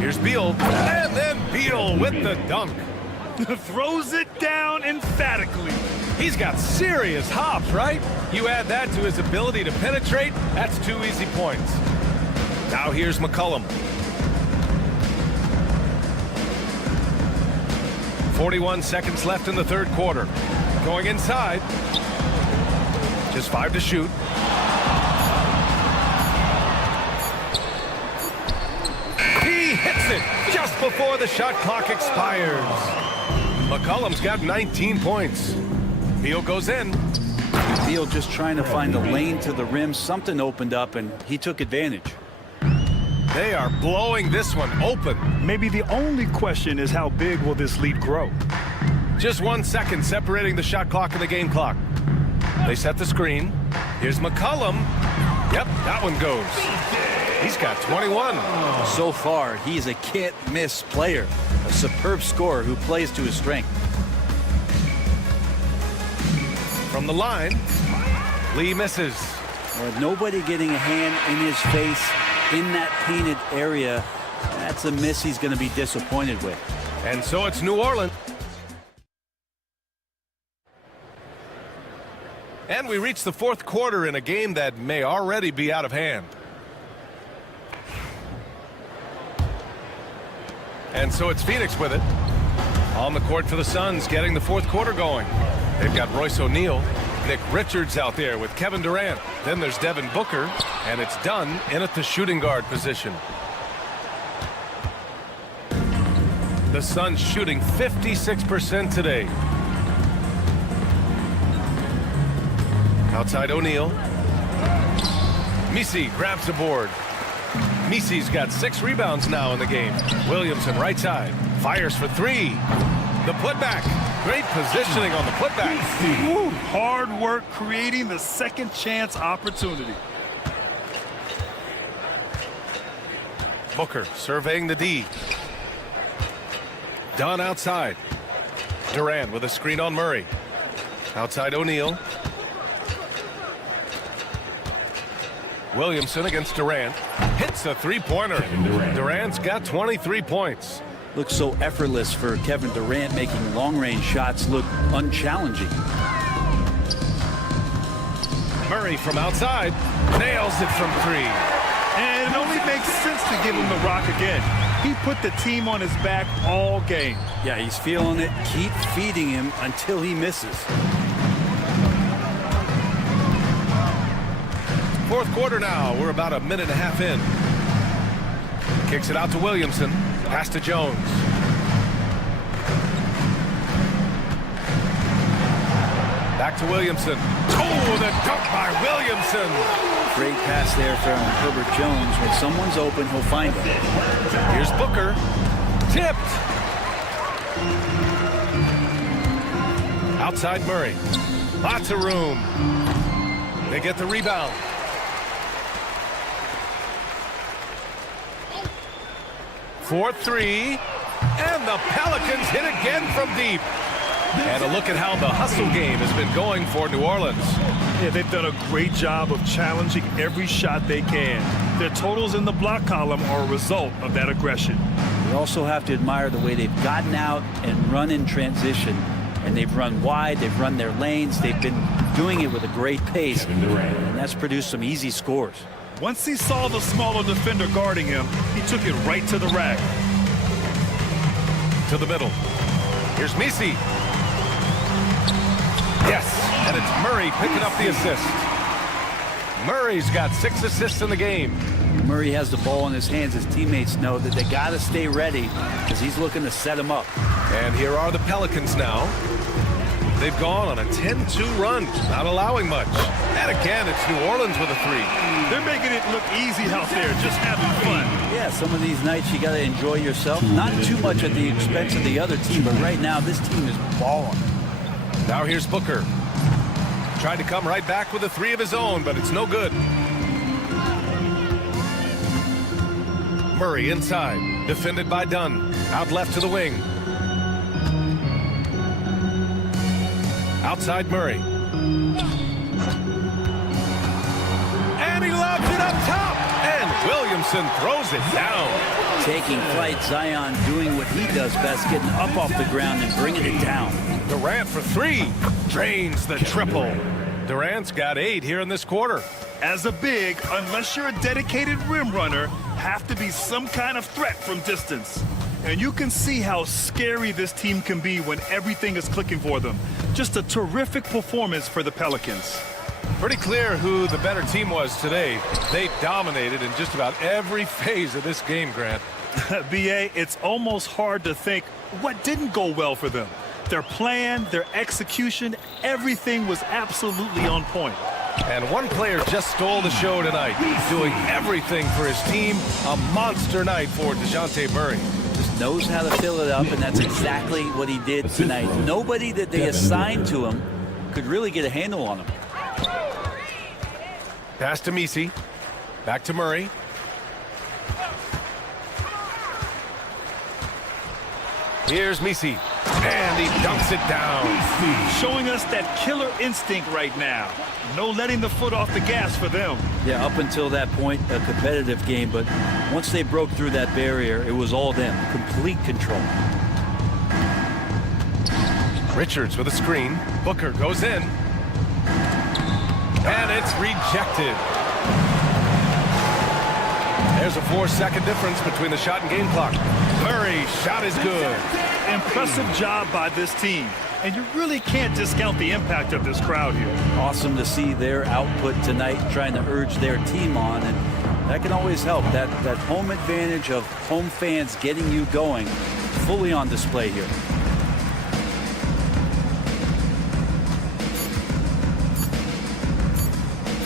Here's Beal. And then Beal with the dunk. Throws it down emphatically. He's got serious hops, right? You add that to his ability to penetrate, that's 2 easy points. Now here's McCollum. 41 seconds left in the third quarter. Going inside. Just 5 to shoot. He hits it just before the shot clock expires. McCollum's got 19 points. Beal goes in. Beal just trying to find a lane to the rim. Something opened up, and he took advantage. They are blowing this one open. Maybe the only question is how big will this lead grow? Just 1 second separating the shot clock and the game clock. They set the screen. Here's McCollum. Yep, that one goes. He's got 21. So far, he's a can't-miss player. A superb scorer who plays to his strength. From the line, Lee misses. With nobody getting a hand in his face in that painted area, that's a miss he's going to be disappointed with. And so it's New Orleans. And we reach the fourth quarter in a game that may already be out of hand. And so it's Phoenix with it. On the court for the Suns, getting the fourth quarter going. They've got Royce O'Neal, Nick Richards out there with Kevin Durant. Then there's Devin Booker, and it's Dunn in at the shooting guard position. The Suns shooting 56% today. Outside O'Neal. Misi grabs the board. Misi's got 6 rebounds now in the game. Williamson right side. Fires for 3. The putback. Great positioning on the putback. Ooh, hard work creating the second chance opportunity. Booker surveying the D. Dunn outside. Durant with a screen on Murray. Outside O'Neal. Williamson against Durant. Hits a three-pointer. Durant's got 23 points. Looks so effortless for Kevin Durant, making long-range shots look unchallenging. Murray from outside. Nails it from 3. And it only makes sense to give him the rock again. He put the team on his back all game. Yeah, he's feeling it. Keep feeding him until he misses. Fourth quarter now. We're about a minute and a half in. Kicks it out to Williamson. Pass to Jones. Back to Williamson. Oh, the dunk by Williamson. Great pass there from Herbert Jones. When someone's open, he'll find it. Here's Booker. Tipped. Outside Murray. Lots of room. They get the rebound. For 3, and the Pelicans hit again from deep. And a look at how the hustle game has been going for New Orleans. Yeah, they've done a great job of challenging every shot they can. Their totals in the block column are a result of that aggression. You also have to admire the way they've gotten out and run in transition. And they've run wide, they've run their lanes, they've been doing it with a great pace. And that's produced some easy scores. Once he saw the smaller defender guarding him, he took it right to the rack. To the middle. Here's Misi. Yes, and it's Murray picking up the assist. Murray's got 6 assists in the game. Murray has the ball in his hands. His teammates know that they got to stay ready because he's looking to set him up. And here are the Pelicans now. They've gone on a 10-2 run, not allowing much. And again, it's New Orleans with a 3. They're making it look easy out there, just having fun. Yeah, some of these nights you got to enjoy yourself. Not too much at the expense of the other team, but right now this team is balling. Now here's Booker. Tried to come right back with a 3 of his own, but it's no good. Murray inside, defended by Dunn. Out left to the wing. Outside Murray. And he lobs it up top. And Williamson throws it down. Taking flight, Zion doing what he does best, getting up off the ground and bringing it down. Durant for 3. Drains the triple. Durant's got 8 here in this quarter. As a big, unless you're a dedicated rim runner, have to be some kind of threat from distance. And you can see how scary this team can be when everything is clicking for them. Just a terrific performance for the Pelicans. Pretty clear who the better team was today. They dominated in just about every phase of this game, Grant. B.A., it's almost hard to think what didn't go well for them. Their plan, their execution, everything was absolutely on point. And one player just stole the show tonight, doing everything for his team. A monster night for DeJounte Murray. Just knows how to fill it up, and that's exactly what he did tonight. Nobody that they assigned to him could really get a handle on him. Pass to Misi. Back to Murray. Here's Misi. And he dunks it down. Showing us that killer instinct right now. No letting the foot off the gas for them. Yeah, up until that point, a competitive game. But once they broke through that barrier, it was all them. Complete control. Richards with a screen. Booker goes in. it's rejected. There's a 4-second difference between the shot and game clock. Murray, shot is good. Impressive job by this team. And you really can't discount the impact of this crowd here. Awesome to see their output tonight, trying to urge their team on, and that can always help. That home advantage of home fans getting you going, fully on display here.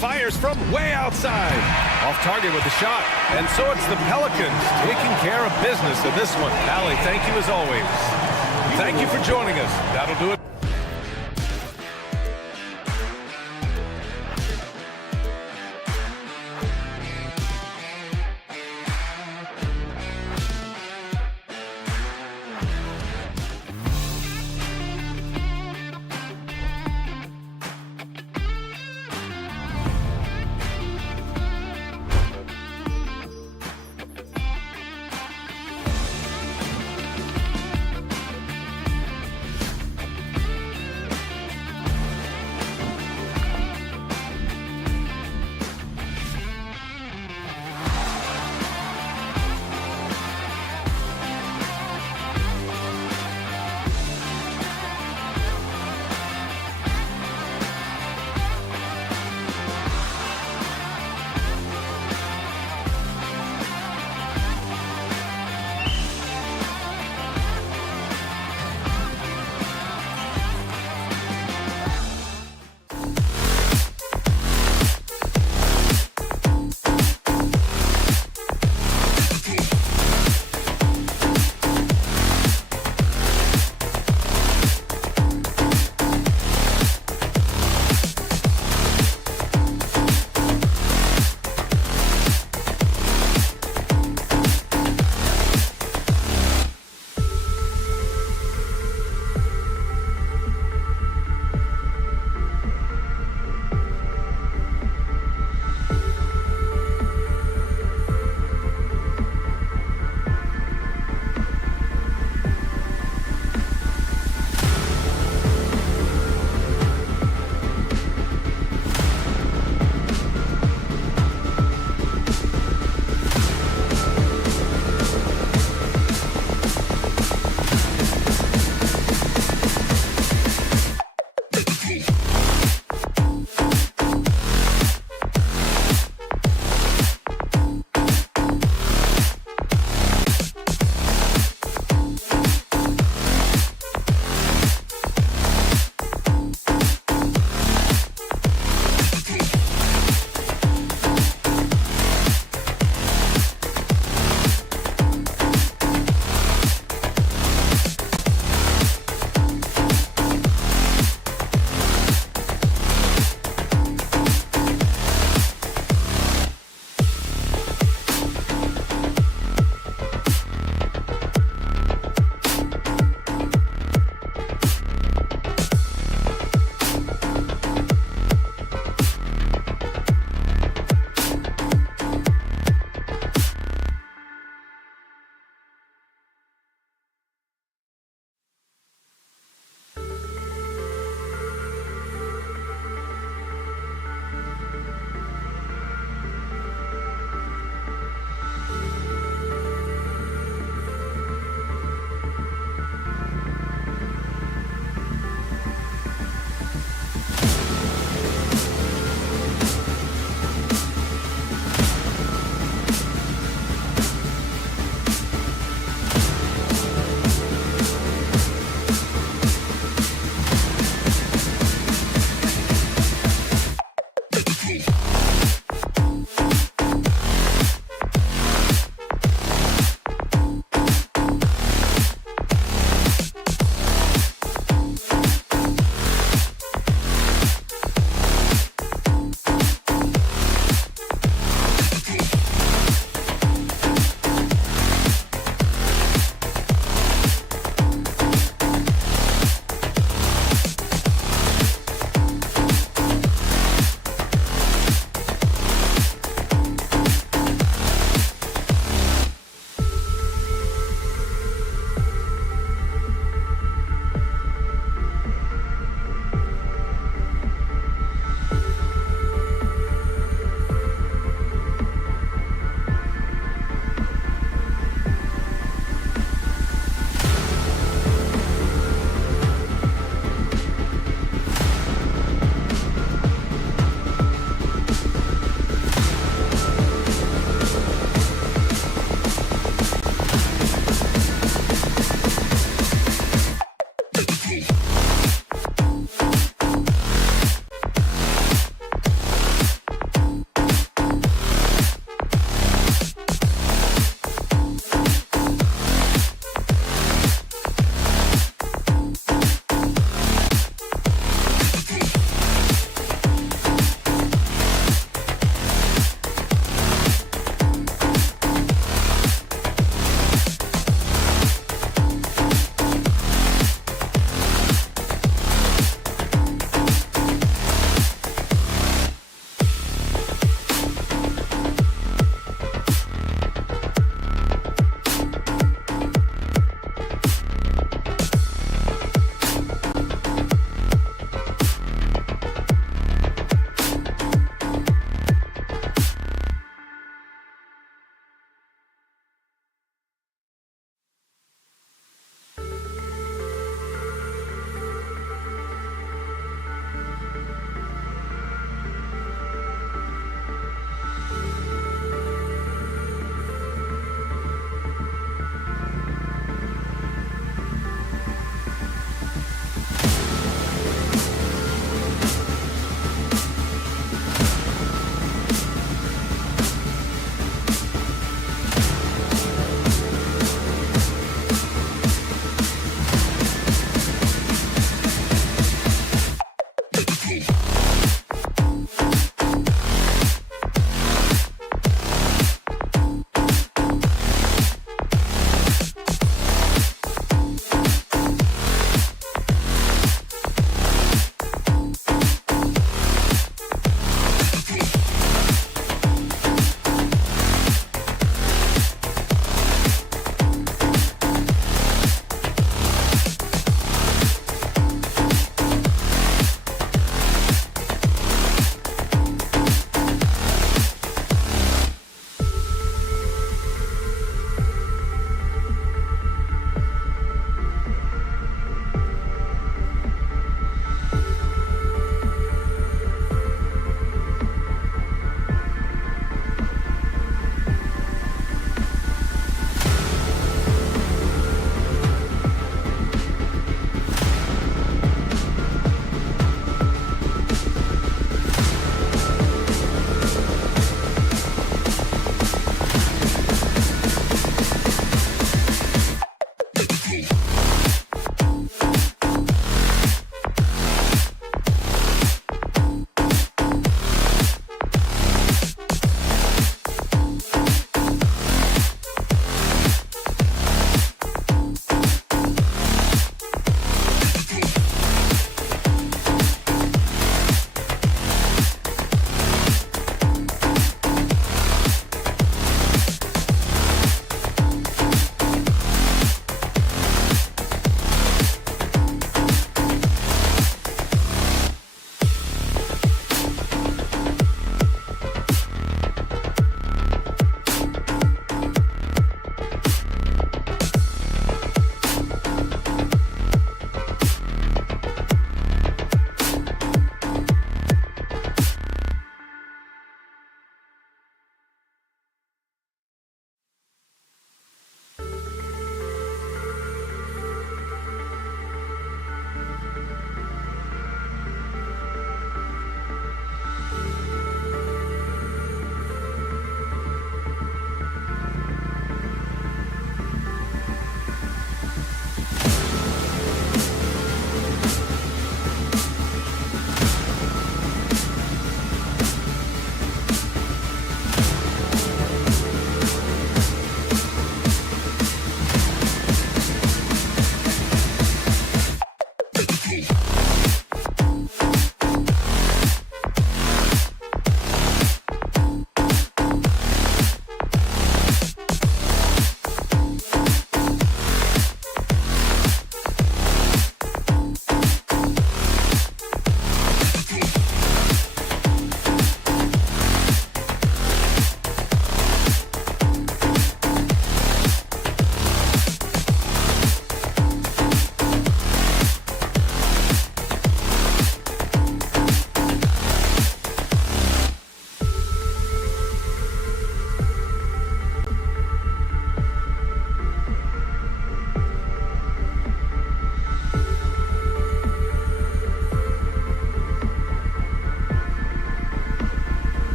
Fires from way outside. Off target with the shot. And so it's the Pelicans taking care of business in this one. Allie, thank you as always. Thank you for joining us. That'll do it.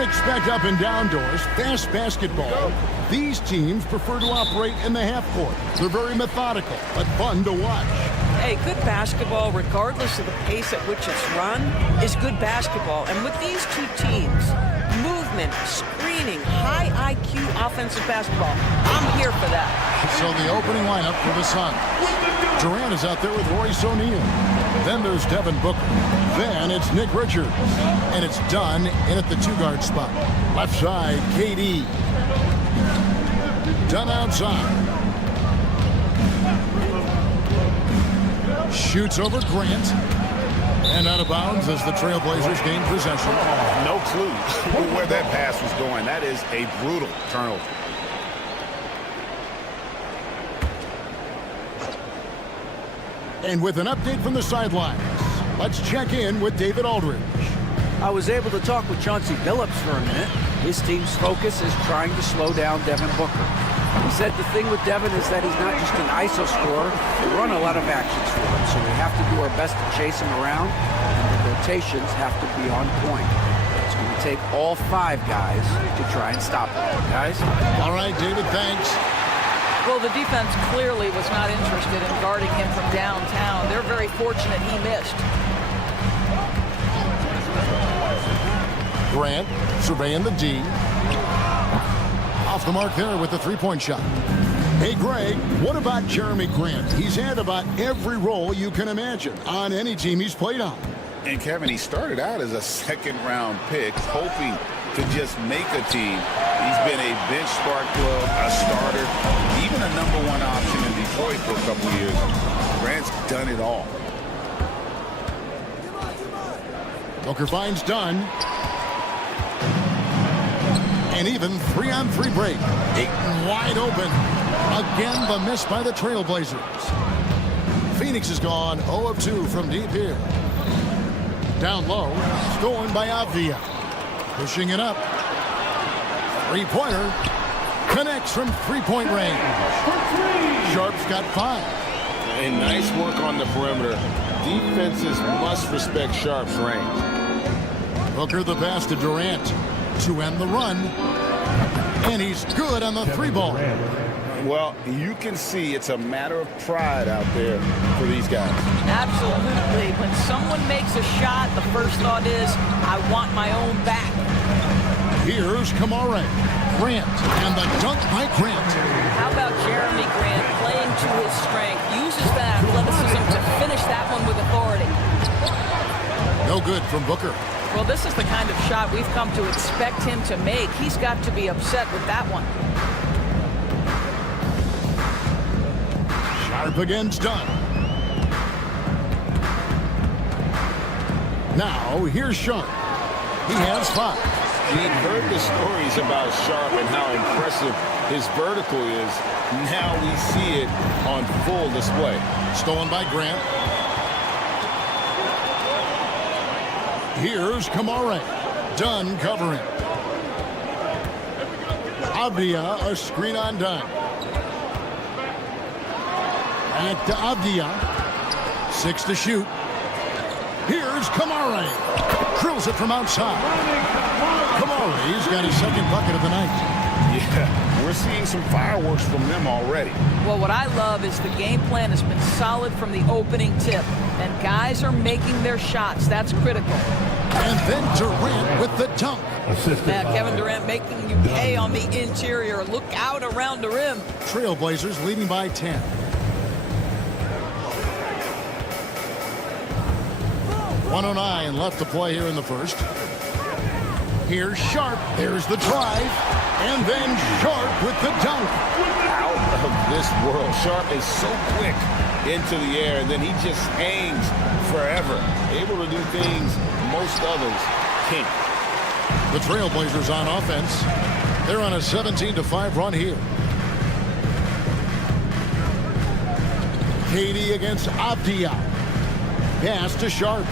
don't expect up and down doors, fast basketball. These teams prefer to operate in the half court. They're very methodical, but fun to watch. Hey, good basketball, regardless of the pace at which it's run, is good basketball. And with these two teams, movement, screening, high IQ offensive basketball, I'm here for that. So the opening lineup for the Suns. Durant is out there with Royce O'Neal. Then there's Devin Booker. Then it's Nick Richards. And it's Dunn in at the two-guard spot. Left side, KD. Dunn outside. Shoots over Grant. And out of bounds as the Trailblazers gain possession. No clue where that pass was going. That is a brutal turnover. And with an update from the sidelines, let's check in with David Aldridge. I was able to talk with Chauncey Billups for a minute. His team's focus is trying to slow down Devin Booker. He said the thing with Devin is that he's not just an ISO scorer. We run a lot of actions for him, so we have to do our best to chase him around, and the rotations have to be on point. It's going to take all 5 guys to try and stop him. Guys? All right, David, thanks. Well, the defense clearly was not interested in guarding him from downtown. They're very fortunate he missed. Grant surveying the D. Off the mark there with the three-point shot. Hey, Greg, what about Jeremy Grant? He's had about every role you can imagine on any team he's played on. And Kevin, he started out as a second-round pick, hoping to just make a team. He's been a bench spark plug, a starter, even a #1 option in Detroit for a couple of years. Grant's done it all. Booker finds Dunn. And even 3-on-3 break. Ayton wide open. Again, the miss by the Trailblazers. Phoenix is gone 0 of 2 from deep here. Down low, stolen by Avdia. Pushing it up. Three-pointer. Connects from three-point range. Sharp's got 5. And nice work on the perimeter. Defenses must respect Sharp's range. Booker the pass to Durant to end the run. And he's good on the 3-ball. Well, you can see it's a matter of pride out there for these guys. Absolutely. When someone makes a shot, the first thought is, I want my own back. Here's Kamara. Grant, and the dunk by Grant. How about Jeremy Grant playing to his strength, uses that athleticism to finish that one with authority. No good from Booker. Well, this is the kind of shot we've come to expect him to make. He's got to be upset with that one. Sharp against Dunn. Now, here's Sharp. He has 5. We've heard the stories about Sharp and how impressive his vertical is. Now we see it on full display. Stolen by Grant. Here's Kamara. Dunn covering. Avdia, a screen on Dunn. Back to Avdia. 6 to shoot. Here's Kamara. Drills it from outside. Kamara's got his second bucket of the night. Yeah, we're seeing some fireworks from them already. Well, what I love is the game plan has been solid from the opening tip. And guys are making their shots. That's critical. And then Durant with the dunk. Now, Kevin Durant making you pay on the interior. Look out around the rim. Trailblazers leading by 10. .109 left to play here in the first. Here's Sharp. There's the drive. And then Sharp with the dunk. Out of this world. Sharp is so quick into the air, and then he just hangs forever. Able to do things most others can't. The Trailblazers on offense. They're on a 17-5 run here. KD against Avdia. Pass to Sharp.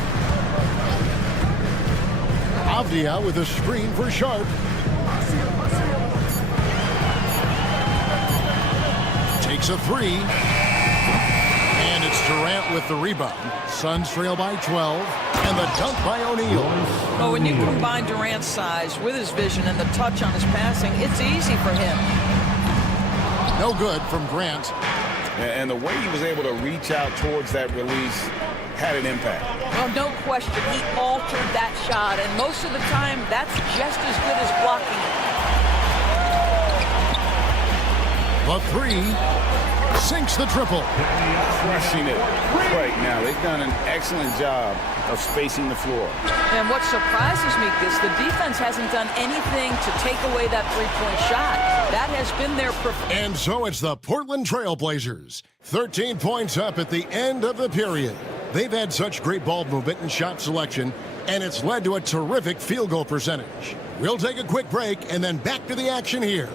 Avdia with a screen for Sharp. Takes a 3. And it's Durant with the rebound. Suns trail by 12. And the dunk by O'Neal. Well, when you combine Durant's size with his vision and the touch on his passing, it's easy for him. No good from Grant. And the way he was able to reach out towards that release had an impact. Well, no question. He altered that shot, and most of the time, that's just as good as blocking it. The three sinks the triple. Crushing it right now. They've done an excellent job of spacing the floor. And what surprises me is the defense hasn't done anything to take away that three-point shot. That has been their And so it's the Portland Trail Blazers. 13 points up at the end of the period. They've had such great ball movement and shot selection, and it's led to a terrific field goal percentage. We'll take a quick break and then back to the action here.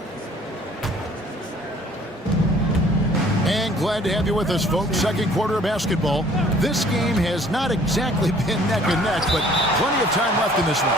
And glad to have you with us, folks. Second quarter of basketball. This game has not exactly been neck and neck, but plenty of time left in this one.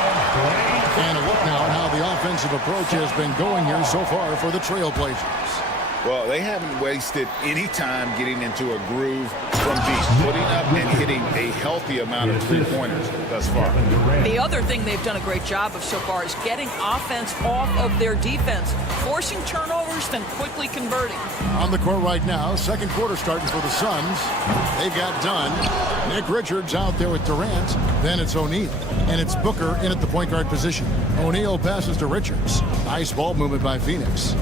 And a look now at how the offensive approach has been going here so far for the Trailblazers. Well, they haven't wasted any time getting into a groove from deep, putting up and hitting a healthy amount of three-pointers thus far. The other thing they've done a great job of so far is getting offense off of their defense, forcing turnovers, then quickly converting. On the court right now, second quarter starting for the Suns. They've got Dunn. Nick Richards out there with Durant. Then it's O'Neal. And it's Booker in at the point guard position. O'Neal passes to Richards. Nice ball movement by Phoenix.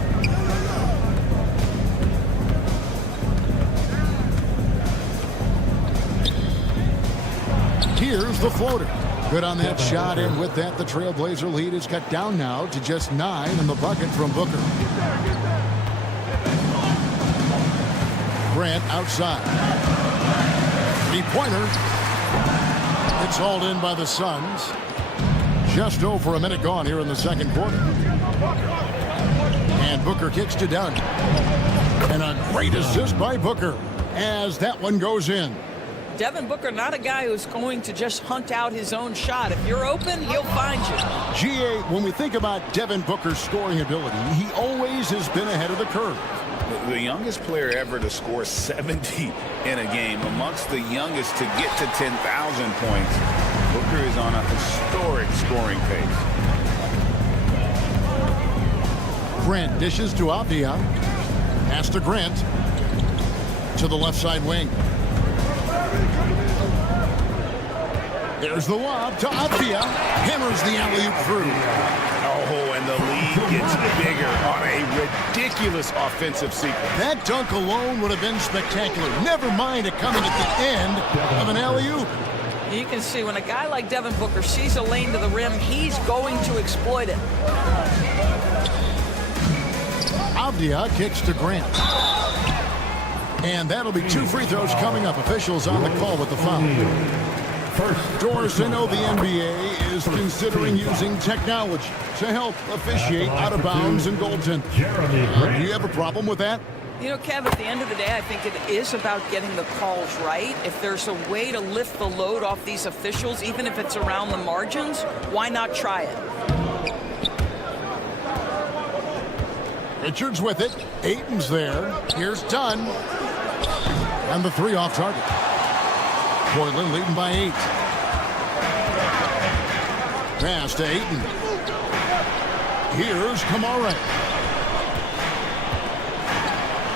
Here's the floater. Good on that shot, and with that, the Trailblazer lead is cut down now to just 9 in the bucket from Booker. Grant outside. Three-pointer. It's hauled in by the Suns. Just over a minute gone here in the second quarter. And Booker kicks to Dunn. And a great assist by Booker as that one goes in. Devin Booker, not a guy who's going to just hunt out his own shot. If you're open, he'll find you. GA, when we think about Devin Booker's scoring ability, he always has been ahead of the curve. The youngest player ever to score 70 in a game, amongst the youngest to get to 10,000 points. Booker is on a historic scoring pace. Grant dishes to Avdia. Pass to Grant. To the left side wing. There's the lob to Avdia. Hammers the alley-oop through. Oh, and the lead gets bigger on a ridiculous offensive sequence. That dunk alone would have been spectacular. Never mind it coming at the end of an alley-oop. You can see when a guy like Devin Booker sees a lane to the rim, he's going to exploit it. Avdia kicks to Grant. And that'll be 2 free throws coming up. Officials on the call with the foul. Doris, I know the NBA is considering using technology to help officiate out of bounds and goaltending. Do you have a problem with that? You know, Kev, at the end of the day, I think it is about getting the calls right. If there's a way to lift the load off these officials, even if it's around the margins, why not try it? Richards with it. Ayton's there. Here's Dunn. And the 3 off target. Portland leading by 8. Pass to Ayton. Here's Kamara.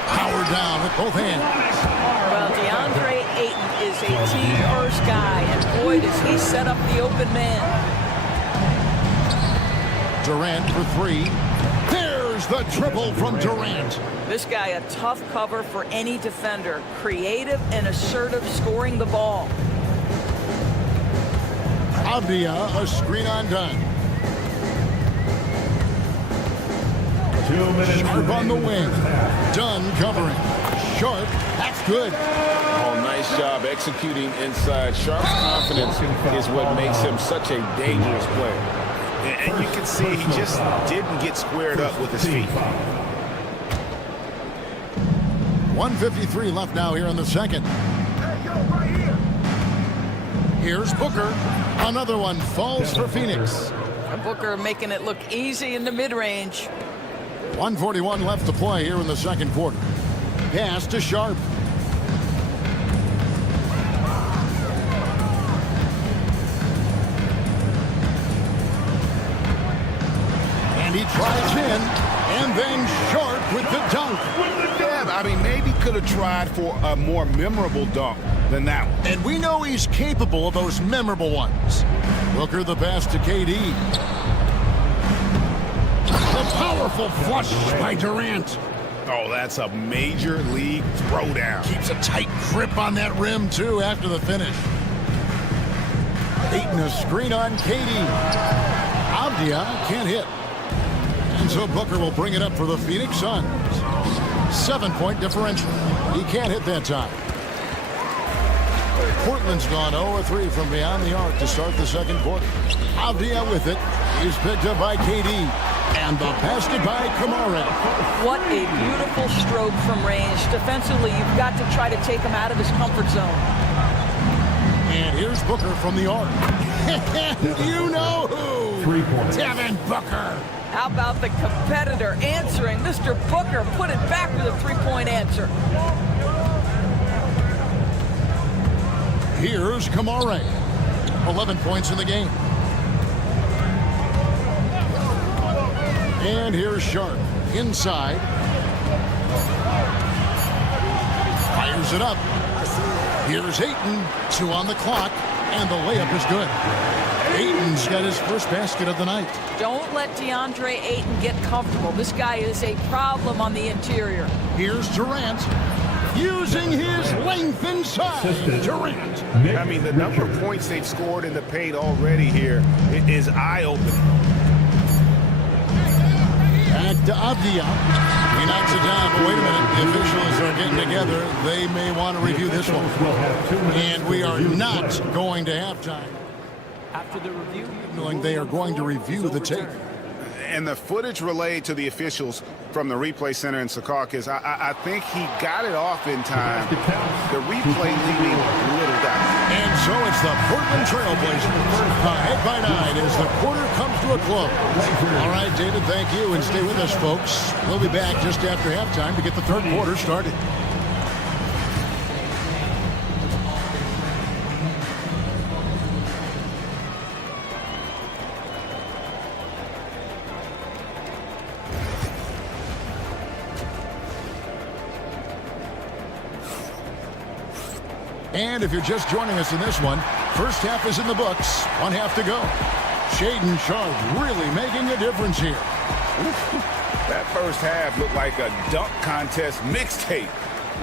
Power down with both hands. Well, DeAndre Ayton is a team-first guy, and boy, does he set up the open man. Durant for 3. There's the triple from Durant. This guy, a tough cover for any defender. Creative and assertive scoring the ball. Avdia, a screen on Dunn. 2 minutes. Sharp on the wing. Dunn covering. Sharp, that's good. Oh, nice job executing inside. Sharp's confidence is what makes him such a dangerous player. And you can see he just didn't get squared up with his feet. 1:53 left now here in the second. Here's Booker. Another one falls for Phoenix. Booker making it look easy in the mid-range. 1:41 left to play here in the second quarter. Pass to Sharp. then Sharp with the dunk. Yeah, I mean, maybe could have tried for a more memorable dunk than that one. And we know he's capable of those memorable ones. Booker the pass to KD. The powerful flush by Durant. Oh, that's a major league throwdown. Keeps a tight grip on that rim, too, after the finish. Ayton a screen on KD. Avdia can't hit. And so Booker will bring it up for the Phoenix Suns. 7-point differential. He can't hit that time. Portland's gone 0-3 from beyond the arc to start the second quarter. Avdia with it. He's picked up by KD. And the basket by Kamara. What a beautiful stroke from range. Defensively, you've got to try to take him out of his comfort zone. And here's Booker from the arc. You know who? 3 points. Devin Booker. How about the competitor answering? Mr. Booker put it back with a three-point answer. Here's Kamara. 11 points in the game. And here's Sharp. Inside. Fires it up. Here's Ayton. 2 on the clock. And the layup is good. Ayton's got his first basket of the night. Don't let DeAndre Ayton get comfortable. This guy is a problem on the interior. Here's Durant. Using his length inside. Durant. I mean, the number of points they've scored in the paint already here is eye-opening. Back to Avdia. He knocks it down, but wait a minute. The officials are getting together. They may want to review this one. And we are not going to halftime. After the review, Knowing they are going to review the tape. And the footage relayed to the officials from the replay center in Secaucus, I think he got it off in time. The replay leaving little doubt. And so it's the Portland Trailblazers ahead by 9 as the quarter comes to a close. All right, David, thank you, and stay with us, folks. We'll be back just after halftime to get the third quarter started. And if you're just joining us in this one, first half is in the books. 1 half to go. Shaedon Sharp really making a difference here. That first half looked like a dunk contest mixtape.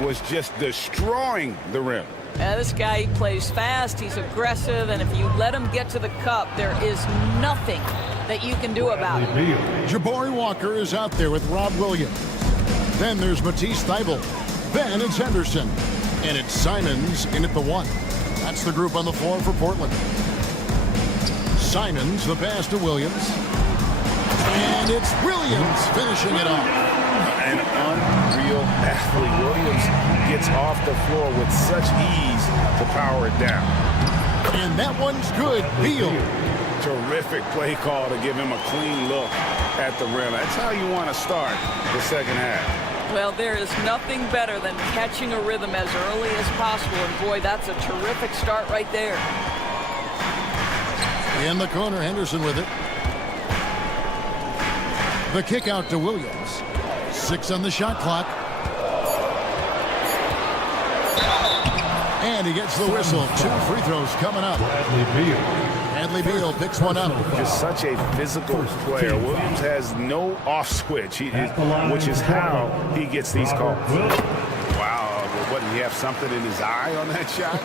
Was just destroying the rim. This guy, he plays fast, he's aggressive, and if you let him get to the cup, there is nothing that you can do about it. Jabari Walker is out there with Rob Williams. Then there's Matisse Thybulle. Then it's Henderson. And it's Simons in at the 1. That's the group on the floor for Portland. Simons, the pass to Williams. And it's Williams finishing it off. An unreal athlete. Williams gets off the floor with such ease to power it down. And that one's good. Beal. Terrific play call to give him a clean look at the rim. That's how you want to start the second half. Well, there is nothing better than catching a rhythm as early as possible. And boy, that's a terrific start right there. In the corner, Henderson with it. The kick out to Williams. 6 on the shot clock. And he gets the whistle. 2 free throws coming up. Bradley Beal picks one up. Just such a physical player. Williams has no off switch, which is how he gets these calls. Wow, what, did he have something in his eye on that shot?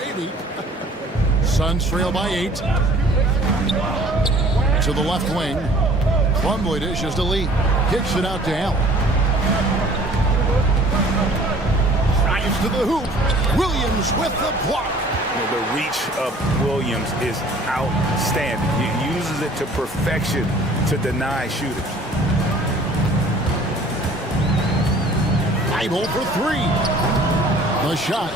Maybe. Suns trail by 8. To the left wing. Plumlee dishes to Lee. Kicks it out to Allen. Drives to the hoop. Williams with the block. The reach of Williams is outstanding. He uses it to perfection to deny shooters. Thybulle for 3. The shot,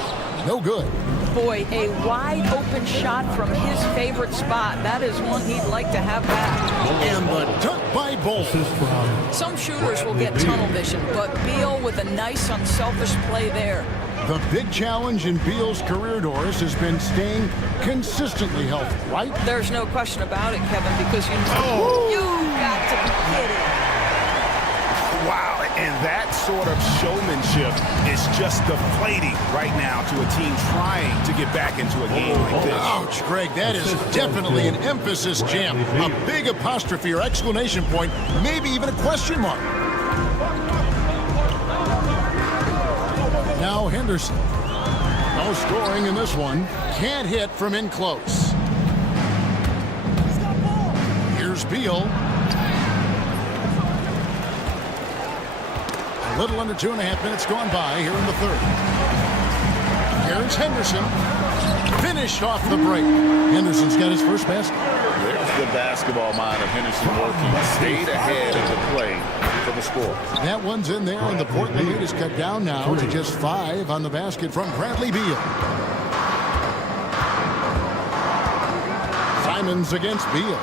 no good. Boy, a wide open shot from his favorite spot. That is one he'd like to have back. And the dunk by Bull. Some shooters will get tunnel vision, but Beal with a nice unselfish play there. The big challenge in Beal's career, Doris, has been staying consistently healthy, right? There's no question about it, Kevin, because you know you've got to be kidding. And that sort of showmanship is just deflating right now to a team trying to get back into a game like this. Ouch, Greg, that is definitely an emphasis jam. A big apostrophe or exclamation point, maybe even a question mark. Now Henderson. No scoring in this one. Can't hit from in close. Here's Beal. A little under 2.5 minutes gone by here in the third. Here's Henderson. Finished off the break. Henderson's got his first basket. There's the basketball mind of Henderson working. Stayed ahead of the play for the score. That one's in there, and the Portland lead is cut down now to just 5 on the basket from Bradley Beal. Simons against Beal.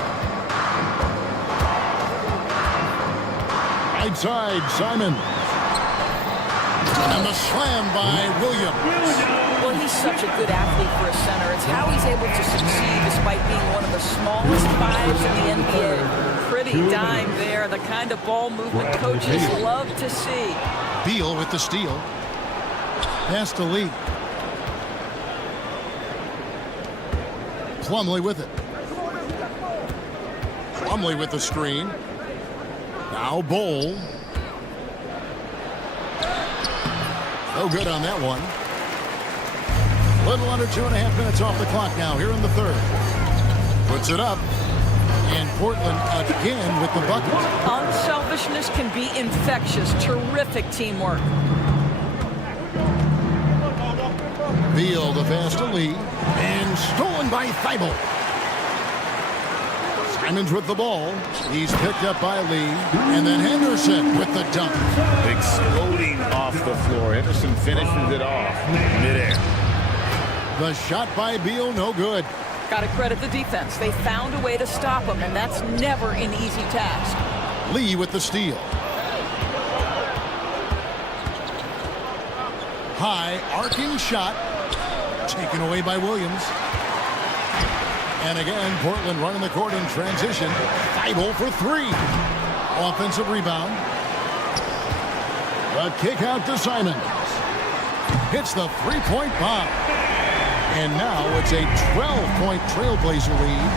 Right side, Simon. And the slam by Williams. Well, he's such a good athlete for a center. It's how he's able to succeed despite being one of the smallest 5s in the NBA. Pretty dime there, the kind of ball movement coaches love to see. Beal with the steal. Pass to Lee. Plumlee with it. Plumlee with the screen. Now Bowl. No good on that one. Little under 2.5 minutes off the clock now here in the third. Puts it up. And Portland again with the bucket. Unselfishness can be infectious. Terrific teamwork. Beal the pass to Lee. And stolen by Thibault. Simons with the ball. He's picked up by Lee. And then Henderson with the dunk. Exploding off the floor. Henderson finishes it off midair. The shot by Beal, no good. Got to credit the defense. They found a way to stop him, and that's never an easy task. Lee with the steal. High arcing shot. Taken away by Williams. And again, Portland running the court in transition. Thibault for 3. Offensive rebound. A kick out to Simons. Hits the three-point bomb. And now it's a 12-point Trailblazer lead.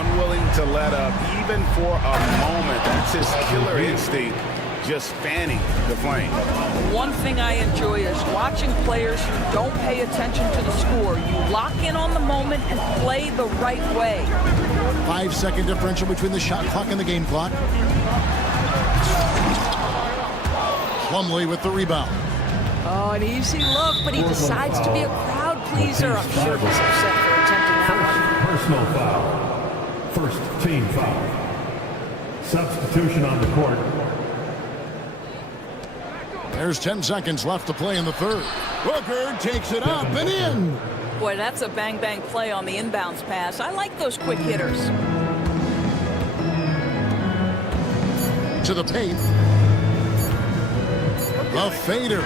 Unwilling to let up even for a moment. That's his killer instinct, just fanning the flame. One thing I enjoy is watching players who don't pay attention to the score. You lock in on the moment and play the right way. 5-second differential between the shot clock and the game clock. Plumlee with the rebound. Oh, an easy look, but he decides to be a crowd pleaser. I'm sure he's upset for attempting that Personal foul. First team foul. Substitution on the court. There's 10 seconds left to play in the third. Booker takes it up and in. Boy, that's a bang-bang play on the inbounds pass. I like those quick hitters. To the paint. The fader.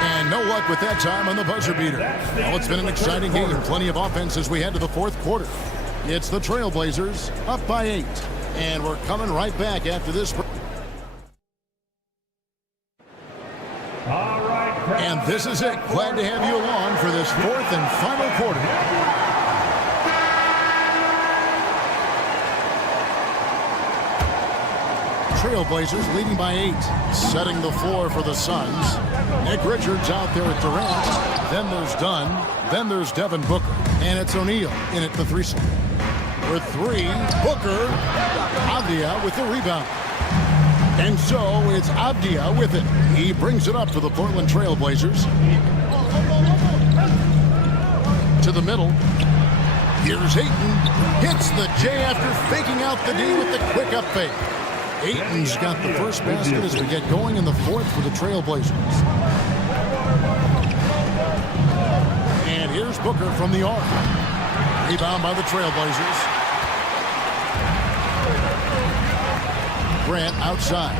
And no luck with that time on the buzzer beater. Well, it's been an exciting game. Plenty of offense as we head to the fourth quarter. It's the Trailblazers up by 8. And we're coming right back after this. All right. And this is it. Glad to have you along for this fourth and final quarter. Trailblazers leading by 8. Setting the floor for the Suns. Nick Richards out there at Durant. Then there's Dunn. Then there's Devin Booker. And it's O'Neal in at the threesome. With 3, Booker. Avdia with the rebound. And so it's Avdia with it. He brings it up for the Portland Trailblazers. To the middle. Here's Ayton. Hits the J after faking out the D with the quick up fake. Ayton's got the first basket as we get going in the fourth for the Trailblazers. And here's Booker from the arc. Rebound by the Trailblazers. Grant outside.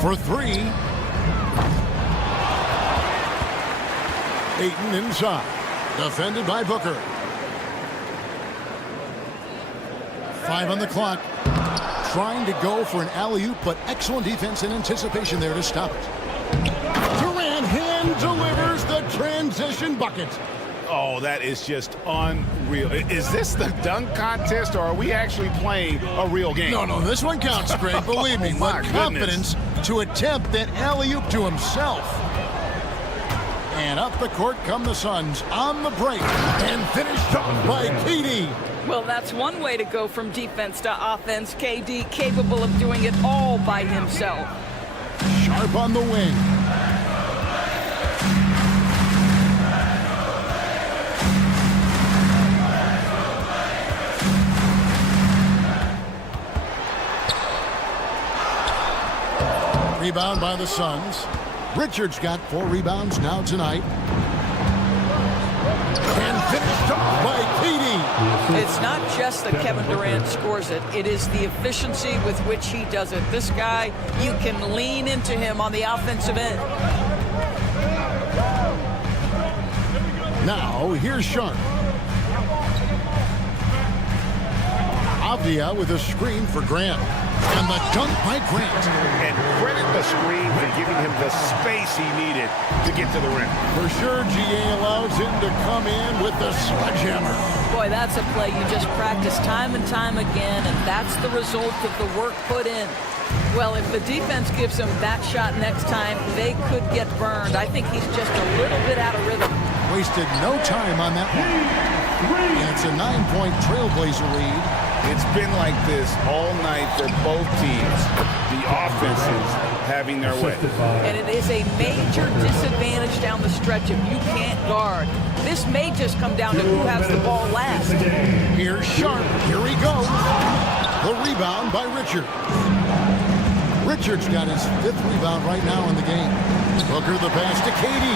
For 3. Ayton inside. Defended by Booker. 5 on the clock. Trying to go for an alley-oop, but excellent defense and anticipation there to stop it. Durant hand delivers the transition bucket. Oh, that is just unreal. Is this the dunk contest, or are we actually playing a real game? No, this one counts, Greg. Believe me. My But confidence to attempt that alley-oop to himself. And up the court come the Suns on the break. And finished off by KD. Well, that's one way to go from defense to offense. KD capable of doing it all by himself. Sharp on the wing. Rebound by the Suns. Richards got 4 rebounds now tonight. And finished off by KD. It's not just that Kevin Durant scores it. It is the efficiency with which he does it. This guy, you can lean into him on the offensive end. Now, here's Sharp. Avdia with a screen for Grant. And the dunk by Grant. And credit the screen for giving him the space he needed to get to the rim. For sure, GA allows him to come in with the sledgehammer. Boy, that's a play you just practice time and time again, and that's the result of the work put in. Well, if the defense gives him that shot next time, they could get burned. I think he's just a little bit out of rhythm. Wasted no time on that one. And it's a 9-point Trailblazer lead. It's been like this all night for both teams. The offenses having their way. And it is a major disadvantage down the stretch if you can't guard. This may just come down to who has the ball last. Here's Sharp. Here he goes. The rebound by Richards. Richards got his 5th rebound right now in the game. Booker the pass to KD.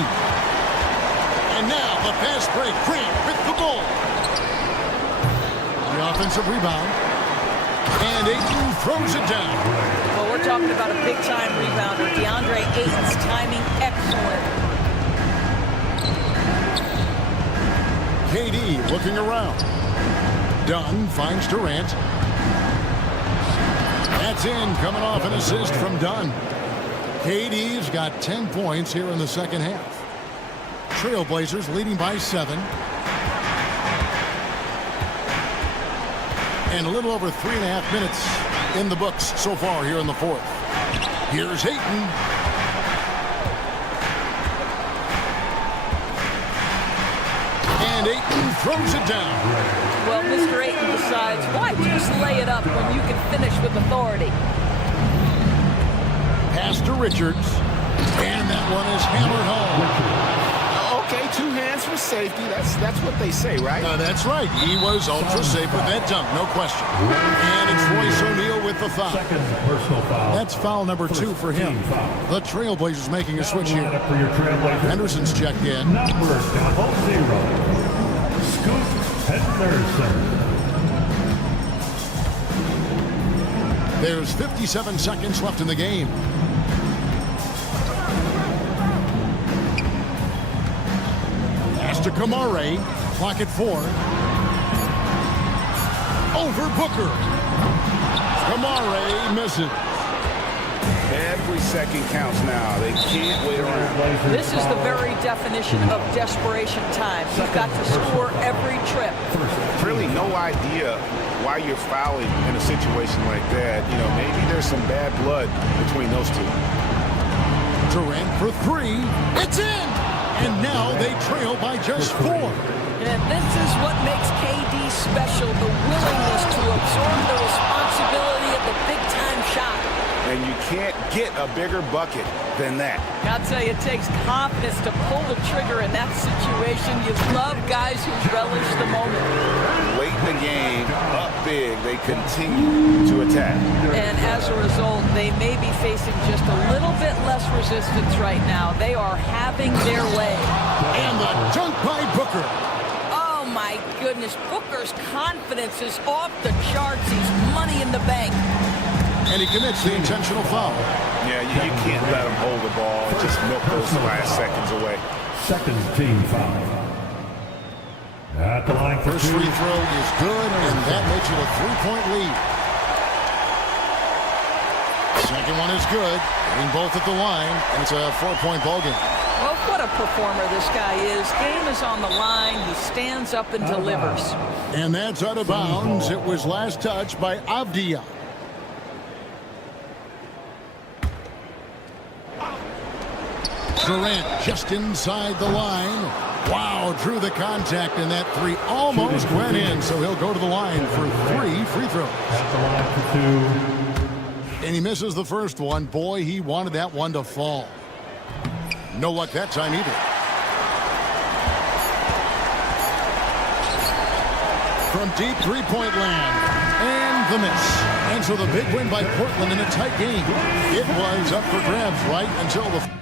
And now the fast break. Grant with the ball. The offensive rebound. And Ayton throws it down. Well, we're talking about a big-time rebounder. DeAndre Ayton's timing excellent. KD looking around. Dunn finds Durant. That's in, coming off an assist from Dunn. KD's got 10 points here in the second half. Trailblazers leading by 7. And a little over 3.5 minutes in the books so far here in the 4th. Here's Ayton. And Ayton throws it down. Well, Mr. Ayton decides, why just lay it up when you can finish with authority? Pass to Richards. And that one is hammered home. Okay, 2 hands for safety. That's what they say, right? That's right. He was ultra safe with that dunk, no question. And it's Royce O'Neal with the foul. Second personal foul. That's foul number 2 for him. The Trailblazers making a switch here. For your Trailblazers. Henderson's checked in. Number 0. Scoot Henderson. There's 57 seconds left in the game. Pass to Kamare. Clock at 4. Over Booker. Kamare misses. Every second counts now. They can't wait around. This is the very definition of desperation time. You've got to score every trip. Really no idea why you're fouling in a situation like that. You know, maybe there's some bad blood between those two. Durant for 3. It's in! And now they trail by just 4. And this is what makes KD special, the willingness to absorb the responsibility of the big-time shot. And you can't get a bigger bucket than that. I'll tell you, it takes confidence to pull the trigger in that situation. You love guys who relish the moment. Late in the game, up big, they continue to attack. And as a result, they may be facing just a little bit less resistance right now. They are having their way. And the dunk by Booker. Oh, my goodness. Booker's confidence is off the charts. He's money in the bank. And he commits the intentional foul. Yeah, you can't let him hold the ball and just milk those last seconds away. Second team foul. At the line for First two. free throw is good, and that makes it a 3-point lead. Second one is good. Getting both at the line, and it's a 4-point ball game. Well, what a performer this guy is. Game is on the line. He stands up and delivers. And that's out of bounds. It was last touched by Avdia. Durant just inside the line. Wow, drew the contact, and that three almost went in, so he'll go to the line for 3 free throws. At the line for 2. And he misses the first one. Boy, he wanted that one to fall. No luck that time either. From deep three-point land. And the miss. And so the big win by Portland in a tight game. It was up for grabs right until the...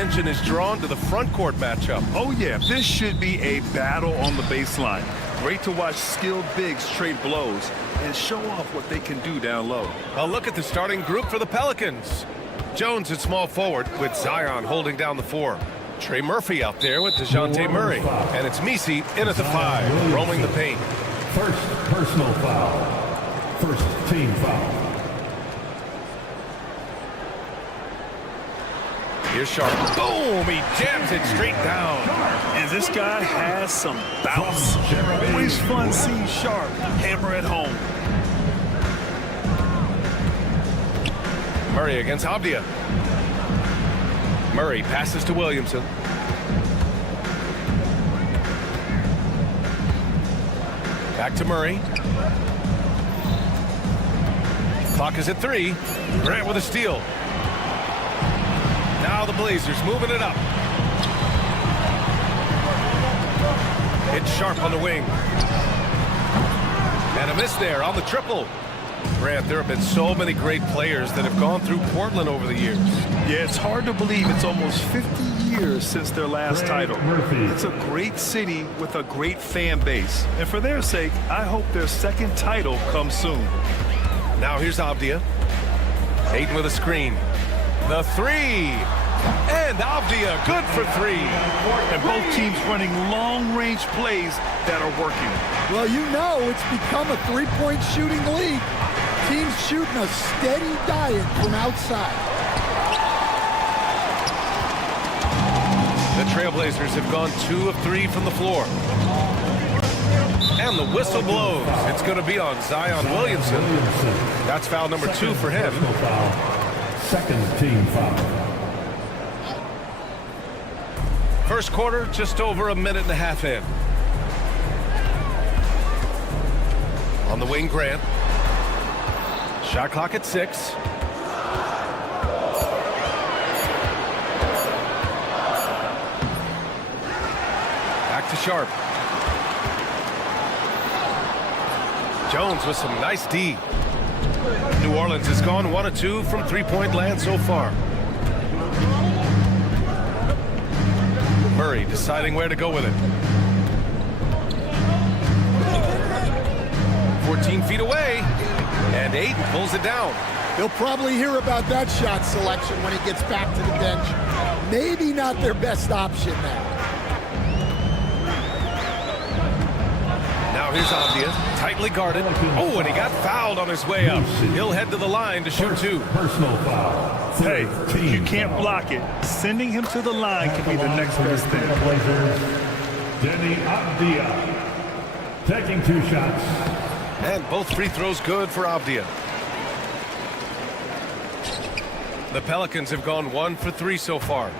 attention is drawn to the front court matchup. Oh, yeah, this should be a battle on the baseline. Great to watch skilled bigs trade blows and show off what they can do down low. A look at the starting group for the Pelicans. Jones at small forward with Zion holding down the 4. Trey Murphy out there with DeJounte Murray. And it's Misi in at the 5, roaming the paint. First personal foul. First team foul. Here's Sharp. Boom! He jams it straight down. And this guy has some bounce. Always fun seeing Sharp hammer at home. Murray against Avdia. Murray passes to Williamson. Back to Murray. Clock is at 3. Grant with a steal. Now the Blazers moving it up. It's Sharp on the wing. And a miss there on the triple. Grant, there have been so many great players that have gone through Portland over the years. Yeah, it's hard to believe it's almost 50 years since their last title. It's a great city with a great fan base. And for their sake, I hope their second title comes soon. Now here's Avdia. Ayton with a screen. The 3. And Avdia good for 3. And both teams running long-range plays that are working. Well, you know it's become a three-point shooting league. Teams shooting a steady diet from outside. The Trailblazers have gone 2 of 3 from the floor. And the whistle blows. It's going to be on Zion Williamson. That's foul number 2 for him. Second team foul. First quarter, just over a minute and a half in. On the wing, Grant. Shot clock at 6. Back to Sharp. Jones with some nice D. New Orleans has gone 1 of 2 from three-point land so far. Murray deciding where to go with it. 14 feet away, and Ayton pulls it down. He'll probably hear about that shot selection when he gets back to the bench. Maybe not their best option now. Now here's Avdia, tightly guarded. Oh, and he got fouled on his way up. He'll head to the line to shoot 2. Personal foul. Hey, you can't block it. Sending him to the line can be the next best thing. Denny Avdia taking 2 shots. And both free throws good for Avdia. The Pelicans have gone 1 for 3 so far.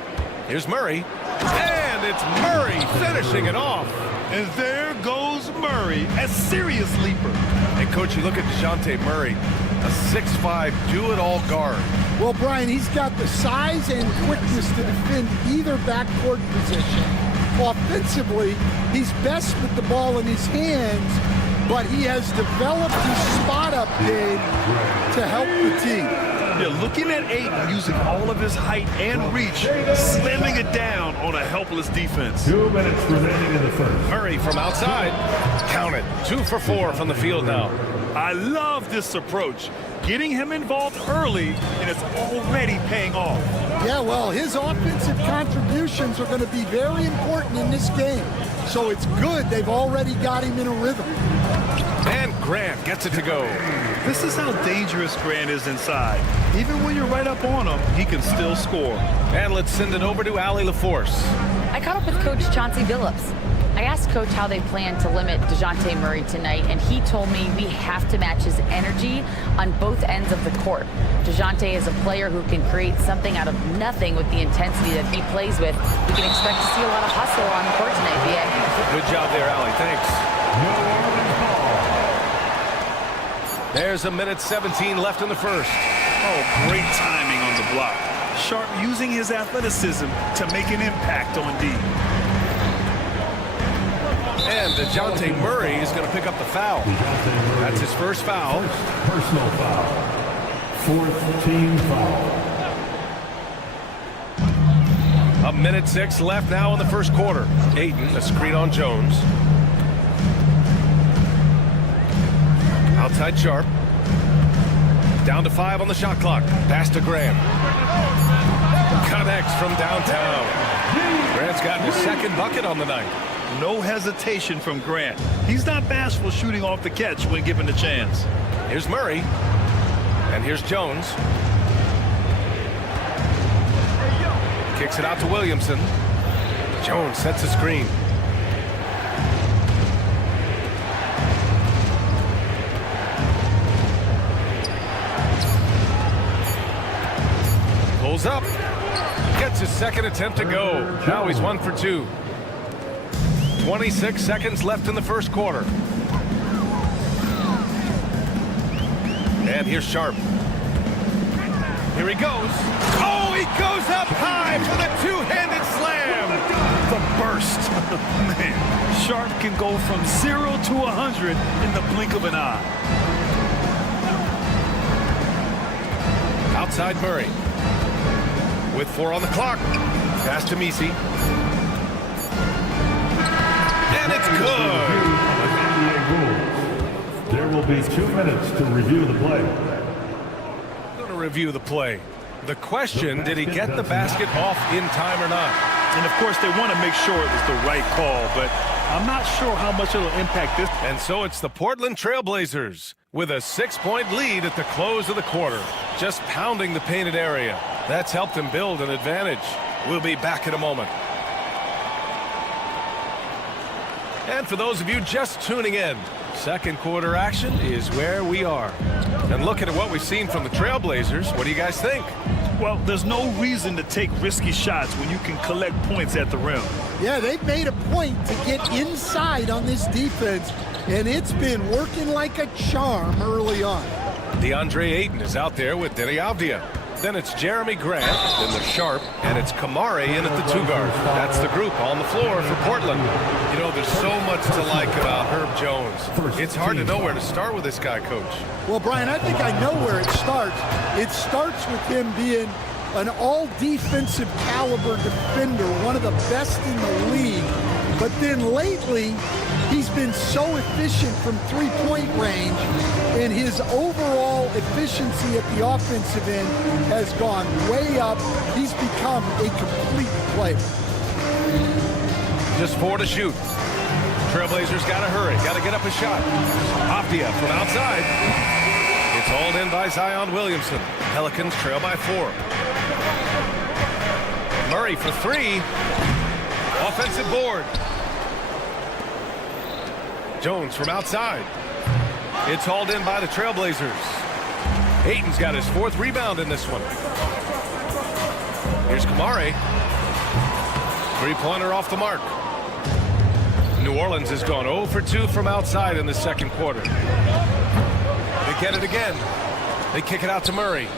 Here's Murray. And it's Murray finishing it off. And there goes Murray, a serious leaper. Hey, Coach, you look at DeJounte Murray, a 6'5", do-it-all guard. Well, Brian, he's got the size and quickness to defend either backcourt position. Offensively, he's best with the ball in his hands, but he has developed his spot-up game to help the team. Yeah, looking at Ayton using all of his height and reach, slamming it down on a helpless defense. 2 minutes remaining in the first. Murray from outside. Count it. 2 for 4 from the field now. I love this approach. Getting him involved early, and it's already paying off. Yeah, well, his offensive contributions are going to be very important in this game. So it's good they've already got him in a rhythm. And Grant gets it to go. This is how dangerous Grant is inside. Even when you're right up on him, he can still score. And let's send it over to Allie LaForce. I caught up with Coach Chauncey Billups. I asked Coach how they plan to limit DeJounte Murray tonight, and he told me we have to match his energy on both ends of the court. DeJounte is a player who can create something out of nothing with the intensity that he plays with. We can expect to see a lot of hustle on the court tonight, BA. Good job there, Allie. Thanks. There's a minute 17 left in the first. Oh, great timing on the block. Sharp using his athleticism to make an impact on D. And DeJounte Murray is going to pick up the foul. That's his first foul. Personal foul. 4th team foul. 1:06 left now in the first quarter. Ayton, a screen on Jones. Outside Sharp. Down to 5 on the shot clock. Pass to Grant. Connects from downtown. Grant's gotten his second bucket on the night. No hesitation from Grant. He's not bashful shooting off the catch when given the chance. Here's Murray. And here's Jones. Kicks it out to Williamson. Jones sets a screen. Pulls up. Gets his second attempt to go. Now he's 1 for 2. 26 seconds left in the first quarter. And here's Sharp. Here he goes. Oh, he goes up high for the two-handed slam. The burst. Man, Sharp can go from 0 to 100 in the blink of an eye. Outside Murray. With 4 on the clock. Pass to Misi. And it's good. There will be 2 minutes to review the play. Going to review the play. The question, did he get the basket off in time or not? And of course, they want to make sure it was the right call, but I'm not sure how much it'll impact this. And so it's the Portland Trailblazers with a 6-point lead at the close of the quarter. Just pounding the painted area. That's helped them build an advantage. We'll be back in a moment. And for those of you just tuning in, second quarter action is where we are. And looking at what we've seen from the Trailblazers, what do you guys think? Well, there's no reason to take risky shots when you can collect points at the rim. Yeah, they've made a point to get inside on this defense, and it's been working like a charm early on. DeAndre Ayton is out there with Denny Avdia. Then it's Jeremy Grant, then there's Sharp, and it's Kamare in at the 2 guard. That's the group on the floor for Portland. You know, there's so much to like about Herb Jones. It's hard to know where to start with this guy, Coach. Well, Brian, I think I know where it starts. It starts with him being an all-defensive caliber defender, one of the best in the league. But then lately, he's been so efficient from three-point range, and his overall efficiency at the offensive end has gone way up. He's become a complete player. Just 4 to shoot. Trailblazers got to hurry, got to get up a shot. Avdia from outside. It's hauled in by Zion Williamson. Pelicans trail by 4. Murray for 3. Offensive board. Jones from outside. It's hauled in by the Trailblazers. Ayton's got his 4th rebound in this one. Here's Kamare. 3-pointer off the mark. New Orleans has gone 0 for 2 from outside in the second quarter. They get it again. They kick it out to Murray.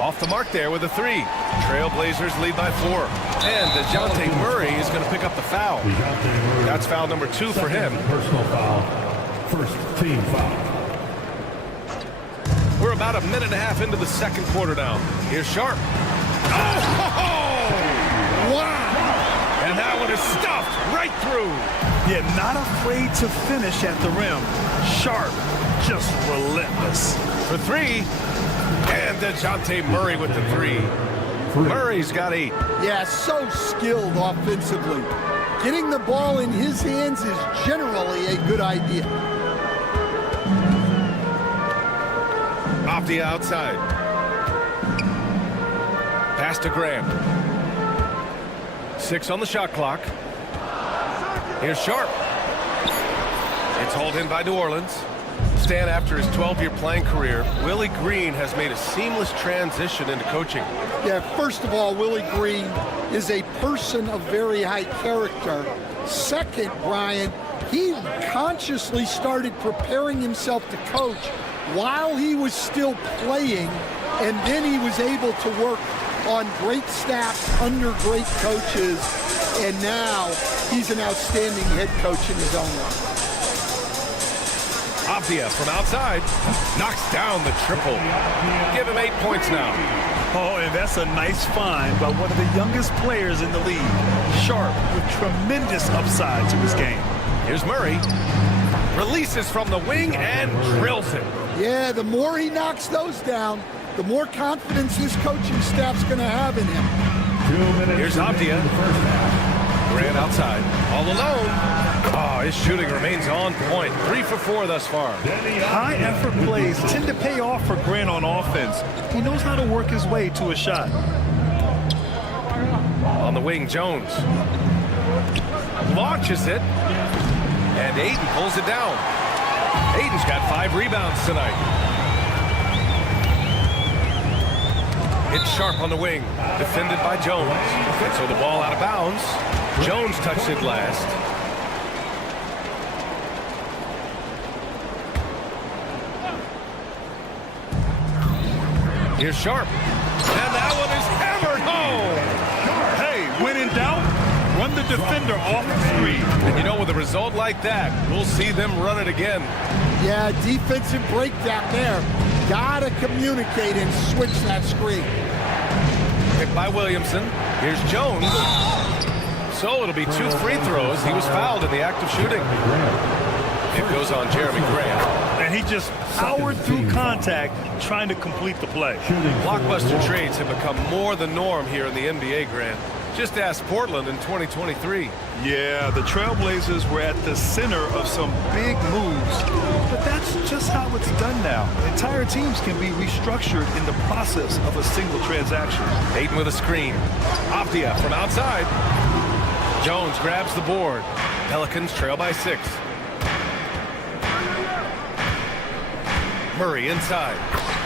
Off the mark there with a 3. Trailblazers lead by 4. And DeJounte Murray is going to pick up the foul. That's foul number 2 for him. Personal foul. First team foul. We're about a minute and a half into the second quarter now. Here's Sharp. Oh! Wow! And that one is stuffed right through. Yeah, not afraid to finish at the rim. Sharp, just relentless. For 3. And DeJounte Murray with the 3. Murray's got 8. Yeah, so skilled offensively. Getting the ball in his hands is generally a good idea. Avdia outside. Pass to Graham. 6 on the shot clock. Here's Sharp. It's hauled in by New Orleans. Stan, after his 12-year playing career, Willie Green has made a seamless transition into coaching. Yeah, first of all, Willie Green is a person of very high character. Second, Brian, he consciously started preparing himself to coach while he was still playing, and then he was able to work on great staffs under great coaches, and now he's an outstanding head coach in his own right. Avdia from outside knocks down the triple. Give him 8 points now. Oh, and that's a nice find by one of the youngest players in the league. Sharp with tremendous upside to his game. Here's Murray. Releases from the wing and drills it. Yeah, the more he knocks those down, the more confidence this coaching staff's going to have in him. 2 minutes. Here's Avdia. Grant outside. All alone. Oh, his shooting remains on point. 3 for 4 thus far. High effort plays tend to pay off for Grant on offense. He knows how to work his way to a shot. On the wing, Jones. Launches it. And Ayton pulls it down. Ayton's got 5 rebounds tonight. It's Sharp on the wing. Defended by Jones. And so the ball out of bounds. Jones touched it last. Here's Sharp. And that one is hammered home. Hey, when in doubt, run the defender off the screen. And you know, with a result like that, we'll see them run it again. Yeah, defensive breakdown there. Gotta communicate and switch that screen. Picked by Williamson. Here's Jones. So it'll be 2 free throws. He was fouled in the act of shooting. It goes on Jeremy Grant. And he just powered through contact trying to complete the play. Blockbuster trades have become more the norm here in the NBA, Grant. Just ask Portland in 2023. Yeah, the Trailblazers were at the center of some big moves, but that's just how it's done now. Entire teams can be restructured in the process of a single transaction. Ayton with a screen. Avdia from outside. Jones grabs the board. Pelicans trail by 6. Murray inside.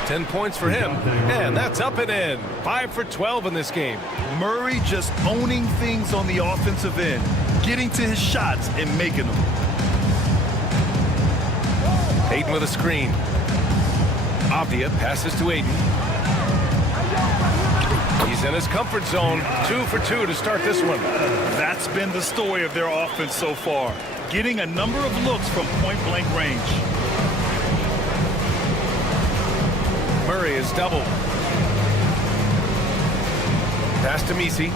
10 points for him, and that's up and in. 5 for 12 in this game. Murray just owning things on the offensive end, getting to his shots and making them. Ayton with a screen. Avdia passes to Ayton. He's in his comfort zone. 2 for 2 to start this one. That's been the story of their offense so far, getting a number of looks from point-blank range. Murray is doubled. Pass to Misi.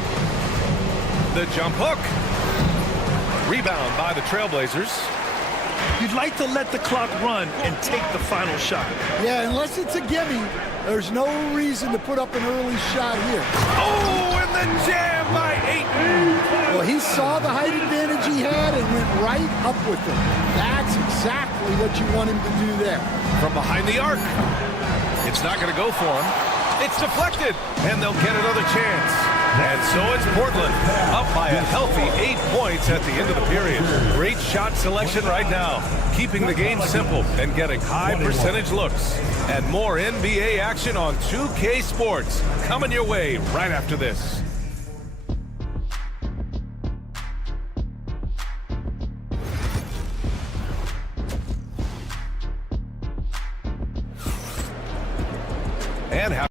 The jump hook. Rebound by the Trailblazers. You'd like to let the clock run and take the final shot. Yeah, unless it's a gimme, there's no reason to put up an early shot here. Oh, and the jam by Ayton. Well, he saw the height advantage he had and went right up with it. That's exactly what you want him to do there. From behind the arc. It's not going to go for him. It's deflected, and they'll get another chance. And so it's Portland, up by a healthy 8 points at the end of the period. Great shot selection right now, keeping the game simple and getting high percentage looks. And more NBA action on 2K Sports coming your way right after this. And how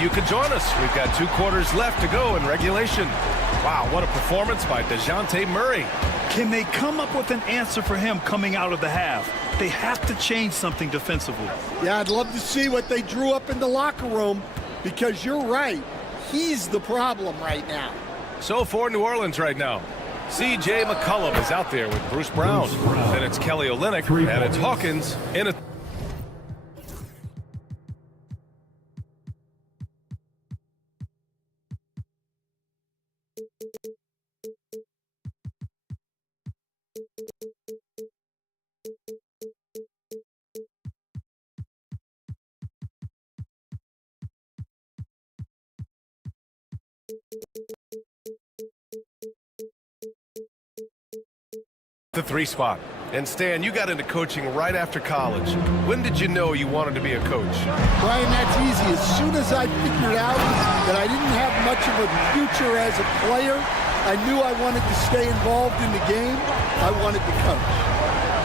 you can join us. We've got 2 quarters left to go in regulation. Wow, what a performance by DeJounte Murray. Can they come up with an answer for him coming out of the half? They have to change something defensively. Yeah, I'd love to see what they drew up in the locker room, because you're right. He's the problem right now. So for New Orleans right now, C.J. McCollum is out there with Bruce Brown. Then it's Kelly Olynyk, and it's Hawkins in a... the 3 spot. And Stan, you got into coaching right after college. When did you know you wanted to be a coach? Brian, that's easy. As soon as I figured out that I didn't have much of a future as a player, I knew I wanted to stay involved in the game. I wanted to coach.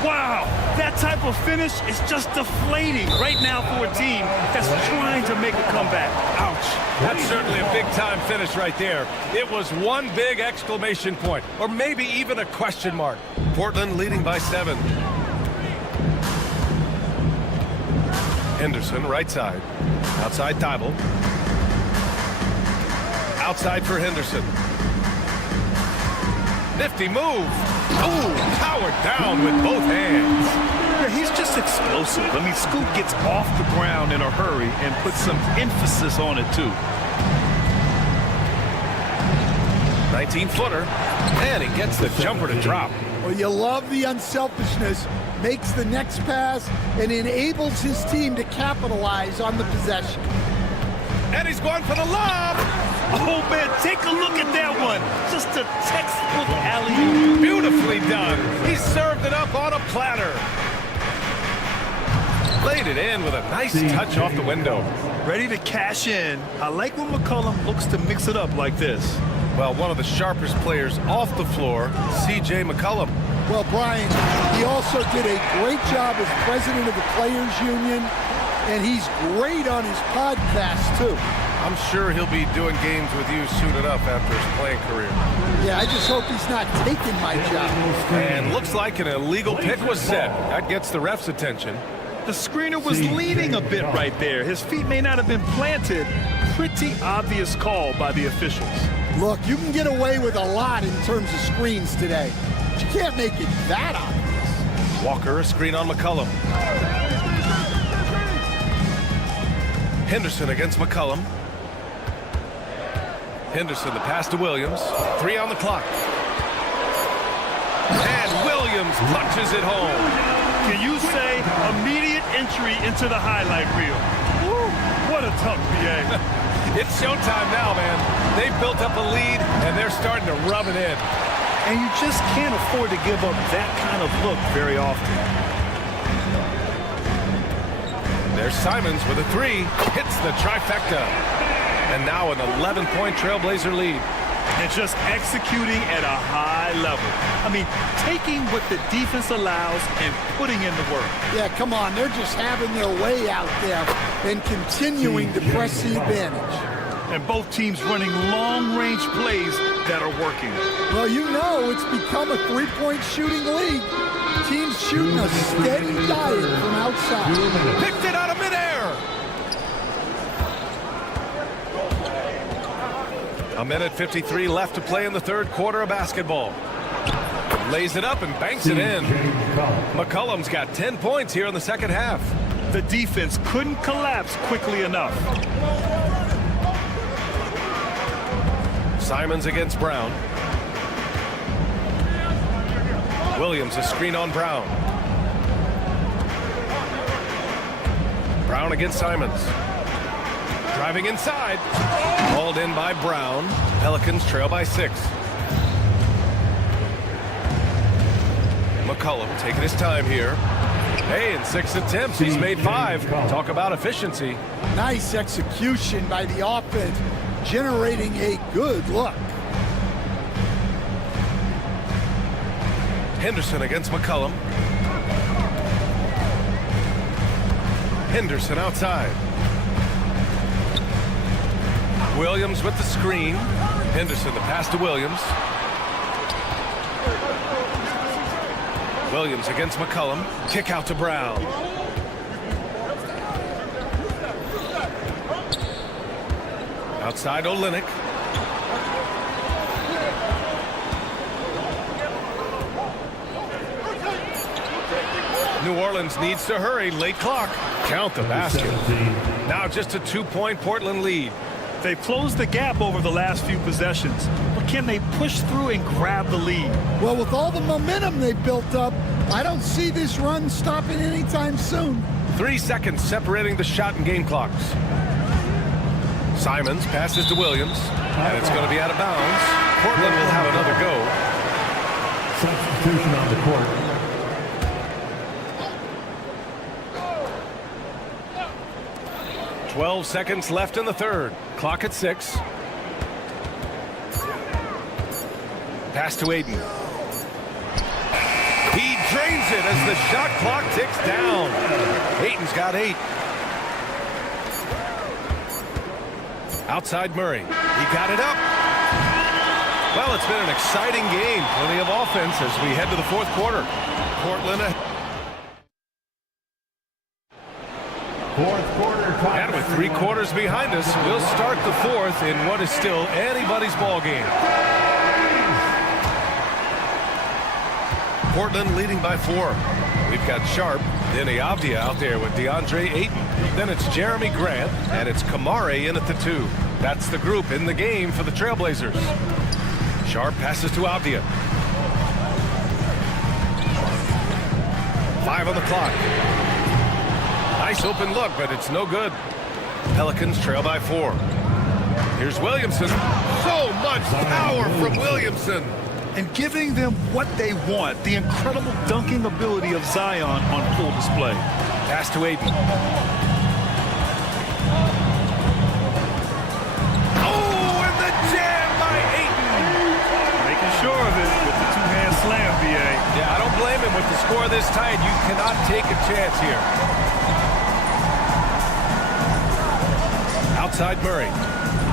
Wow, that type of finish is just deflating right now for a team that's trying to make a comeback. Ouch. That's certainly a big-time finish right there. It was one big exclamation point, or maybe even a question mark. Portland leading by 7. Henderson, right side. Outside Thibault. Outside for Henderson. Nifty move. Oh, powered down with both hands. Yeah, he's just explosive. I mean, Scoot gets off the ground in a hurry and puts some emphasis on it, too. 19-footer, and he gets the jumper to drop. Well, you love the unselfishness, makes the next pass, and enables his team to capitalize on the possession. And he's going for the lob. Oh, man, take a look at that one. Just a textbook alley-oop. Beautifully done. He served it up on a platter. Laid it in with a nice touch off the window. Ready to cash in. I like when McCollum looks to mix it up like this. Well, one of the sharpest players off the floor, C.J. McCollum. Well, Brian, he also did a great job as president of the Players Union, and he's great on his podcast, too. I'm sure he'll be doing games with you suited up after his playing career. Yeah, I just hope he's not taking my job. And looks like an illegal pick was set. That gets the ref's attention. The screener was leaning a bit right there. His feet may not have been planted. Pretty obvious call by the officials. Look, you can get away with a lot in terms of screens today, but you can't make it that obvious. Walker, a screen on McCollum. Henderson against McCollum. Henderson, the pass to Williams. 3 on the clock. And Williams punches it home. Can you say immediate entry into the highlight reel? Woo, what a tough PA. It's showtime now, man. They've built up a lead, and they're starting to rub it in. And you just can't afford to give up that kind of look very often. There's Simons with a 3. Hits the trifecta. And now an 11-point Trailblazer lead. And just executing at a high level. I mean, taking what the defense allows and putting in the work. Yeah, come on. They're just having their way out there and continuing to press the advantage. And both teams running long-range plays that are working. Well, you know it's become a three-point shooting league. Teams shooting a steady diet from outside. Picked it out of midair. A minute 53 left to play in the third quarter of basketball. Lays it up and banks it in. McCollum's got 10 points here in the second half. The defense couldn't collapse quickly enough. Simons against Brown. Williams, a screen on Brown. Brown against Simons. Driving inside. Hauled in by Brown. Pelicans trail by 6. McCollum taking his time here. Hey, in 6 attempts, he's made 5. Talk about efficiency. Nice execution by the offense, generating a good look. Henderson against McCollum. Henderson outside. Williams with the screen. Henderson, the pass to Williams. Williams against McCollum. Kick out to Brown. Outside Olynyk. New Orleans needs to hurry. Late clock. Count the basket. Now just a 2-point Portland lead. They've closed the gap over the last few possessions, but can they push through and grab the lead? Well, with all the momentum they've built up, I don't see this run stopping anytime soon. 3 seconds separating the shot and game clocks. Simons passes to Williams, and it's going to be out of bounds. Portland will have another go. Substitution on the court. 12 seconds left in the third. Clock at 6. Pass to Aiden. He drains it as the shot clock ticks down. Aiden's got 8. Outside Murray. He got it up. Well, it's been an exciting game. Plenty of offense as we head to the fourth quarter. Portland. Fourth quarter. And with 3 quarters behind us, we'll start the fourth in what is still anybody's ball game. Portland leading by 4. We've got Sharp, then Avdia out there with DeAndre Ayton. Then it's Jeremy Grant, and it's Kamare in at the 2. That's the group in the game for the Trailblazers. Sharp passes to Avdia. 5 on the clock. Nice open look, but it's no good. Pelicans trail by 4. Here's Williamson. So much power from Williamson. And giving them what they want, the incredible dunking ability of Zion on full display. Pass to Aiden. Oh, and the jam by Aiden. Making sure of it with the two-hand slam, BA. Yeah, I don't blame him with the score this tight. You cannot take a chance here. Outside Murray.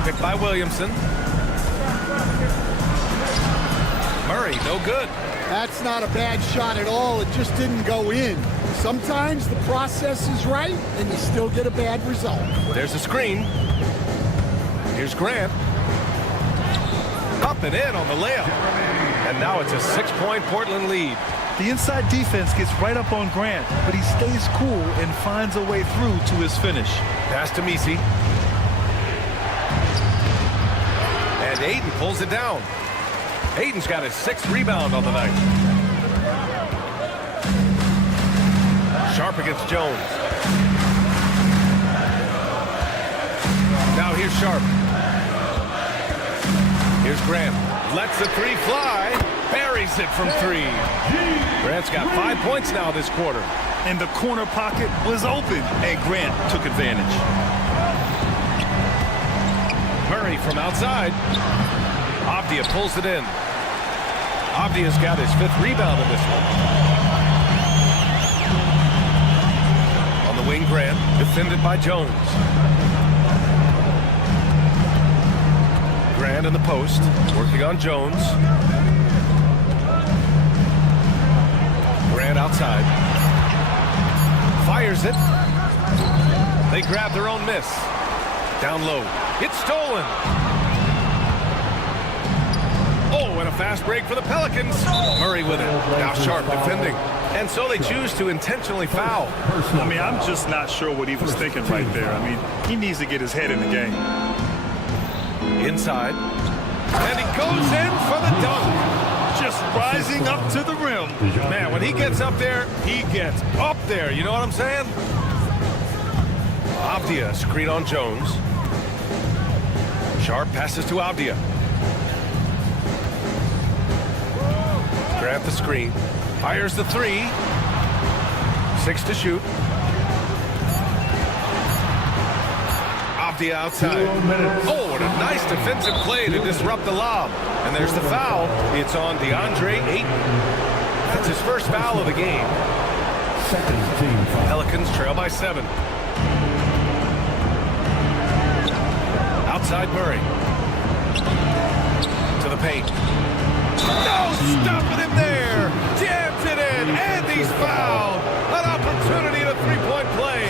Picked by Williamson. Murray, no good. That's not a bad shot at all. It just didn't go in. Sometimes the process is right, and you still get a bad result. There's a screen. Here's Grant. Up and in on the layup. And now it's a 6-point Portland lead. The inside defense gets right up on Grant, but he stays cool and finds a way through to his finish. Pass to Misi. And Aiden pulls it down. Aiden's got his 6th rebound on the night. Sharp against Jones. Now here's Sharp. Here's Grant. Lets the 3 fly. Buries it from 3. Grant's got 5 points now this quarter. And the corner pocket was open, and Grant took advantage. Murray from outside. Avdia pulls it in. Avdia's got his 5th rebound in this one. On the wing, Grant, defended by Jones. Grant in the post, working on Jones. Grant outside. Fires it. They grab their own miss. Down low. It's stolen. Oh, and a fast break for the Pelicans. Murray with it. Now Sharp defending. And so they choose to intentionally foul. I mean, I'm just not sure what he was thinking right there. I mean, he needs to get his head in the game. Inside. And he goes in for the dunk. Just rising up to the rim. Man, when he gets up there, he gets up there. You know what I'm saying? Avdia screen on Jones. Sharp passes to Avdia. Grant the screen. Fires the 3. 6 to shoot. Avdia outside. Oh, and a nice defensive play to disrupt the lob. And there's the foul. It's on DeAndre Ayton. That's his first foul of the game. Pelicans trail by 7. Outside Murray. To the paint. No, stopping him there. Jams it in, and he's fouled. An opportunity to 3-point play.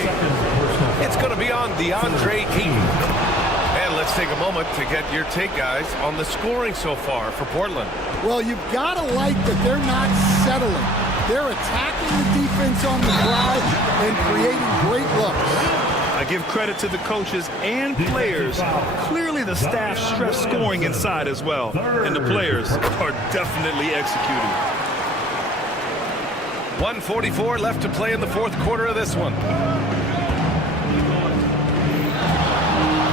It's going to be on DeAndre Ayton. And let's take a moment to get your take, guys, on the scoring so far for Portland. Well, you've got to like that they're not settling. They're attacking the defense on the drive and creating great looks. I give credit to the coaches and players. Clearly the staff stressed scoring inside as well. And the players are definitely executing. 1:44 left to play in the fourth quarter of this one.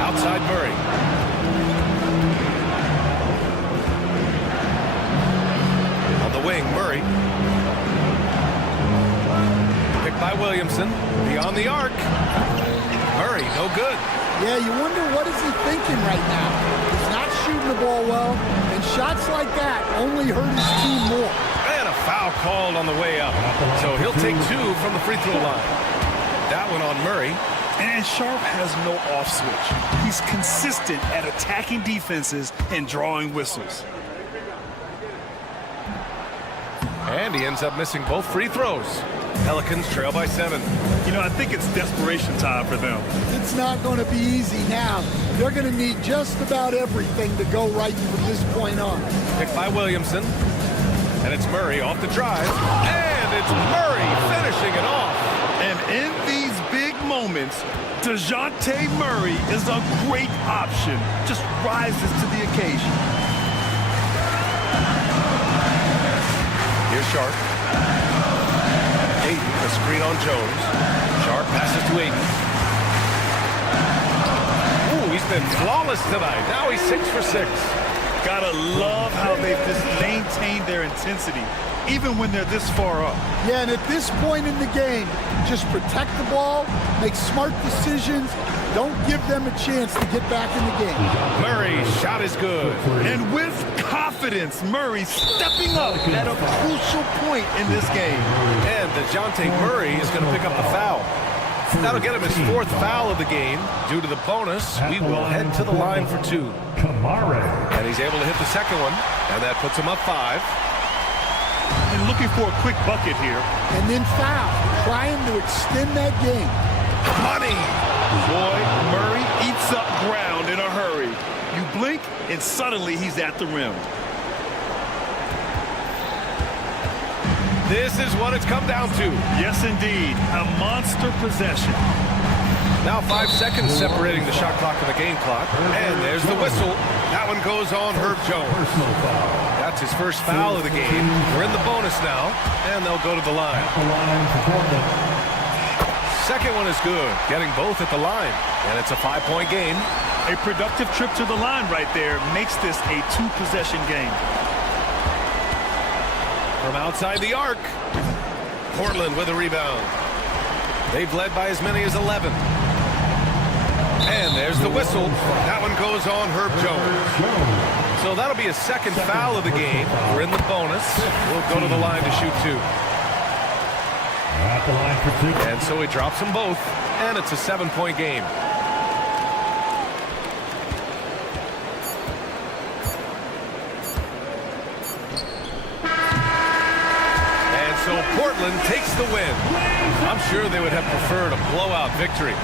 Outside Murray. On the wing, Murray. Picked by Williamson. Beyond the arc. Murray Murray, no good. Yeah, you wonder what is he thinking right now. He's not shooting the ball well, and shots like that only hurt his team more. And a foul called on the way up. So he'll take 2 from the free throw line. That one on Murray. And Sharp has no off switch. He's consistent at attacking defenses and drawing whistles. And he ends up missing both free throws. Pelicans trail by 7. You know, I think it's desperation time for them. It's not going to be easy now. They're going to need just about everything to go right from this point on. Picked by Williamson. And it's Murray off the drive. And it's Murray finishing it off. And in these big moments, DeJounte Murray is a great option. Just rises to the occasion. Here's Sharp. Ayton, a screen on Jones. Sharp passes to Ayton. Ooh, he's been flawless tonight. Now he's 6 for 6. Gotta love how they've just maintained their intensity, even when they're this far up. Yeah, and at this point in the game, just protect the ball, make smart decisions, don't give them a chance to get back in the game. Murray's shot is good. And with confidence, Murray stepping up at a crucial point in this game. And DeJounte Murray is going to pick up the foul. That'll get him his 4th foul of the game. Due to the bonus, we will head to the line for 2. And he's able to hit the second one, and that puts him up 5. And looking for a quick bucket here. And then foul, trying to extend that game. Money! Boy, Murray eats up ground in a hurry. You blink, and suddenly he's at the rim. This is what it's come down to. Yes, indeed. A monster possession. Now 5 seconds separating the shot clock and the game clock. And there's the whistle. That one goes on Herb Jones. That's his first foul of the game. We're in the bonus now, and they'll go to the line. Second one is good, getting both at the line. And it's a 5-point game. A productive trip to the line right there makes this a 2-possession game. From outside the arc, Portland with a rebound. They've led by as many as 11. And there's the whistle. That one goes on Herb Jones. So that'll be a second foul of the game. We're in the bonus. We'll go to the line to shoot 2. At the line for 2. And so he drops them both, and it's a 7-point game. So Portland takes the win. I'm sure they would have preferred a blowout victory.